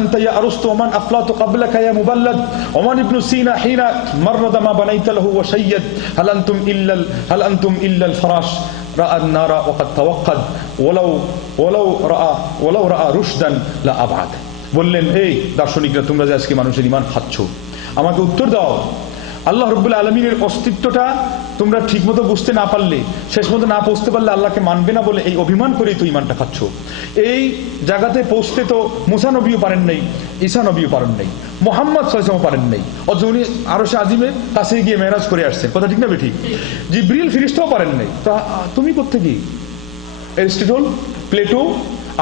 أنت يا أرسطو ومن أفلاط قبلك يا مبلد ومن ابن سينا حين مرد ما بنيت له وشيد هل أنتم إلا الفراش رأى النار وقد توقد ولو رأى رشدا لا أبعد। বললেন, এই দার্শনিকরা, তোমরা যে আজকে মানুষের ঈমান খাচ্ছ, আমাকে উত্তর দাও। আল্লাহ রাব্বুল আলামিনের অস্তিত্বটা তোমরা ঠিকমতো বুঝতে না পারলে, শেষ মতো না পৌঁছতে পারলে আল্লাহকে মানবে না বলে এই অভিমান করেই তো ঈমানটা খাচ্ছ। এই জায়গাতে পৌঁছতে তো মুসা নবীও পারেন নাই, ঈসা নবীও পারেন নাই, মুহাম্মদ সাল্লাল্লাহু আলাইহি ওয়াসাল্লাম পারেন নাই, অথচ উনি আরশে আজিমের কাছে গিয়ে মেরাজ করে আসছেন, কথা ঠিক না বেঠিক? জিবরিল ফেরেশতাও পারেন নাই, তা তুমি কোত্থেকে? অ্যারিস্টটল, প্লেটো,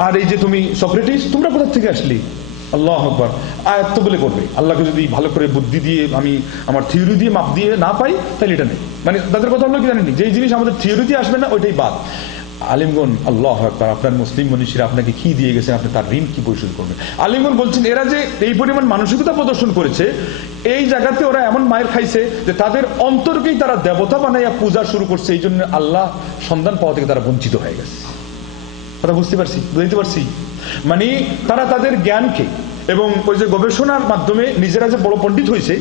আর এই যে তুমি সক্রেটিস, তোমরা কোথা থেকে আসলে? আল্লাহু আকবার। আয়াত তো বলে করবে, আল্লাহকে যদি ভালো করে বুদ্ধি দিয়ে আমি আমার থিওরি দিয়ে মাপ দিয়ে না পাই, তাহলে এটা নেই। মানে তাদের কথা হলো কি জানেননি, যে জিনিস আমাদের থিওরি দিয়ে আসবে না ওইটাই বাদ। আলিমগণ, আল্লাহু আকবার, আপনার মুসলিম মনীষীরা আপনাকে কি দিয়ে গেছেন, আপনি তার ঋণ কি পরিশোধ করবেন? আলিমগণ বলছেন, এরা যে এই পরিমাণ মানসিকতা প্রদর্শন করেছে, এই জায়গাতে ওরা এমন মায়ের খাইছে যে তাদের অন্তরকেই তারা দেবতা বানাইয়া পূজা শুরু করছে। এই জন্য আল্লাহ সন্ধান পাওয়া থেকে তারা বঞ্চিত হয়ে গেছে। কথা বুঝতে পারছি? মানে তারা তাদের জ্ঞানকে এবং ওই যে গবেষণার মাধ্যমে নিজেরা যে বড় পণ্ডিত হয়েছে,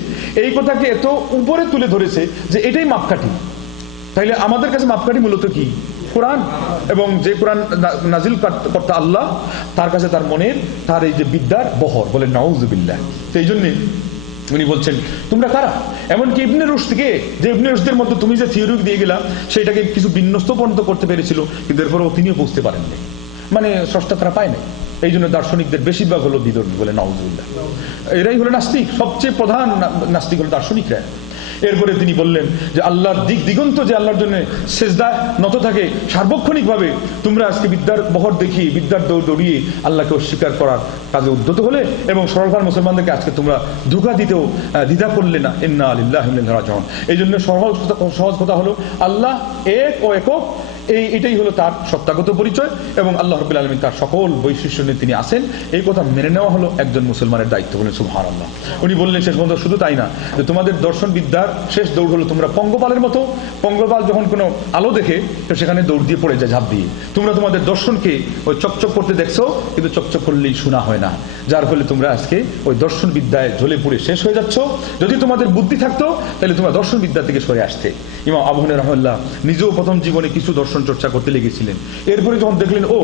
এই কথাকে এত উপরে তুলে ধরেছে যে এটাই মাপকাঠি। তাইলে আমাদের কাছে মাপকাঠি মূলত কি? কোরআন। এবং যে কোরআন নাজিল কর্তা আল্লাহ, তার কাছে তার মনের, তার এই যে বিদ্যার বহর, বলে নাউযুবিল্লাহ। সেই জন্যে উনি বলছেন, তোমরা কারা? এমনকি ইবনে রুশদকে, যে ইবনে রুশদের মধ্যে তুমি যে থিওরি দিয়ে গেলা, সেটাকে কিছু বিন্যস্ত পর্যন্ত করতে পেরেছিল, কিন্তু এরপরেও তিনিও বুঝতে পারেননি, মানে স্রষ্টা তারা পায় না। এই জন্য দার্শনিকদের বেশিরভাগ হলো বিদর্মী, বলে নাউযুবিল্লাহ। এরাই হলো নাস্তিক, সবচেয়ে প্রধান নাস্তিক হলো দার্শনিকরা। এরপরে তিনি বললেন যে আল্লাহর দিগন্ত যে আল্লাহর জন্য সেজদায় নত থাকে সার্বক্ষণিকভাবে, তোমরা আজকে বিদ্যার বহর দেখিয়ে, বিদ্যার দৌড় দৌড়িয়ে আল্লাহকে অস্বীকার করার কাজে উদ্যত হলে এবং সরকার মুসলমানদেরকে আজকে তোমরা ধোঁকা দিতেও দ্বিধা করলে না। ইন্না লিল্লাহি ওয়া ইন্না ইলাইহি রাজিউন। এই জন্য সহজ কথা হলো আল্লাহ এক ও একক, এটাই হলো তার সত্তাগত পরিচয়, এবং আল্লাহ রাব্বুল আলামিন তার সকল বৈশিষ্ট্য নিয়ে তিনি আছেন, এই কথা মেনে নেওয়া হলো একজন মুসলমানের দায়িত্ব। বলেন সুবহানাল্লাহ। উনি বললেন শেষ পর্যন্ত, শুধু তাই না, যে তোমাদের দর্শন বিদ্যার শেষ দৌড় হলো তোমরা পঙ্গপালের মতো। পঙ্গপাল যখন কোনো আলো দেখে তো সেখানে দৌড় দিয়ে পড়ে যায়, ঝাঁপ দিয়ে। তোমরা তোমাদের দর্শনকে ওই চকচক করতে দেখছো, কিন্তু চকচক করলেই শোনা হয় না, যার ফলে তোমরা আজকে ওই দর্শন বিদ্যায় ঝলে পড়ে শেষ হয়ে যাচ্ছ। যদি তোমাদের বুদ্ধি থাকতো তাহলে তোমরা দর্শন বিদ্যা থেকে সরে আসতে। ইমাম আবু হানিফা রাহিমাহুল্লাহ নিজেও প্রথম জীবনে কিছু দর্শন চর্চা করতে লেগেছিলেন। এরপরে যখন দেখলেন ও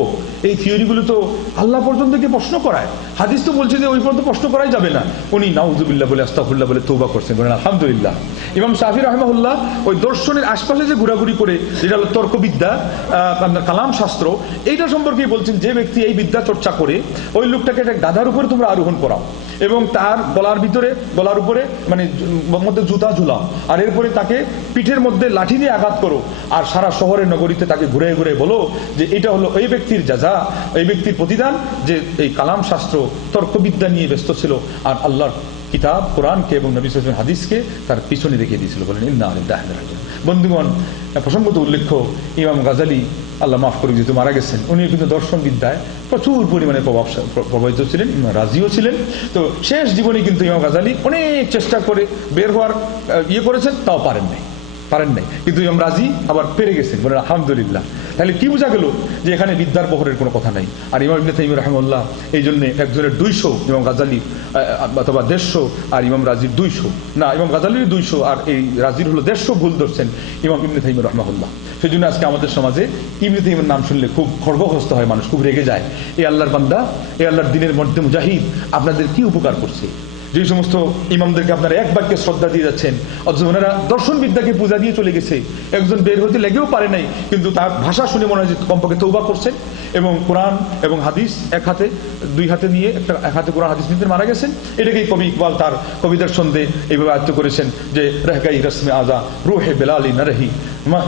এই থিওরিগুলো তো আল্লাহ পর্যন্ত গিয়ে প্রশ্ন করায়, হাদিস তো বলছে যে ওই পর্যন্ত প্রশ্ন করাই যাবে না, উনি নাউযুবিল্লাহ বলে, আস্তাগফিরুল্লাহ বলে তওবা করছেন। বলেন আলহামদুলিল্লাহ। ইমাম শাফি রাহিমাহুল্লাহ ওই দর্শনের আশপাশে যে ঘোরাঘুরি করে, যেটা হলো তর্কবিদ্যা, কালাম শাস্ত্র, এইটা সম্পর্কে বলছেন যে ব্যক্তি এই বিদ্যা চর্চা করে, ওই লোকটাকে একটা গাধার উপরে তোমরা আরোহণ করাও এবং তার গলার উপরে মানে মধ্যে জুতা ঝুলাও, আর এরপরে তাকে পিঠের মধ্যে লাঠি দিয়ে আঘাত করো, আর সারা শহরের নগরীতে তাকে ঘুরে ঘুরে বলো যে এটা হলো এই ব্যক্তির জাযা, এই ব্যক্তির প্রতিদান, যে এই কালাম শাস্ত্র তর্কবিদ্যা নিয়ে ব্যস্ত ছিল আর আল্লাহর কিতাব কোরআনকে এবং নবী সাল্লাল্লাহু আলাইহি ওয়াসাল্লাম হাদিসকে তার পিছনে রেখে দিয়েছিল। বলেন ইন্না লিল্লাহি ওয়া ইন্না ইলাইহি রাজিউন। বন্ধুগণ, প্রসঙ্গত উল্লেখ্য, ইমাম গাজালি, আল্লাহ মাফ করুক, যেহেতু মারা গেছেন, উনি কিন্তু দর্শন বিদ্যায় প্রচুর পরিমাণে প্রভাবিত ছিলেন, রাজিও ছিলেন। তো শেষ জীবনে কিন্তু ইমাম গাজালি অনেক চেষ্টা করে বের হওয়ার করেছেন, তাও পারেন নাই, কিন্তু ইমাম রাজি আবার পেরে গেছেন। বলেন আলহামদুলিল্লাহ। তাহলে কি বোঝা গেল যে এখানে বিদ্যার বহরের কোনো কথা নাই। আর ইমাম ইবনে তাইমিয়া রাহিমাহুল্লাহ এই জন্য একজনের 200, ইমাম গাজালি অথবা 150, আর ইমাম রাজির 200, না ইমাম গাজালির 200 আর এই রাজির হলো 150 ভুল ধরছেন ইমাম ইবনে তাইমিয়া রাহিমাহুল্লাহ। সেই জন্য আজকে আমাদের সমাজে ইবনে তাইমিয়ার নাম শুনলে খুব খর্বগ্রস্ত হয় মানুষ, খুব রেগে যায়। এই আল্লাহর বান্দা, এই আল্লাহর দ্বীনের মধ্যে মুজাহিদ আপনাদের কি উপকার করছে? যে সমস্ত ইমামদেরকে আপনারা এক বাক্যে শ্রদ্ধা দিয়ে যাচ্ছেন, অথচ ওনারা দর্শনবিদ্যাকে পূজা দিয়ে চলে গেছে, একজন বের হতে লেগেও পারে নাই, কিন্তু তার ভাষা শুনে মনে হয় যে কমপক্ষে তওবা করছেন এবং কোরআন এবং হাদিস দুই হাতে নিয়ে এক হাতে কোরআন হাদিস নিতে মারা গেছেন। এটাকেই কবি ইকবাল তার কবিতার ছন্দে এইভাবে আয়ত্ত করেছেন যে রহগাই রসমে আজা রুহে বেলালি না রহি,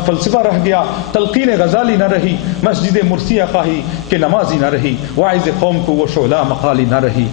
ফলসফা রহ গিয়া তলকিন গজালি না রহি, মসজিদে মুরসিয়া কাহি কে নামাজি না রহি, ওয়াইজে কৌম কো ও শোলা মকালি না রহি।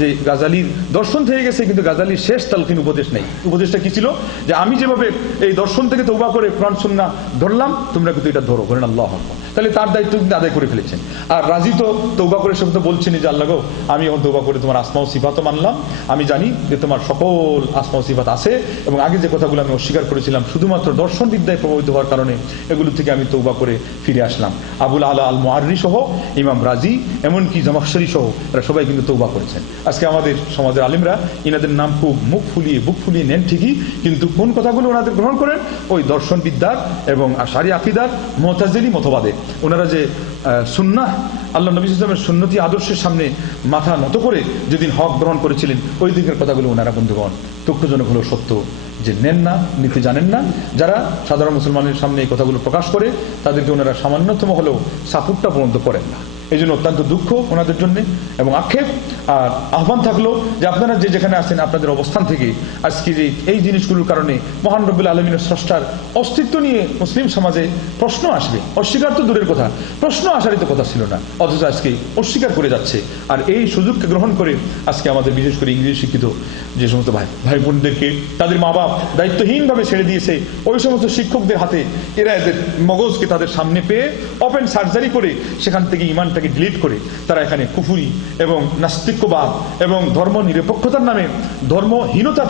যে গাজালির দর্শন থেকে গেছে, কিন্তু গাজালির শেষ তালকিন উপদেশ নেই। উপদেশটা কি ছিল? যে আমি যেভাবে এই দর্শন থেকে তওবা করে কোরআন সুন্নাহ ধরলাম, তোমরা কিন্তু এটা ধরো, বলেন আল্লাহু আকবার। তাহলে তার দায়িত্ব কিন্তু আদায় করে ফেলেছেন। আর রাজি তো তওবা করে সব তো বলছেন যে আল্লাহ গো, আমি এখন তওবা করে তোমার আসমা ও সিফাতও মানলাম, আমি জানি যে তোমার সকল আসমা ও সিফাত আছে, এবং আগে যে কথাগুলো আমি অস্বীকার করেছিলাম শুধুমাত্র দর্শন বিদ্যায় প্রভাবিত হওয়ার কারণে, এগুলো থেকে আমি তওবা করে ফিরে আসলাম। আবুল আলা আল মুআররি সহ, ইমাম রাজি, এমনকি জামাখশরী সহ, এরা সবাই কিন্তু তওবা করেছেন। আজকে আমাদের সমাজের আলিমরা ইনাদের নাম খুব মুখ ফুলিয়ে নেন ঠিকই, কিন্তু কোন কথাগুলো ওনাদের গ্রহণ করেন? ওই দর্শন বিদ্যার এবং আশারি আকীদার মুতাজিলি মতবাদে। ওনারা যে সুন্নাহ, আল্লাহ নবী সাল্লাল্লাহু আলাইহি ওয়াসাল্লামের সুন্নতি আদর্শের সামনে মাথা নত করে যেদিন হক গ্রহণ করেছিলেন, ওই দিকের কথাগুলো ওনারা বন্ধুগণ দুঃখজনক হলো সত্য যে নেন না, নিতে জানেন না। যারা সাধারণ মুসলমানের সামনে এই কথাগুলো প্রকাশ করে, তাদেরকে ওনারা সামান্যতম হলেও সাপোর্টটা পর্যন্ত করেন না। এই জন্য অত্যন্ত দুঃখ ওনাদের জন্য এবং আক্ষেপ। আর আহ্বান থাকলো যে আপনারা যে যেখানে আছেন, আপনাদের অবস্থান থেকে আজকে যে এই জিনিসগুলোর কারণে মহান রব্বুল আলামিনের স্রষ্টার অস্তিত্ব নিয়ে মুসলিম সমাজে প্রশ্ন আসবে, অস্বীকার তো দূরের কথা, প্রশ্ন আসারই তো কথা ছিল না, অথচ আজকে অস্বীকার করে যাচ্ছে। আর এই সুযোগকে গ্রহণ করে আজকে আমাদের বিশেষ করে ইংরেজি শিক্ষিত যে সমস্ত ভাই বোনদেরকে তাদের মা বাপ দায়িত্বহীনভাবে ছেড়ে দিয়েছে, ওই সমস্ত শিক্ষকদের হাতে এরা এদের মগজকে তাদের সামনে পেয়ে ওপেন সার্জারি করে সেখান থেকে ইমানটাকে ডিলিট করে তারা এখানে কুফুরি এবং নাস্তিক্যবাদ এবং ধর্ম নিরপেক্ষতার নামে ধর্মহীনতা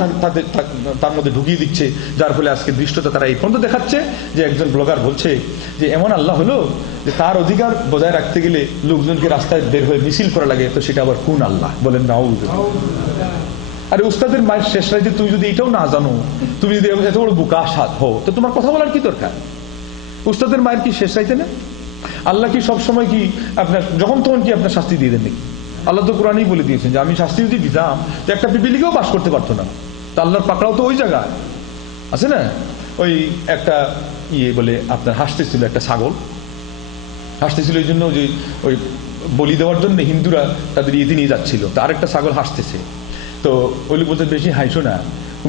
তার মধ্যে ঢুকিয়ে দিচ্ছে, যার ফলে আজকে দৃষ্টতা তারা এই পর্যন্ত দেখাচ্ছে যে একজন ব্লগার বলছে যে এমন আল্লাহ হলো যে তার অধিকার বজায় রাখতে গেলে লোকজনকে রাস্তায় বের হয়ে মিছিল করা লাগে, তো সেটা আবার কোন আল্লাহ? বলেন নাউযুবিল্লাহ। আরে উস্তাদের মায়ের শেষ রাইতে তুই যদি এটাও না জানো, তুমি যদি এত বড় বুকা সাত হো, তো তোমার কথা বলার কি দরকার? উস্তাদের মায়ের কি শেষ রাইতে না? আল্লাহ কি সবসময় কি আপনার যখন তখন কি আপনার শাস্তি দিয়ে দেন নাকি? আল্লাহ তো কোরআনেই বলে দিয়েছেন যে আমি শাস্তি যদি দিতাম তো একটা পিপিলিকেও বাস করতে পারতো না। তো আল্লাহর পাকড়াও তো ওই জায়গায় আছে না? ওই একটা বলে আপনার হাসতেছিল, একটা ছাগল হাসতেছিল, এই জন্য যে ওই বলি দেওয়ার জন্য হিন্দুরা তাদের ইয়েতে নিয়ে যাচ্ছিল, তো আরেকটা ছাগল হাসতেছে, তো ওই লোক বলতে বেশি হাসো না,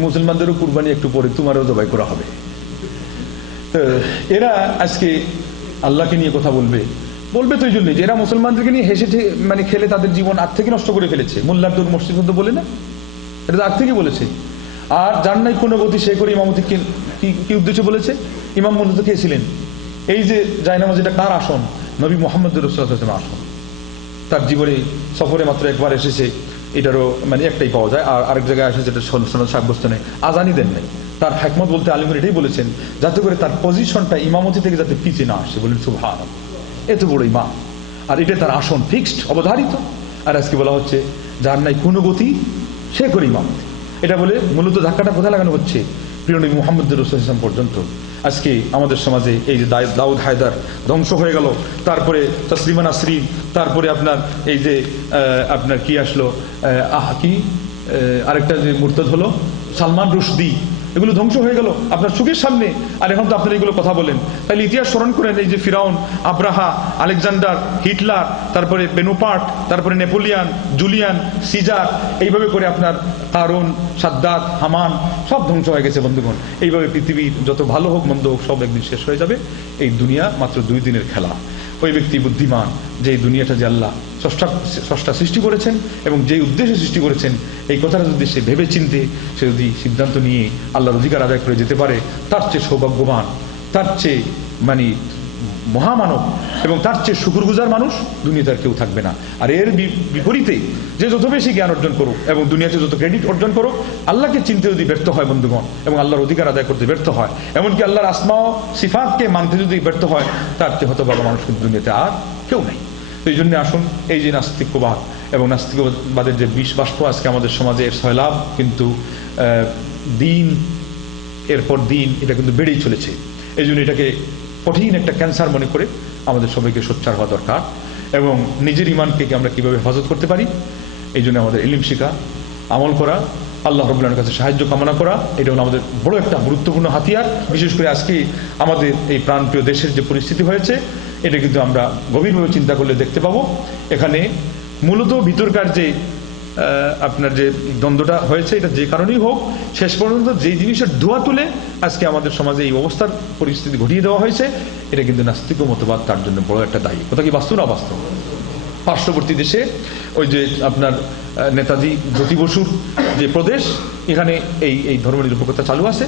মুসলমানদেরও কুরবানি একটু পরে তোমারও জবাই করা হবে। তো এরা আজকে আল্লাহকে নিয়ে কথা বলবে তো এই জন্যই যে এরা মুসলমানদেরকে নিয়ে হেসে মানে খেলে তাদের জীবন আগ থেকে নষ্ট করে ফেলেছে। মোল্লার দৌড় মসজিদ তো বলে না, এটা তো আগ থেকে বলেছে। আর যার নাই কোনো গতি সে করে ইমামতি কি উদ্দেশ্যে বলেছে? ইমাম মূলত কে ছিলেন? এই যে জায়নামাজ, এটা কার আসন? নবী মুহাম্মদ রাসূলুল্লাহ সাল্লাল্লাহু আলাইহি ওয়াসাল্লামের আসন। তার জীবনে সফরে মাত্র একবার এসেছে, এটারও মানে একটাই পাওয়া যায়, আর আরেক জায়গায় এসেছে এটা সনদ সাব্যস্ত নেই, আজানই দেন নাই। তার হিকমত বলতে আলিমরা এটাই বলেছেন যাতে করে তার পজিশনটা ইমামতি থেকে যাতে পিছিয়ে না আসে। বলেন সুবহানাল্লাহ, এত বড় ইমাম, আর এটা তার আসন ফিক্সড, অবধারিত। আর আজকে বলা হচ্ছে যার নাই কোনো গতি সে করে ইমামতি। এটা বলে মূলত ধাক্কাটা কোথায় লাগানো হচ্ছে? প্রিয় নবী মুহাম্মদ রাসূলুল্লাহ সাল্লাল্লাহু আলাইহি ওয়াসাল্লাম পর্যন্ত। আজকে আমাদের সমাজে এই যে দাউদ হায়দার ধ্বংস হয়ে গেল, তারপরে তসলিমা নাসরিন, তারপরে আপনার এই যে আপনার কি আসলো আরেকটা যে মুরতাদ হলো সালমান রুশদি, এগুলো ধ্বংস হয়ে গেল আপনার চোখের সামনে। আর এখন তো আপনারা এগুলো কথা বলেন, তাহলে ইতিহাস স্মরণ করেন এই যে ফিরাউন, আব্রাহা, আলেকজান্ডার, হিটলার, তারপরে বেনোপার্ট, তারপরে নেপোলিয়ান, জুলিয়ান, সিজার, এইভাবে করে আপনার কারুন, সাদ্দাত, হামান সব ধ্বংস হয়ে গেছে বন্ধুগণ। এইভাবে পৃথিবীর যত ভালো হোক মন্দ হোক সব একদিন শেষ হয়ে যাবে। এই দুনিয়া মাত্র 2 দিনের খেলা। ওই ব্যক্তি বুদ্ধিমান যে এই দুনিয়াটা যে আল্লাহ স্রষ্টা সৃষ্টি করেছেন এবং যেই উদ্দেশ্যে সৃষ্টি করেছেন, এই কথাটা যদি সে ভেবে চিনতে, সে যদি সিদ্ধান্ত নিয়ে আল্লাহর অধিকার আদায় করে যেতে পারে, তার চেয়ে সৌভাগ্যবান, তার চেয়ে মানে মহামানব এবং তার চেয়ে শুকরগুজার মানুষ দুনিয়াতে আর কেউ থাকবে না। আর এর বিপরীতে যে যত বেশি জ্ঞান অর্জন করুক এবং দুনিয়াতে যত ক্রেডিট অর্জন করুক, আল্লাহকে চিনতে যদি ব্যর্থ হয় বন্ধুগণ এবং আল্লাহর অধিকার আদায় করতে ব্যর্থ হয়, এমনকি আল্লাহর আসমা ও সিফাতকে মানতে যদি ব্যর্থ হয়, তার চেয়ে হতভাগা মানুষ কিন্তু দুনিয়াতে আর কেউ নেই। তো এই জন্য আসুন, এই যে নাস্তিক্যবাদ এবং নাস্তিকবাদের যে বিষ বাষ্প আজকে আমাদের সমাজে এর সয়লাভ কিন্তু দিন এরপর দিন এটা কিন্তু বেড়েই চলেছে। এই জন্য এটাকে কঠিন একটা ক্যান্সার মনে করে আমাদের সবাইকে সোচ্চার হওয়া দরকার এবং নিজের ইমানকে আমরা কিভাবে হেফাজত করতে পারি, এই জন্য আমাদের ইলম শিখা, আমল করা, আল্লাহ রাব্বুল আলামিনের কাছে সাহায্য কামনা করা, এটা হলো আমাদের বড় একটা গুরুত্বপূর্ণ হাতিয়ার। বিশেষ করে আজকে আমাদের এই প্রাণপ্রিয় দেশের যে পরিস্থিতি হয়েছে, এটা কিন্তু আমরা গভীরভাবে চিন্তা করলে দেখতে পাবো। এখানে মূলত ভিতরকার যে আপনার যে দ্বন্দ্বটা হয়েছে, এটা যে কারণেই হোক, শেষ পর্যন্ত যে জিনিসের ধোয়া তুলে আজকে আমাদের সমাজে এই অবস্থার পরিস্থিতি ঘটিয়ে দেওয়া হয়েছে, এটা কিন্তু নাস্তিক মতবাদ তার জন্য বড় একটা দায়ী। কথা কি বাস্তব না বাস্তব? পার্শ্ববর্তী দেশে ওই যে আপনার নেতাজি জ্যোতি বসুর যে প্রদেশ, এখানে এই ধর্মনিরপেক্ষতা চালু আছে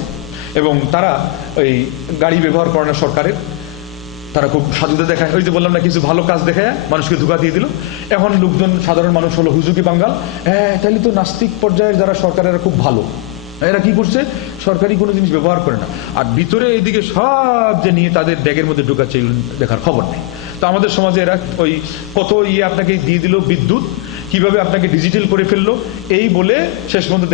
এবং তারা ওই গাড়ি ব্যবহার করে না সরকারের, তারা খুব সাজুদে দেখায়। ওই যে বললাম না, কিছু ভালো কাজ দেখায় মানুষকে ধোঁকা দিয়ে দিল। এখন লোকজন, সাধারণ মানুষ হলো হুজুকি বাঙ্গাল, হ্যাঁ তাহলে তো নাস্তিক পর্যায়ের যারা সরকারেরা খুব ভালো, এরা কি করছে, সরকারি কোনো জিনিস ব্যবহার করে না, আর ভিতরে এইদিকে সব যে নিয়ে তাদের ব্যাগের মধ্যে ঢোকাচ্ছে দেখার খবর নেই। তো আমাদের সমাজে এরা ওই কত আপনাকে দিয়ে দিল বিদ্যুৎ, কিভাবে আপনাকে ডিজিটাল করে ফেললো, এই বলে শেষ পর্যন্ত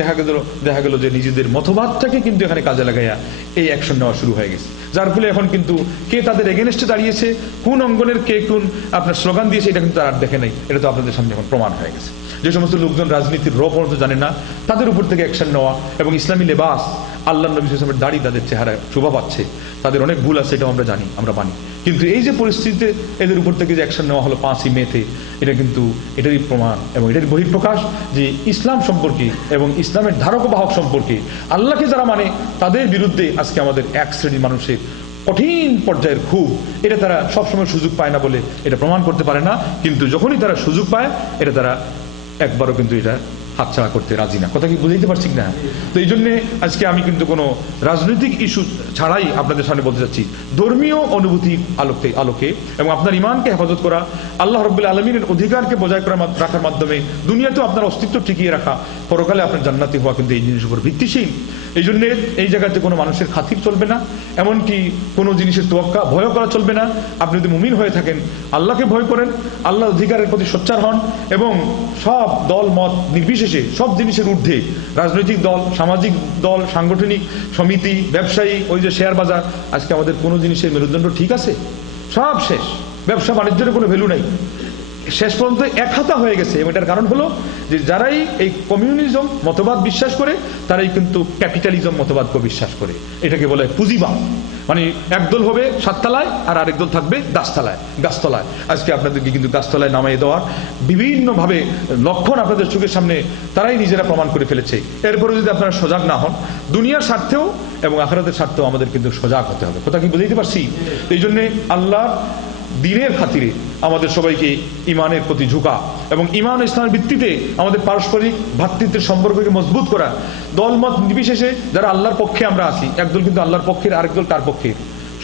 দেখা গেল যে নিজেদের মতবাদটাকে কিন্তু এখানে কাজে লাগাইয়া এই অ্যাকশন নেওয়া শুরু হয়ে গেছে। যার ফলে এখন কিন্তু কে তাদের এগেনস্টে দাঁড়িয়েছে, কোন অঙ্গনের কে কোন আপনার স্লোগান দিয়েছে, এটা কিন্তু আর দেখে নাই। এটা তো আপনাদের সামনে এখন প্রমাণ হয়ে গেছে। যে সমস্ত লোকজন রাজনীতির পর্যন্ত জানে না, তাদের উপর থেকে অ্যাকশন নেওয়া এবং ইসলামী লেবাস, আল্লাহ নবী সাল্লাল্লাহু আলাইহি ওয়াসাল্লামের দাড়ি তাদের চেহারায় শোভা পাচ্ছে, তাদের অনেক ভুল আছে, এটাও আমরা জানি, আমরা মানি। কিন্তু এই যে পরিস্থিতিতে এদের উপর থেকে যে অ্যাকশন নেওয়া হলো 5ই মেতে, এটা কিন্তু এটারই প্রমাণ এবং এটার বহিঃপ্রকাশ যে ইসলাম সম্পর্কে এবং ইসলামের ধারক বাহক সম্পর্কে, আল্লাহকে যারা মানে তাদের বিরুদ্ধে আজকে আমাদের এক শ্রেণীর মানুষের কঠিন পর্যায়ের ক্ষোভ, এটা তারা সবসময় সুযোগ পায় না বলে এটা প্রমাণ করতে পারে না, কিন্তু যখনই তারা সুযোগ পায় এটা তারা একবারও কিন্তু এটা হাতছাড়া করতে রাজি না। কথা কি বুঝাইতে পারছি না? তো এই জন্য আজকে আমি কিন্তু কোনো রাজনৈতিক ইস্যু ছাড়াই আপনাদের সামনে বলতে চাচ্ছি, ধর্মীয় অনুভূতির আলোকে এবং আপনার ইমানকে হেফাজত করা, আল্লাহ রাব্বুল আলামিনের অধিকারকে বজায় রাখার মাধ্যমে দুনিয়াতেও আপনার অস্তিত্ব টিকিয়ে রাখা, পরকালে আপনার জান্নাতি হওয়া কিন্তু এই জিনিসের উপর ভিত্তিশীল। এই জন্য এই জায়গাতে কোনো মানুষের খাতির চলবে না, এমনকি কোনো জিনিসের তোয়াক্কা ভয় করা চলবে না। আপনি যদি মুমিন হয়ে থাকেন, আল্লাহকে ভয় করেন, আল্লাহর অধিকারের প্রতি সোচ্চার হন এবং সব দল মত নির্বিশেষে সব জিনিসের ঊর্ধ্বে, রাজনৈতিক দল, সামাজিক দল, সাংগঠনিক সমিতি, ব্যবসায়ী, ওই যে শেয়ার বাজার, আজকে আমাদের কোনো জিনিসের মেরুদণ্ড ঠিক আছে? সব শেষ। ব্যবসা বাণিজ্যের কোনো ভ্যালু নাই, শেষ পর্যন্ত এক হাতা হয়ে গেছে। এবং এটার কারণ হলো যে যারাই এই কমিউনিজম মতবাদ বিশ্বাস করে, তারাই কিন্তু ক্যাপিটালিজম মতবাদকে বিশ্বাস করে। এটাকে বলে পুঁজিবাদ। মানে একদল হবে 7 তলায় আর আরেক দল থাকবে গাছতলায়। আজকে আপনাদেরকে কিন্তু গাছতলায় নামিয়ে দেওয়ার বিভিন্নভাবে লক্ষণ আপনাদের চোখের সামনে তারাই নিজেরা প্রমাণ করে ফেলেছে। এরপরে যদি আপনারা সজাগ না হন, দুনিয়ার স্বার্থেও এবং আখিরাতের স্বার্থেও আমাদের কিন্তু সজাগ হতে হবে। কথা কি বুঝাইতে পারছি? এই জন্য আল্লাহ দিনের খাতিরে আমাদের সবাইকে ইমানের প্রতি ঝুঁকা এবং ইমান ইসলামের ভিত্তিতে আমাদের পারস্পরিক ভ্রাতৃত্বের সম্পর্ককে মজবুত করা, দলমত নির্বিশেষে যারা আল্লাহর পক্ষে আমরা আছি, একদল কিন্তু আল্লাহর পক্ষের, আরেকদল কার পক্ষে?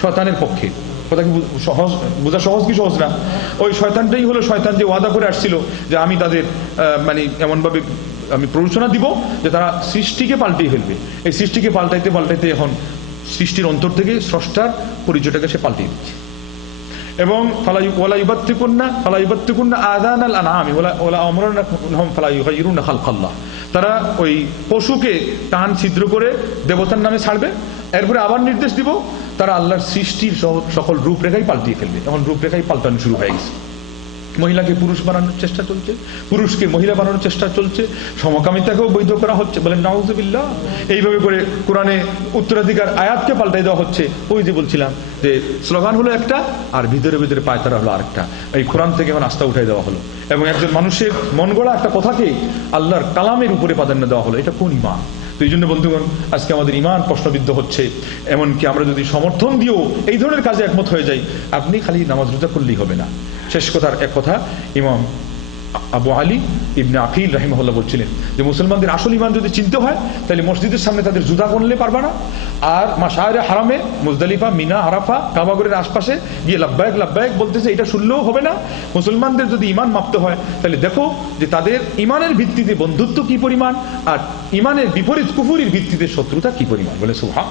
শয়তানের পক্ষে। কথা কি বোঝা সহজ কি সহজ না? ওই শয়তানটাই হলো শয়তান যে ওয়াদা করে আসছিল যে আমি তাদের মানে এমনভাবে আমি প্ররোচনা দিব যে তারা সৃষ্টিকে পাল্টিয়ে ফেলবে। এই সৃষ্টিকে পাল্টাইতে এখন সৃষ্টির অন্তর থেকে স্রষ্টার পরিচয়টাকে সে পাল্টিয়ে দিচ্ছে। এবং তারা ওই পশুকে টান ছিদ্র করে দেবতার নামে ছাড়বে, এরপরে আবার নির্দেশ দিব, তারা আল্লাহর সৃষ্টির সকল রূপরেখাই পাল্টিয়ে ফেলবে। এখন রূপরেখাই পাল্টানো শুরু হয়ে গেছে। মহিলাকে পুরুষ বানানোর চেষ্টা চলছে, পুরুষকে মহিলা বানানোর চেষ্টা চলছে, সমকামিতাকেও বৈধ করা হচ্ছে। বলেন নাউযুবিল্লাহ। এইভাবে করে কোরআনে উত্তরাধিকার আয়াতকে পাল্টাই দেওয়া হচ্ছে। ওই যে বলছিলাম যে স্লোগান হলো একটা আর ভিতরে ভিতরে পায়তারা হলো আরেকটা। এই কোরআন থেকে এখন আস্থা উঠাই দেওয়া হলো এবং একজন মানুষের মন গড়া একটা কথাকে আল্লাহর কালামের উপরে প্রাধান্য দেওয়া হলো। এটা কোন ইমান? তো এই জন্য বন্ধুগণ, আজকে আমাদের ইমান প্রশ্নবিদ্ধ হচ্ছে। এমনকি আমরা যদি সমর্থন দিয়েও এই ধরনের কাজে একমত হয়ে যাই, আপনি খালি নামাজ রোজা করলেই হবে না। শেষ কথার এক কথা ইমাম আবু আলী ইবনে আকিল রাহিমাহুল্লাহ বলছিলেন যে মুসলমানদের আসল ইমান যদি চিনতে হয়, তাহলে মসজিদের সামনে তাদের জুতা করলে পারবা না, আর মাশায়েরে হারামে, মুজদালিফা, মিনা, আরাফা, কাবাগরের আশপাশে গিয়ে লাব্বাইক লাব্বাইক বলতেছে, এটা শুনলেও হবে না। মুসলমানদের যদি ইমান মাপতে হয়, তাহলে দেখো যে তাদের ইমানের ভিত্তিতে বন্ধুত্ব কি পরিমাণ আর ইমানের বিপরীত কুফুরির ভিত্তিতে শত্রুতা কি পরিমাণ। বলে সুবহান।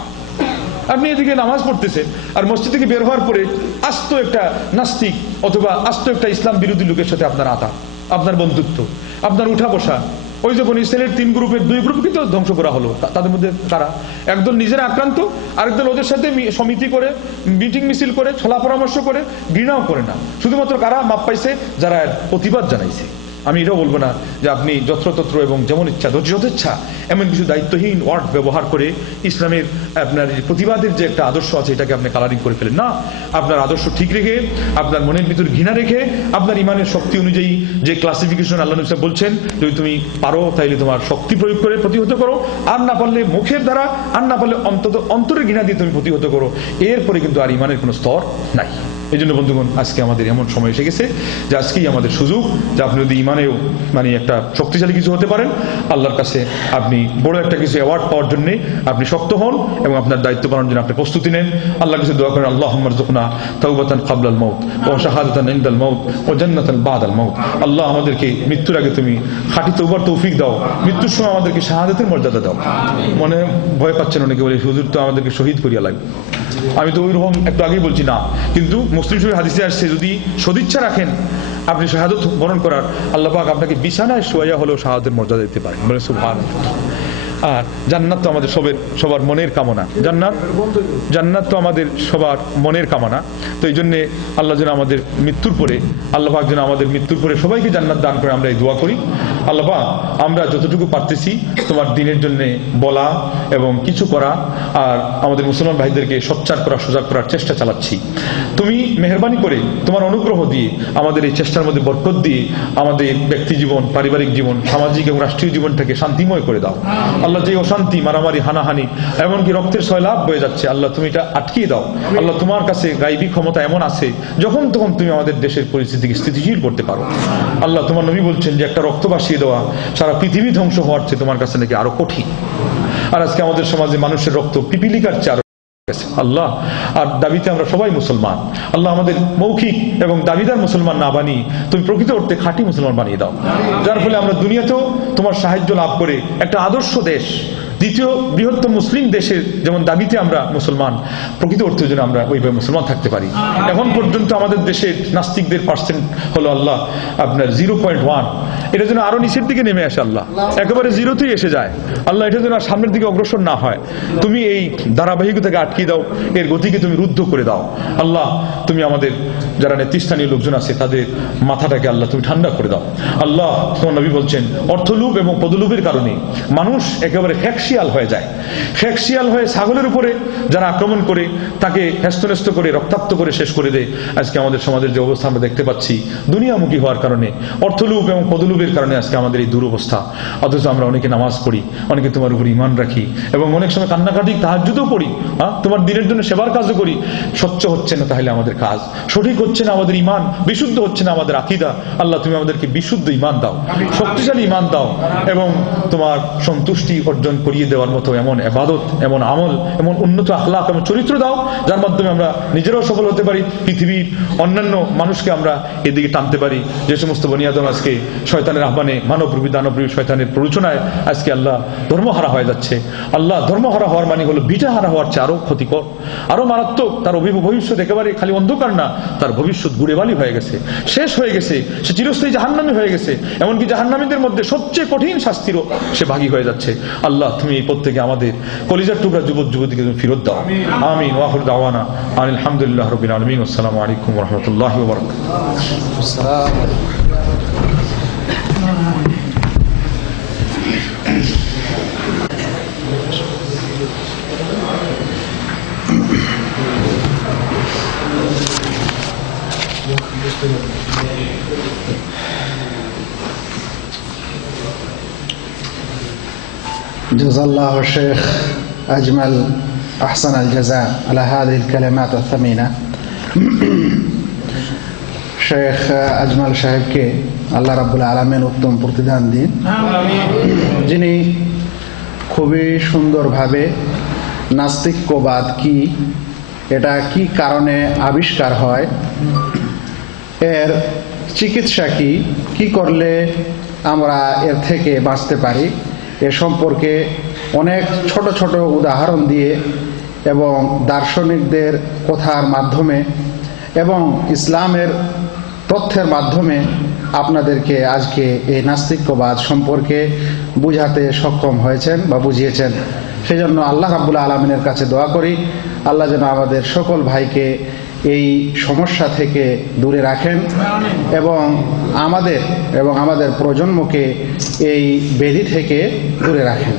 আপনি এদিকে নামাজ পড়তেছেন আর মসজিদ থেকে বের হওয়ার পরে আস্ত একটা নাস্তিক অথবা আস্ত একটা ইসলাম বিরোধী লোকের সাথে আপনার আতা, আপনার বন্ধুত্ব, আপনার উঠা বসা। ওই যখন ইসরায়েলের 3 গ্রুপের 2 গ্রুপ কিন্তু ধ্বংস করা হলো, তাদের মধ্যে তারা একদল নিজেরা আক্রান্ত, আরেকদল ওদের সাথে সমিতি করে, মিটিং মিছিল করে, ছলা পরামর্শ করে, ঘৃণাও করে না। শুধুমাত্র কারা মাপ পাইছে? যারা প্রতিবাদ জানাইছে। আমি এটাও বলবো না যে আপনি যত্রতত্র এবং যেমন ইচ্ছা যথেচ্ছা এমন কিছু দায়িত্বহীন ওয়ার্ড ব্যবহার করে ইসলামের আপনার প্রতিবাদের যে একটা আদর্শ আছে এটাকে আপনি কালারিং করে ফেলেন না। আপনার আদর্শ ঠিক রেখে, আপনার মনের ভিতর ঘৃণা রেখে, আপনার ইমানের শক্তি অনুযায়ী যে ক্লাসিফিকেশন আল্লাহ নবী সাল্লাল্লাহু আলাইহি ওয়াসাল্লাম বলছেন, যদি তুমি পারো তাইলে তোমার শক্তি প্রয়োগ করে প্রতিহত করো, আর না পারলে মুখের দ্বারা, আর না পারলে অন্তত অন্তরের ঘৃণা দিয়ে তুমি প্রতিহত করো। এরপরে কিন্তু আর ইমানের কোনো স্তর নাই। এই জন্য বন্ধুগণ, আজকে আমাদের এমন সময় এসে গেছে যে আজকেই আমাদের সুযোগ যে আপনি যদি ইমানেও একটা শক্তিশালী কিছু হতে পারেন, আল্লাহর কাছে আপনি বড় একটা কিছু অ্যাওয়ার্ড পাওয়ার জন্য আপনি শক্ত হন এবং আপনার দায়িত্ব পালনের জন্য আপনি প্রস্তুতি নেন। আল্লাহর কাছে দোয়া করেন, আল্লাহুম্মা রযুকনা তাওবাতান ক্বাবলাল মাউত ওয়া শাহাদাতান ইনদাল মাউত ওয়া জান্নাতান বাদাল মাউত। আল্লাহ, আমাদেরকে মৃত্যুর আগে তুমি খাঁটি তওবার তৌফিক দাও, মৃত্যুর সময় আমাদেরকে শাহাদাতের মর্যাদা দাও। মনে ভয় পাচ্ছেন অনেকে, বলে হুজুর তো আমাদেরকে শহীদ করিয়া লাগবে। আমি তো ওইরকম একটু আগেই বলছি না, কিন্তু মুসলিম শরীফ হাদিসে আসছে যদি সদিচ্ছা রাখেন আপনি শাহাদাত বরণ করার, আল্লাহ পাক আপনাকে বিছানায় শোয়া হলেও শাহাদাতের মর্যাদা দিতে পারেন। বলে সুবহানাল্লাহ। আর জান্নাত তো আমাদের সবার মনের কামনা, জান্নাত তো আমাদের সবার মনের কামনা। তো এই জন্যে আল্লাহ যেন আমাদের মৃত্যুর পরে, আল্লাহ পাক যেন আমাদের মৃত্যুর পরে সবাইকে জান্নাত দান করে, আমরা এই দোয়া করি। আল্লাহ পাক, আমরা যতটুকু পারতেছি তোমার দিনের জন্য বলা এবং কিছু করা, আর আমাদের মুসলমান ভাইদেরকে সোচ্চার করা, সজাগ করার চেষ্টা চালাচ্ছি। তুমি মেহেরবানি করে তোমার অনুগ্রহ দিয়ে আমাদের এই চেষ্টার মধ্যে বরকত দিয়ে আমাদের ব্যক্তি জীবন, পারিবারিক জীবন, সামাজিক এবং রাষ্ট্রীয় জীবনটাকে শান্তিময় করে দাও। আল্লাহ, যে অশান্তি, মারামারি, হানাহানি, এমনকি রক্তের সয়লাভ বয়ে যাচ্ছে, আল্লাহ তুমি এটা আটকিয়ে দাও। আল্লাহ, তোমার কাছে গায়বী ক্ষমতা এমন আছে, যখন তখন তুমি আমাদের দেশের পরিস্থিতিকে স্থিতিশীল করতে পারো। আল্লাহ, তোমার নবী বলছেন যে একটা রক্ত ভাসিয়ে দেওয়া সারা পৃথিবী ধ্বংস হওয়ার চেয়ে তোমার কাছে নাকি আরো কঠিন। আর আজকে আমাদের সমাজে মানুষের রক্ত পিপিলিকার চেয়ে আরো আল্লাহ। আর দাবিতে আমরা সবাই মুসলমান। আল্লাহ, আমাদের মৌখিক এবং দাবিদার মুসলমান না বানিয়ে তুমি প্রকৃত অর্থে খাঁটি মুসলমান বানিয়ে দাও, যার ফলে আমরা দুনিয়াতেও তোমার সাহায্য লাভ করে একটা আদর্শ দেশ, দ্বিতীয় বৃহত্তম মুসলিম দেশের যেমন দাবিতে আমরা মুসলমান, প্রকৃত অর্থে যেন আমরা ওইভাবে মুসলমান থাকতে পারি। এখন পর্যন্ত আমাদের দেশের নাস্তিকদের পার্সেন্ট হলো আল্লাহ আপনার 0.1, এটা যেন আরো নিচের দিকে নেমে আসে, আল্লাহ একেবারে জিরোতেই এসে যায়। আল্লাহ, এটা যেন সামনের দিকে অগ্রসর না হয়। তুমি এই ধারাবাহিকতাকে আটকে দাও, এর গতিকে তুমি রুদ্ধ করে দাও। আল্লাহ, তুমি আমাদের যারা নেতৃস্থানীয় লোকজন আছে তাদের মাথাটাকে আল্লাহ তুমি ঠান্ডা করে দাও। আল্লাহ, তোমার নবী বলছেন অর্থলোভ এবং পদলোভের কারণে মানুষ একেবারে হেকশিয়াল হয়ে যায়। হেকশিয়াল হয়ে ছাগলের উপরে যারা আক্রমণ করে তাকে হেস্তনেস্ত করে রক্তাক্ত করে শেষ করে দেয়। আজকে আমাদের সমাজের যে অবস্থা আমরা দেখতে পাচ্ছি, দুনিয়ামুখী হওয়ার কারণে, অর্থলোভ এবং পদলোভের কারণে আজকে আমাদের এই দুরবস্থা। অথচ আমরা অনেকে নামাজ পড়ি, অনেকে তোমার উপর ঈমান রাখি এবং অনেক সময় কান্নাকাটি তাহাজ্জুদও পড়ি, তোমার দিনের জন্য সেবার কাজও করি। স্বচ্ছ হচ্ছে না তাহলে আমাদের কাজ, সঠিক হচ্ছে না আমাদের ঈমান, বিশুদ্ধ হচ্ছে না আমাদের আকীদা। আল্লাহ, তুমি আমাদেরকে বিশুদ্ধ ঈমান দাও, শক্তিশালী ঈমান দাও এবং তোমার সন্তুষ্টি অর্জন করিয়ে দেওয়ার মতো এমন ইবাদত, এমন আমল, এমন উন্নত আখলাক এবং চরিত্র দাও, যার মাধ্যমে আমরা নিজেরাও সফল হতে পারি, পৃথিবীর অন্যান্য মানুষকে আমরা এদিকে টানতে পারি। যে সমস্ত বনি আদম আজকে শয়তানের আহ্বানে, মানবরূপী দানবরূপী শয়তানের প্ররোচনায় আজকে আল্লাহ ধর্মহারা হয়ে যাচ্ছে। আল্লাহ, ধর্মহারা হওয়ার মানে হলো বিটাহারা হওয়ার চেয়ে আরো ক্ষতিকর, আরো মারাত্মক। তার ভবিষ্যৎ একেবারে খালি অন্ধকার না, তার ভবিষ্যৎ গুড়েবালি হয়ে গেছে, শেষ হয়ে গেছে, সে চিরস্থায়ী জাহান্নামী হয়ে গেছে। এমনকি জাহান্নামীদের মধ্যে সবচেয়ে কঠিন শাস্তিরও সে ভাগী হয়ে যাচ্ছে। আল্লাহ, তুমি এই প্রত্যেকে আমাদের কলিজার টুকরা যুবক যুবতীকে তুমি ফিরত দাও। আমিন। ওয়া আখিরু দাওয়ানা আলহামদুলিল্লাহ রাব্বিল আলামিন। আসসালামু আলাইকুম ওয়া রাহমাতুল্লাহি ওয়া বারাকাতুহু। جزا الله الشيخ أجمل أحسن الجزاء على هذه الكلمات الثمينة। শেখ আজমাল সাহেবকে আল্লাহ রাব্বুল আলামিন উত্তম প্রতিদান দিন, যিনি খুবই সুন্দরভাবে নাস্তিক্যবাদ কি, এটা কি কারণে আবিষ্কার হয়, এর চিকিৎসা কি, কি করলে আমরা এর থেকে বাঁচতে পারি, এ সম্পর্কে অনেক ছোট ছোট উদাহরণ দিয়ে এবং দার্শনিকদের কথার মাধ্যমে এবং ইসলামের তথ্যের মাধ্যমে আপনাদেরকে আজকে এই নাস্তিক্যবাদ সম্পর্কে বুঝাতে সক্ষম হয়েছেন বা বুঝিয়েছেন। সেজন্য আল্লাহ রাব্বুল আলামিনের কাছে দোয়া করি, আল্লাহ যেন আমাদের সকল ভাইকে এই সমস্যা থেকে দূরে রাখেন এবং আমাদের প্রজন্মকে এই ব্যাধি থেকে দূরে রাখেন।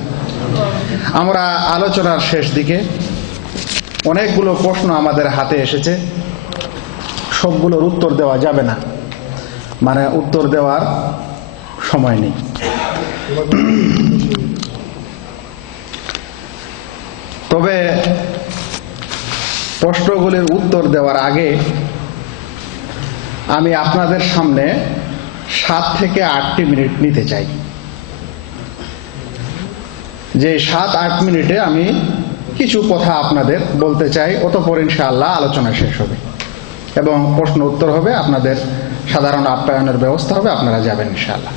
আমরা আলোচনার শেষ দিকে, অনেকগুলো প্রশ্ন আমাদের হাতে এসেছে, সবগুলোর উত্তর দেওয়া যাবে না, মানে উত্তর দেওয়ার সময় নেই। তবে প্রশ্নগুলির উত্তর দেওয়ার আগে আমি আপনাদের সামনে 7 থেকে 8টি মিনিট নিতে চাই, যে 7-8 মিনিটে আমি কিছু কথা আপনাদের বলতে চাই। অতঃপর ইনশাআল্লাহ আলোচনা শেষ হবে এবং প্রশ্ন উত্তর হবে, আপনাদের সাধারণ আপ্যায়নের ব্যবস্থা হবে, আপনারা যাবেন ইনশাআল্লাহ।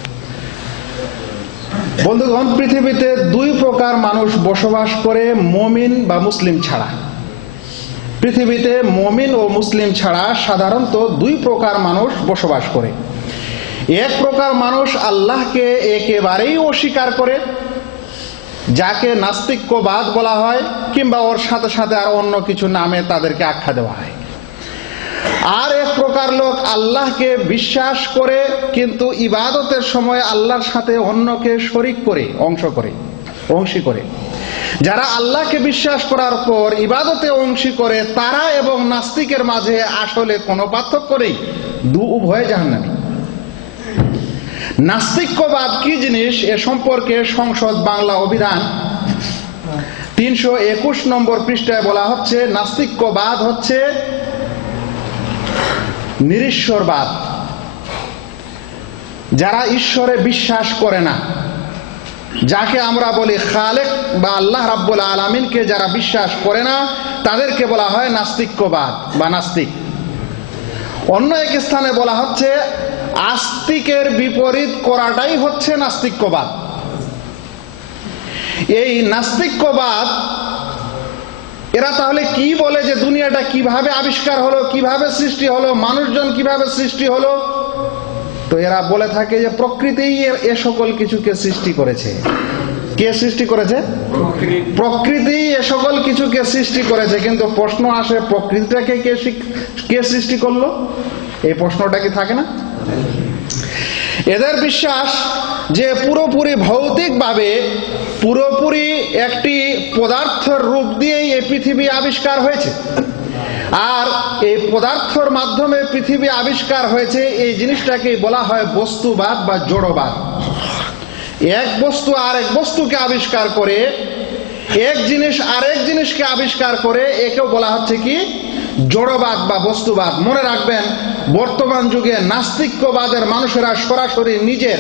বন্ধুগণ, পৃথিবীতে 2 প্রকার মানুষ বসবাস করে, মুমিন বা মুসলিম ছাড়া। পৃথিবীতে মুমিন ও মুসলিম ছাড়া সাধারণত 2 প্রকার মানুষ বসবাস করে। এক প্রকার মানুষ আল্লাহকে একেবারেই অস্বীকার করে, যাকে নাস্তিক্যবাদ বলা হয়, কিংবা ওর সাথে সাথে আর অন্য কিছু নামে তাদেরকে আখ্যা দেওয়া হয়। আর এক প্রকার লোক আল্লাহকে বিশ্বাস করে, কিন্তু ইবাদতের সময় আল্লাহর সাথে অন্যকে শরীক করে, অংশী করে। যারা আল্লাহকে বিশ্বাস করার পর ইবাদতে অংশী করে, তারা এবং নাস্তিকের মাঝে আসলে কোনো পার্থক্য নেই, উভয়ে জাহান্নামী। নাস্তিক্যবাদ কি জিনিস এ সম্পর্কে সংসদ বাংলা অভিধান 321 নম্বর পৃষ্ঠায় বলা হচ্ছে, নাস্তিক্যবাদ হচ্ছে নিরীশ্বরবাদ। যারা ঈশ্বরে বিশ্বাস করে না, যাকে আমরা বলি খালেক বা আল্লাহ রাব্বুল আলামিনকে যারা বিশ্বাস করে না, তাদেরকে বলা হয় নাস্তিক্যবাদ বা নাস্তিক। অন্য এক স্থানে বলা হচ্ছে আস্তিকের বিপরীত করাটাই হচ্ছে নাস্তিক্যবাদ। এই নাস্তিক্যবাদ এরা তাহলে কি বলে যে দুনিয়াটা কিভাবে আবিষ্কার হলো, কিভাবে সৃষ্টি হলো, মানুষজন কিভাবে সৃষ্টি হলো? তো এরা বলে থাকে যে প্রকৃতিই এ সকল কিছুকে সৃষ্টি করেছে। কে সৃষ্টি করেছে? প্রকৃতি এ সকল কিছুকে সৃষ্টি করেছে। কিন্তু প্রশ্ন আসে, প্রকৃতিটাকে কে সৃষ্টি করলো? এই প্রশ্নটা কি থাকে না? এদের বিশ্বাস যে পুরোপুরি ভৌতিকভাবে, পুরোপুরি একটি পদার্থের রূপ দিয়েই এই পৃথিবী আবিষ্কার হয়েছে, আর এই পদার্থের মাধ্যমে পৃথিবী আবিষ্কার হয়েছে। এই জিনিসটাকে বলা হয় বস্তুবাদ বা জড়বাদ। এক বস্তু আরেক বস্তুকে আবিষ্কার করে, এক জিনিস আরেক জিনিসকে আবিষ্কার করে, একেও বলা হচ্ছে কি? জড়বাদ বা বস্তুবাদ। মনে রাখবেন, বর্তমান যুগে নাস্তিক্যবাদের মানুষেরা সরাসরি নিজের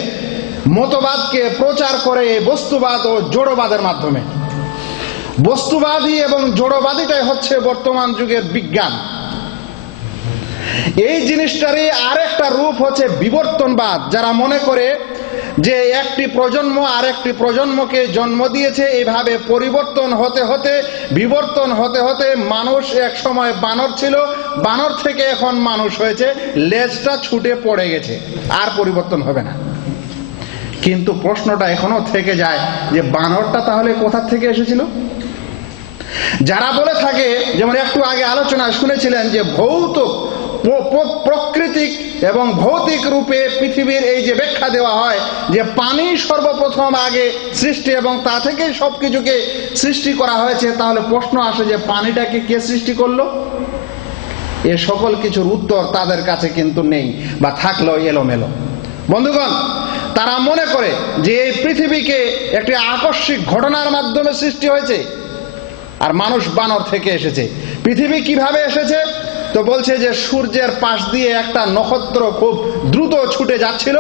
মতবাদকে প্রচার করে এই বস্তুবাদ ও জড়বাদের মাধ্যমে। বস্তুবাদী এবং জড়বাদীটাই হচ্ছে বর্তমান যুগের বিজ্ঞান। এই জিনিসটারই আরেকটা রূপ হচ্ছে বিবর্তনবাদ, যারা মনে করে যে একটি প্রজন্ম আরেকটি প্রজন্মকে জন্ম দিয়েছে, এইভাবে পরিবর্তন হতে হতে, বিবর্তন হতে হতে মানুষ এক সময় বানর ছিল, বানর থেকে এখন মানুষ হয়েছে, লেজটা ছুটে পড়ে গেছে, আর পরিবর্তন হবে না। কিন্তু প্রশ্নটা এখনো থেকে যায় যে বানরটা তাহলে কোথা থেকে এসেছিল? যারা বলে থাকে, যেমন একটু আগে আলোচনায় শুনেছিলেন যে প্রাকৃতিক এবং ভৌতিক রূপে পৃথিবীর এই যে ব্যাখ্যা দেওয়া হয় যে পানি সর্বপ্রথম আগে সৃষ্টি এবং তা থেকেই সবকিছুকে সৃষ্টি করা হয়েছে, তাহলে প্রশ্ন আসে যে পানিটাকে কে সৃষ্টি করলো? এ সকল কিছুর উত্তর তাদের কাছে কিন্তু নেই, বা থাকলেও এলোমেলো। বন্ধুগণ, তারা মনে করে যে এই পৃথিবীকে একটি আকস্মিক ঘটনার মাধ্যমে সৃষ্টি হয়েছে, আর মানুষ বানর থেকে এসেছে। পৃথিবী কিভাবে এসেছে? তো বলছে যে সূর্যের পাশ দিয়ে একটা নক্ষত্র খুব দ্রুত ছুটে যাচ্ছিল,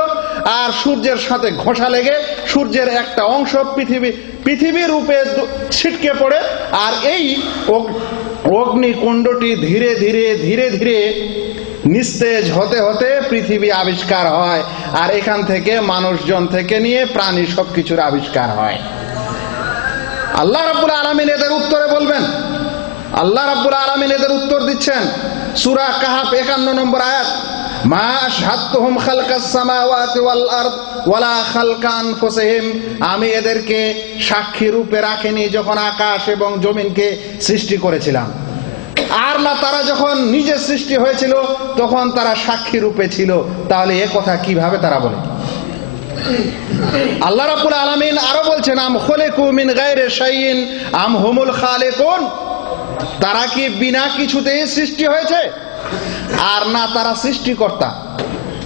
আর সূর্যের সাথে ঘষা লেগে সূর্যের একটা অংশ পৃথিবীর রূপে ছিটকে পড়ে, আর এই অগ্নিকুণ্ডটি ধীরে ধীরে ধীরে ধীরে নিস্তেজ হতে হতে পৃথিবী আবিষ্কার হয়, আর এখান থেকে মানুষজন থেকে নিয়ে প্রাণী সবকিছুর আবিষ্কার হয়। আল্লাহ রাব্বুল আলামিন এদের উত্তরে বলবেন, আল্লাহ রাব্বুল আলামিন এদের উত্তর দিচ্ছেন সূরা কাহাফ 51 নম্বর আয়াত, মা আশহাদতুহুম খালকাস সামাওয়াতি ওয়াল আরদ ওয়ালা খালকা আনফুসিহিম। আমি এদেরকে সাক্ষী রূপে রাখিনি যখন আকাশ এবং জমিনকে সৃষ্টি করেছিলাম। আর না তারা যখন নিজে সৃষ্টি হয়েছিল তখন তারা সাক্ষী রূপে ছিল। তাহলে এ কথা কিভাবে তারা বলে? আল্লাহ রাব্বুল আলামিন আরো বলছেন, আম খুলিকু মিন গায়রি শাইইন আম হুমুল খালিকুন, তারা কি বিনা কিছুতেই সৃষ্টি হয়েছে আর না তারা সৃষ্টিকর্তা?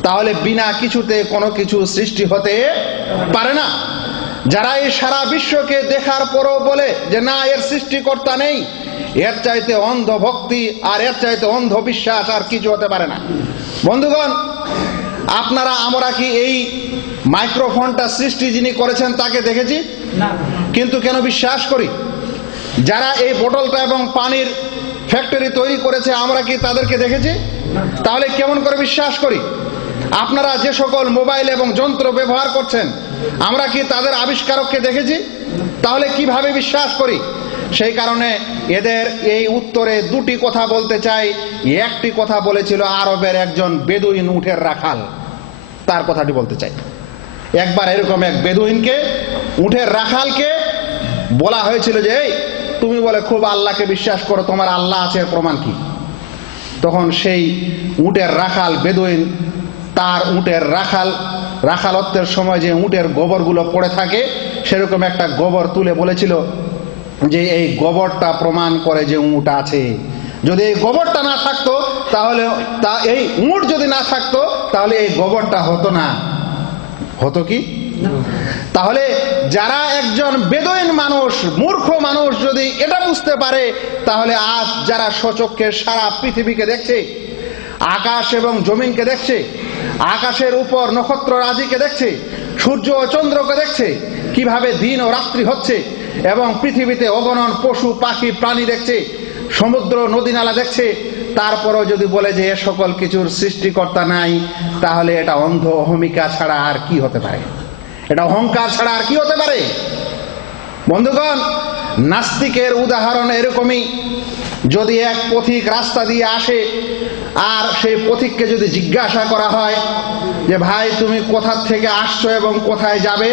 তাহলে বিনা কিছুতে কোনো কিছু সৃষ্টি হতে পারে না। যারা এই সারা বিশ্বকে দেখার পরও বলে যে না এর সৃষ্টিকর্তা নেই, এর চাইতে অন্ধ ভক্তি আর এর চাইতে অন্ধ বিশ্বাস আর কিছু হতে পারে না। বন্ধুগণ, আপনারা আমরা কি এই মাইক্রোফোনটা সৃষ্টি যিনি করেছেন তাকে দেখেছি? কিন্তু কেন বিশ্বাস করি? যারা এই বোতলটা এবং পানির ফ্যাক্টরি তৈরি করেছে আমরা কি তাদেরকে দেখেছি? তাহলে কেমন করে বিশ্বাস করি? আপনারা যে সকল মোবাইল এবং যন্ত্র ব্যবহার করছেন আমরা কি তাদের আবিষ্কারককে দেখেছি? তাহলে কিভাবে বিশ্বাস করি? সেই কারণে এদের এই উত্তরে দুটি কথা বলতে চাই। একটি কথা বলেছিল আরবের একজন বেদুইন উটের রাখাল, তার কথাটি বলতে চাই। একবার এরকম এক বেদুইনকে, উটের রাখালকে বলা হয়েছিল যে এই তুমি বলে খুব আল্লাহকে বিশ্বাস করো, তোমার আল্লাহ আছে, প্রমাণ কি? তখন সেই উটের রাখাল বেদুইন তার উটের রাখালত্বের সময় যে উটের গোবরগুলো পড়ে থাকে সেরকম একটা গোবর তুলে বলেছিল যে এই গোবরটা প্রমাণ করে যে উট আছে। যদি এই গোবরটা না থাকতো তাহলে এই উট যদি না থাকতো তাহলে এই গোবরটা হতো না। হতো কি? তাহলে যারা একজন বেদুইন মানুষ, মূর্খ মানুষ যদি এটা বুঝতে পারে, তাহলে আজ যারা স্বচক্ষে সারা পৃথিবীকে দেখছে, আকাশ এবং জমিনকে দেখছে, আকাশের উপর নক্ষত্র রাজিকে দেখছে, সূর্য ও চন্দ্রকে দেখছে, কিভাবে দিন ও রাত্রি হচ্ছে, এবং পৃথিবীতে অগণন পশু পাখি প্রাণী দেখছে, সমুদ্র নদী নালা দেখছে, তারপরও যদি বলে যে এ সকল কিছুর সৃষ্টিকর্তা নাই, তাহলে এটা অন্ধ অহমিকা ছাড়া আর কি হতে পারে? এটা অহংকার ছাড়া আর কি হতে পারে? বন্ধুগণ, নাস্তিকের উদাহরণ এরকমই। যদি এক পথিক রাস্তা দিয়ে আসে আর সেই পথিককে যদি জিজ্ঞাসা করা হয় যে ভাই তুমি কোথা থেকে আসছো এবং কোথায় যাবে,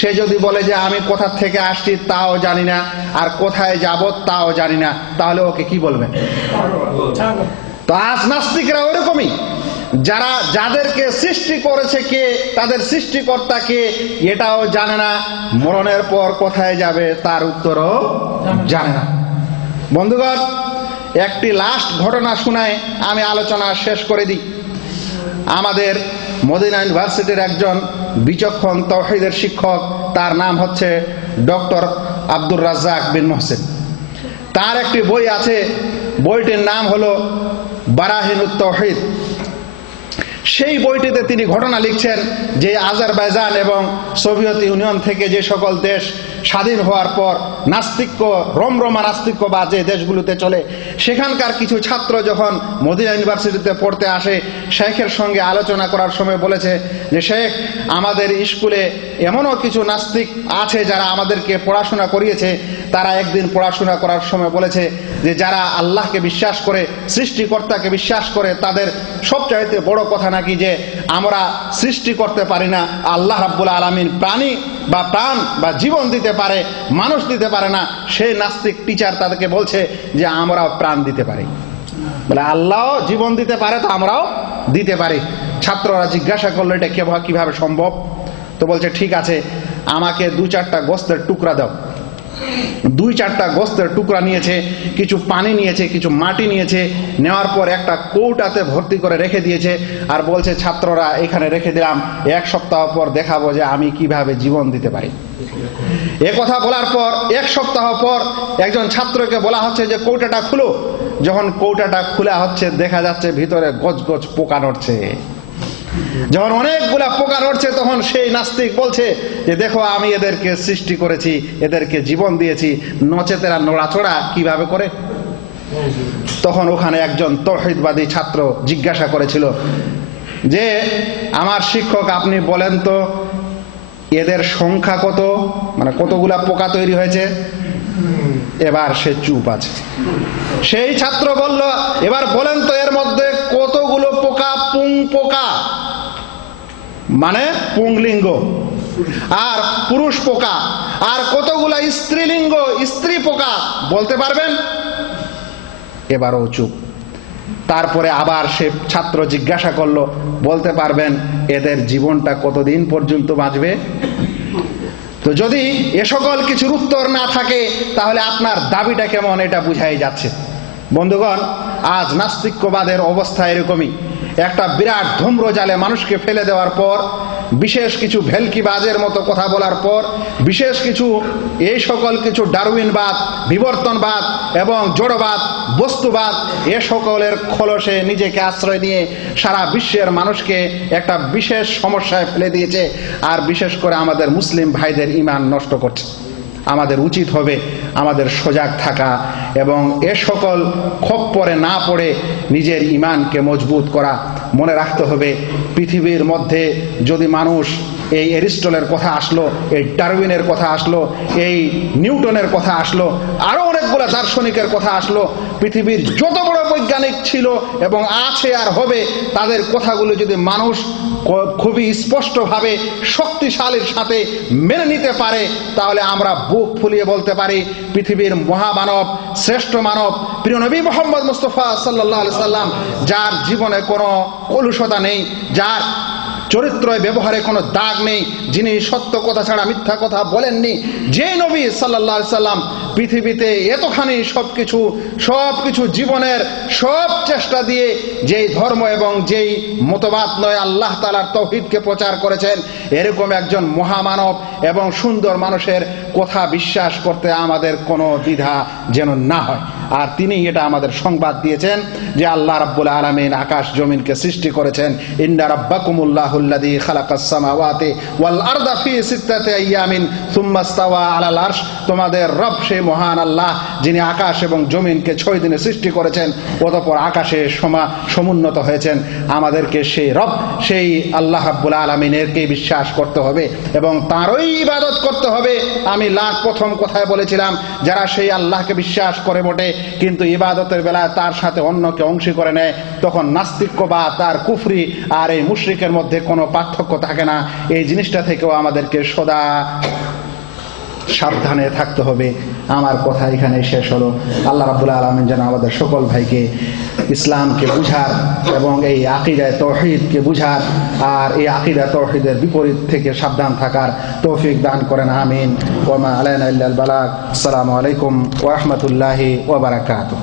সে যদি বলে যে আমি কোথা থেকে আসছি তাও জানি না আর কোথায় যাব তাও জানি না, তাহলে ওকে কি বলবেন? তো আজ নাস্তিকরা ওরকমই, যারা যাদেরকে সৃষ্টি করেছে কে, তাদের সৃষ্টিকর্তা কে এটাও জানে না, মরণের পর কোথায় যাবে তার উত্তরও জানে না। বন্ধুগণ, একটি লাস্ট ঘটনা শোনায় আমি আলোচনা শেষ করে দিই। আমাদের মদিনা ইউনিভার্সিটির একজন বিচক্ষণ তাওহীদের শিক্ষক, তার নাম হচ্ছে ডক্টর আব্দুর রাজ্জাক বিন মোহসেন। তার একটি বই আছে, বইটির নাম হলো বারাহিনুত তাওহীদ। সেই বইটিতে তিনি ঘটনা লিখছেন যে আজারবাইজান এবং সোভিয়েত ইউনিয়ন থেকে যে সকল দেশ স্বাধীন হওয়ার পর নাস্তিক্য, রমরমা নাস্তিক্য বা যে দেশগুলোতে চলে, সেখানকার কিছু ছাত্র যখন মদিনা ইউনিভার্সিটিতে পড়তে আসে, শেখের সঙ্গে আলোচনা করার সময় বলেছে যে শেখ, আমাদের স্কুলে এমনও কিছু নাস্তিক আছে যারা আমাদেরকে পড়াশোনা করিয়েছে, তারা একদিন পড়াশোনা করার সময় বলেছে যে যারা আল্লাহকে বিশ্বাস করে, সৃষ্টিকর্তাকে বিশ্বাস করে, তাদের সবচাইতে বড় কথা নাকি যে আমরা সৃষ্টি করতে পারি না, আল্লাহ রাব্বুল আলামিন প্রাণী বা প্রাণ বা জীবন দিতে পারে, মানুষ দিতে পারে না। সেই নাস্তিক টিচার তাদেরকে বলছে যে আমরাও প্রাণ দিতে পারি, বলে আল্লাহ জীবন দিতে পারে তো আমরাও দিতে পারি। ছাত্ররা জিজ্ঞাসা করলো এটা কিভাবে সম্ভব? তো বলছে ঠিক আছে, আমাকে 2-4টা গোস্তের টুকরা দাও। 2-4টা গোস্তের টুকরা নিয়েছে, কিছু পানি নিয়েছে, কিছু মাটি নিয়েছে, নেওয়ার পর একটা কৌটাতে ভর্তি করে রেখে দিয়েছে আর বলছে ছাত্ররা এখানে রেখে দিলাম, 1 সপ্তাহ পর দেখাবো যে আমি কিভাবে জীবন দিতে পারি। এ কথা বলার পর 1 সপ্তাহ পর একজন ছাত্রকে বলা হচ্ছে যে কৌটাটা খুলো। যখন কৌটাটা খোলা হচ্ছে দেখা যাচ্ছে ভিতরে গজ গজ পোকা নড়ছে। যখন অনেকগুলা পোকা নড়ছে তখন সেই নাস্তিক বলছে যে দেখো আমি এদেরকে সৃষ্টি করেছি, এদেরকে জীবন দিয়েছি, নচেতেরা নড়াচড়া কিভাবে করে? তখন ওখানে একজন তাওহীদবাদী ছাত্র জিজ্ঞাসা করেছিল যে আমার শিক্ষক আপনি বলেন তো এদের সংখ্যা কত, মানে কতগুলা পোকা তৈরি হয়েছে? এবার সে চুপ আছে। সেই ছাত্র বলল এবার বলেন তো এর মধ্যে কতগুলো পোকা পুং পোকা, মানে পুংলিঙ্গ, আর পুরুষ পোকা, আর কতগুলা স্ত্রীলিঙ্গ স্ত্রী পোকা বলতে পারবেন? এবারও চুপ। তারপরে আবার সে ছাত্র জিজ্ঞাসা করলো, বলতে পারবেন এদের জীবনটা কতদিন পর্যন্ত বাঁচবে? তো যদি এ সকল কিছুর উত্তর না থাকে তাহলে আপনার দাবিটা কেমন এটা বুঝাই যাচ্ছে। বন্ধুগণ, আজ নাস্তিক্যবাদের অবস্থা এরকমই। একটা বিরাট ধূম্রজালে মানুষকে ফেলে দেওয়ার পর, বিশেষ কিছু ভেলকিবাজের মতো কথা বলার পর, বিশেষ কিছু এই সকল কিছু ডারউইনবাদ, বিবর্তনবাদ এবং জড়বাদ, বস্তুবাদ, এ সকলের খোলসে নিজেকে আশ্রয় নিয়ে সারা বিশ্বের মানুষকে একটা বিশেষ সমস্যায় ফেলে দিয়েছে, আর বিশেষ করে আমাদের মুসলিম ভাইদের ঈমান নষ্ট করছে। আমাদের উচিত হবে আমাদের সজাগ থাকা এবং এ সকল খপ্পরে না পড়ে নিজের ঈমানকে মজবুত করা। মনে রাখতে হবে, পৃথিবীর মধ্যে যদি মানুষ এই এরিস্টলের কথা আসলো, এই ডারউইনের কথা আসলো, এই নিউটনের কথা আসলো, আরো অনেকগুলো দার্শনিকের কথা আসলো, পৃথিবীর যত বড় বৈজ্ঞানিক ছিল এবং আছে আর হবে, তাদের কথাগুলো যদি মানুষ খুবই স্পষ্টভাবে শক্তিশালীর সাথে মেনে নিতে পারে, তাহলে আমরা বুক ফুলিয়ে বলতে পারি পৃথিবীর মহামানব, শ্রেষ্ঠ মানব, প্রিয় নবী মুহাম্মদ মুস্তাফা সাল্লাল্লাহু আলাইহি সাল্লাম, যার জীবনে কোনো কলুষতা নেই, যার চরিত্র ব্যবহারে কোনো দাগ নেই, যিনি সত্য কথা ছাড়া মিথ্যা কথা বলেননি, যে নবী সাল্লাল্লাহু আলাইহি সাল্লাম পৃথিবীতে এতখানি সবকিছু জীবনের সব চেষ্টা দিয়ে যেই ধর্ম এবং যেই মতবাদ নয় আল্লাহ তাআলার তাওহীদকে প্রচার করেছেন, এরকম একজন মহামানব এবং সুন্দর মানুষের কথা বিশ্বাস করতে আমাদের কোনো দ্বিধা যেন না হয়। আর তিনি এটা আমাদের সংবাদ দিয়েছেন যে আল্লাহ রাব্বুল আলামিন আকাশ জমিনকে সৃষ্টি করেছেন। ইন্না রাব্বাকুমুল্লাহুল্লাযী খালাকাস সামাওয়াতি ওয়াল আরদা ফি সিত্তাতি আইয়ামিন সুম্মা ইসতাওয়া আলাল আরশ, তোমাদের রব সেই মহান আল্লাহ যিনি আকাশ এবং জমিনকে 6 দিনে সৃষ্টি করেছেন, অতঃপর আকাশে সমুন্নত হয়েছেন। আমাদেরকে সেই রব, সেই আল্লাহ রাব্বুল আলামিনেরকে বিশ্বাস করতে হবে এবং তারই ইবাদত করতে হবে। আমি প্রথম কথায় বলেছিলাম, যারা সেই আল্লাহকে বিশ্বাস করে বটে কিন্তু ইবাদতের বেলায় তার সাথে অন্যকে অংশী করে নেয়, তখন নাস্তিক্যবাদ তার কুফরি আর এই মুশরিকের মধ্যে কোনো পার্থক্য থাকে না। এই জিনিসটা থেকেও আমাদেরকে সদা সাবধানে থাকতে হবে। আমার কথা এখানে শেষ হলো। আল্লাহ রাব্বুল আলামিন যেন আমাদের সকল ভাইকে ইসলামকে বুঝার এবং এই আকীদায়ে তাওহীদকে বুঝার আর এই আকীদায়ে তাওহীদের বিপরীত থেকে সাবধান থাকার তৌফিক দান করেন। আমিন। ওয়া মা আলাইনা ইল্লাল বালাগ। আসসালামু আলাইকুম ওয়া রাহমাতুল্লাহি ওয়া বারাকাতুহু।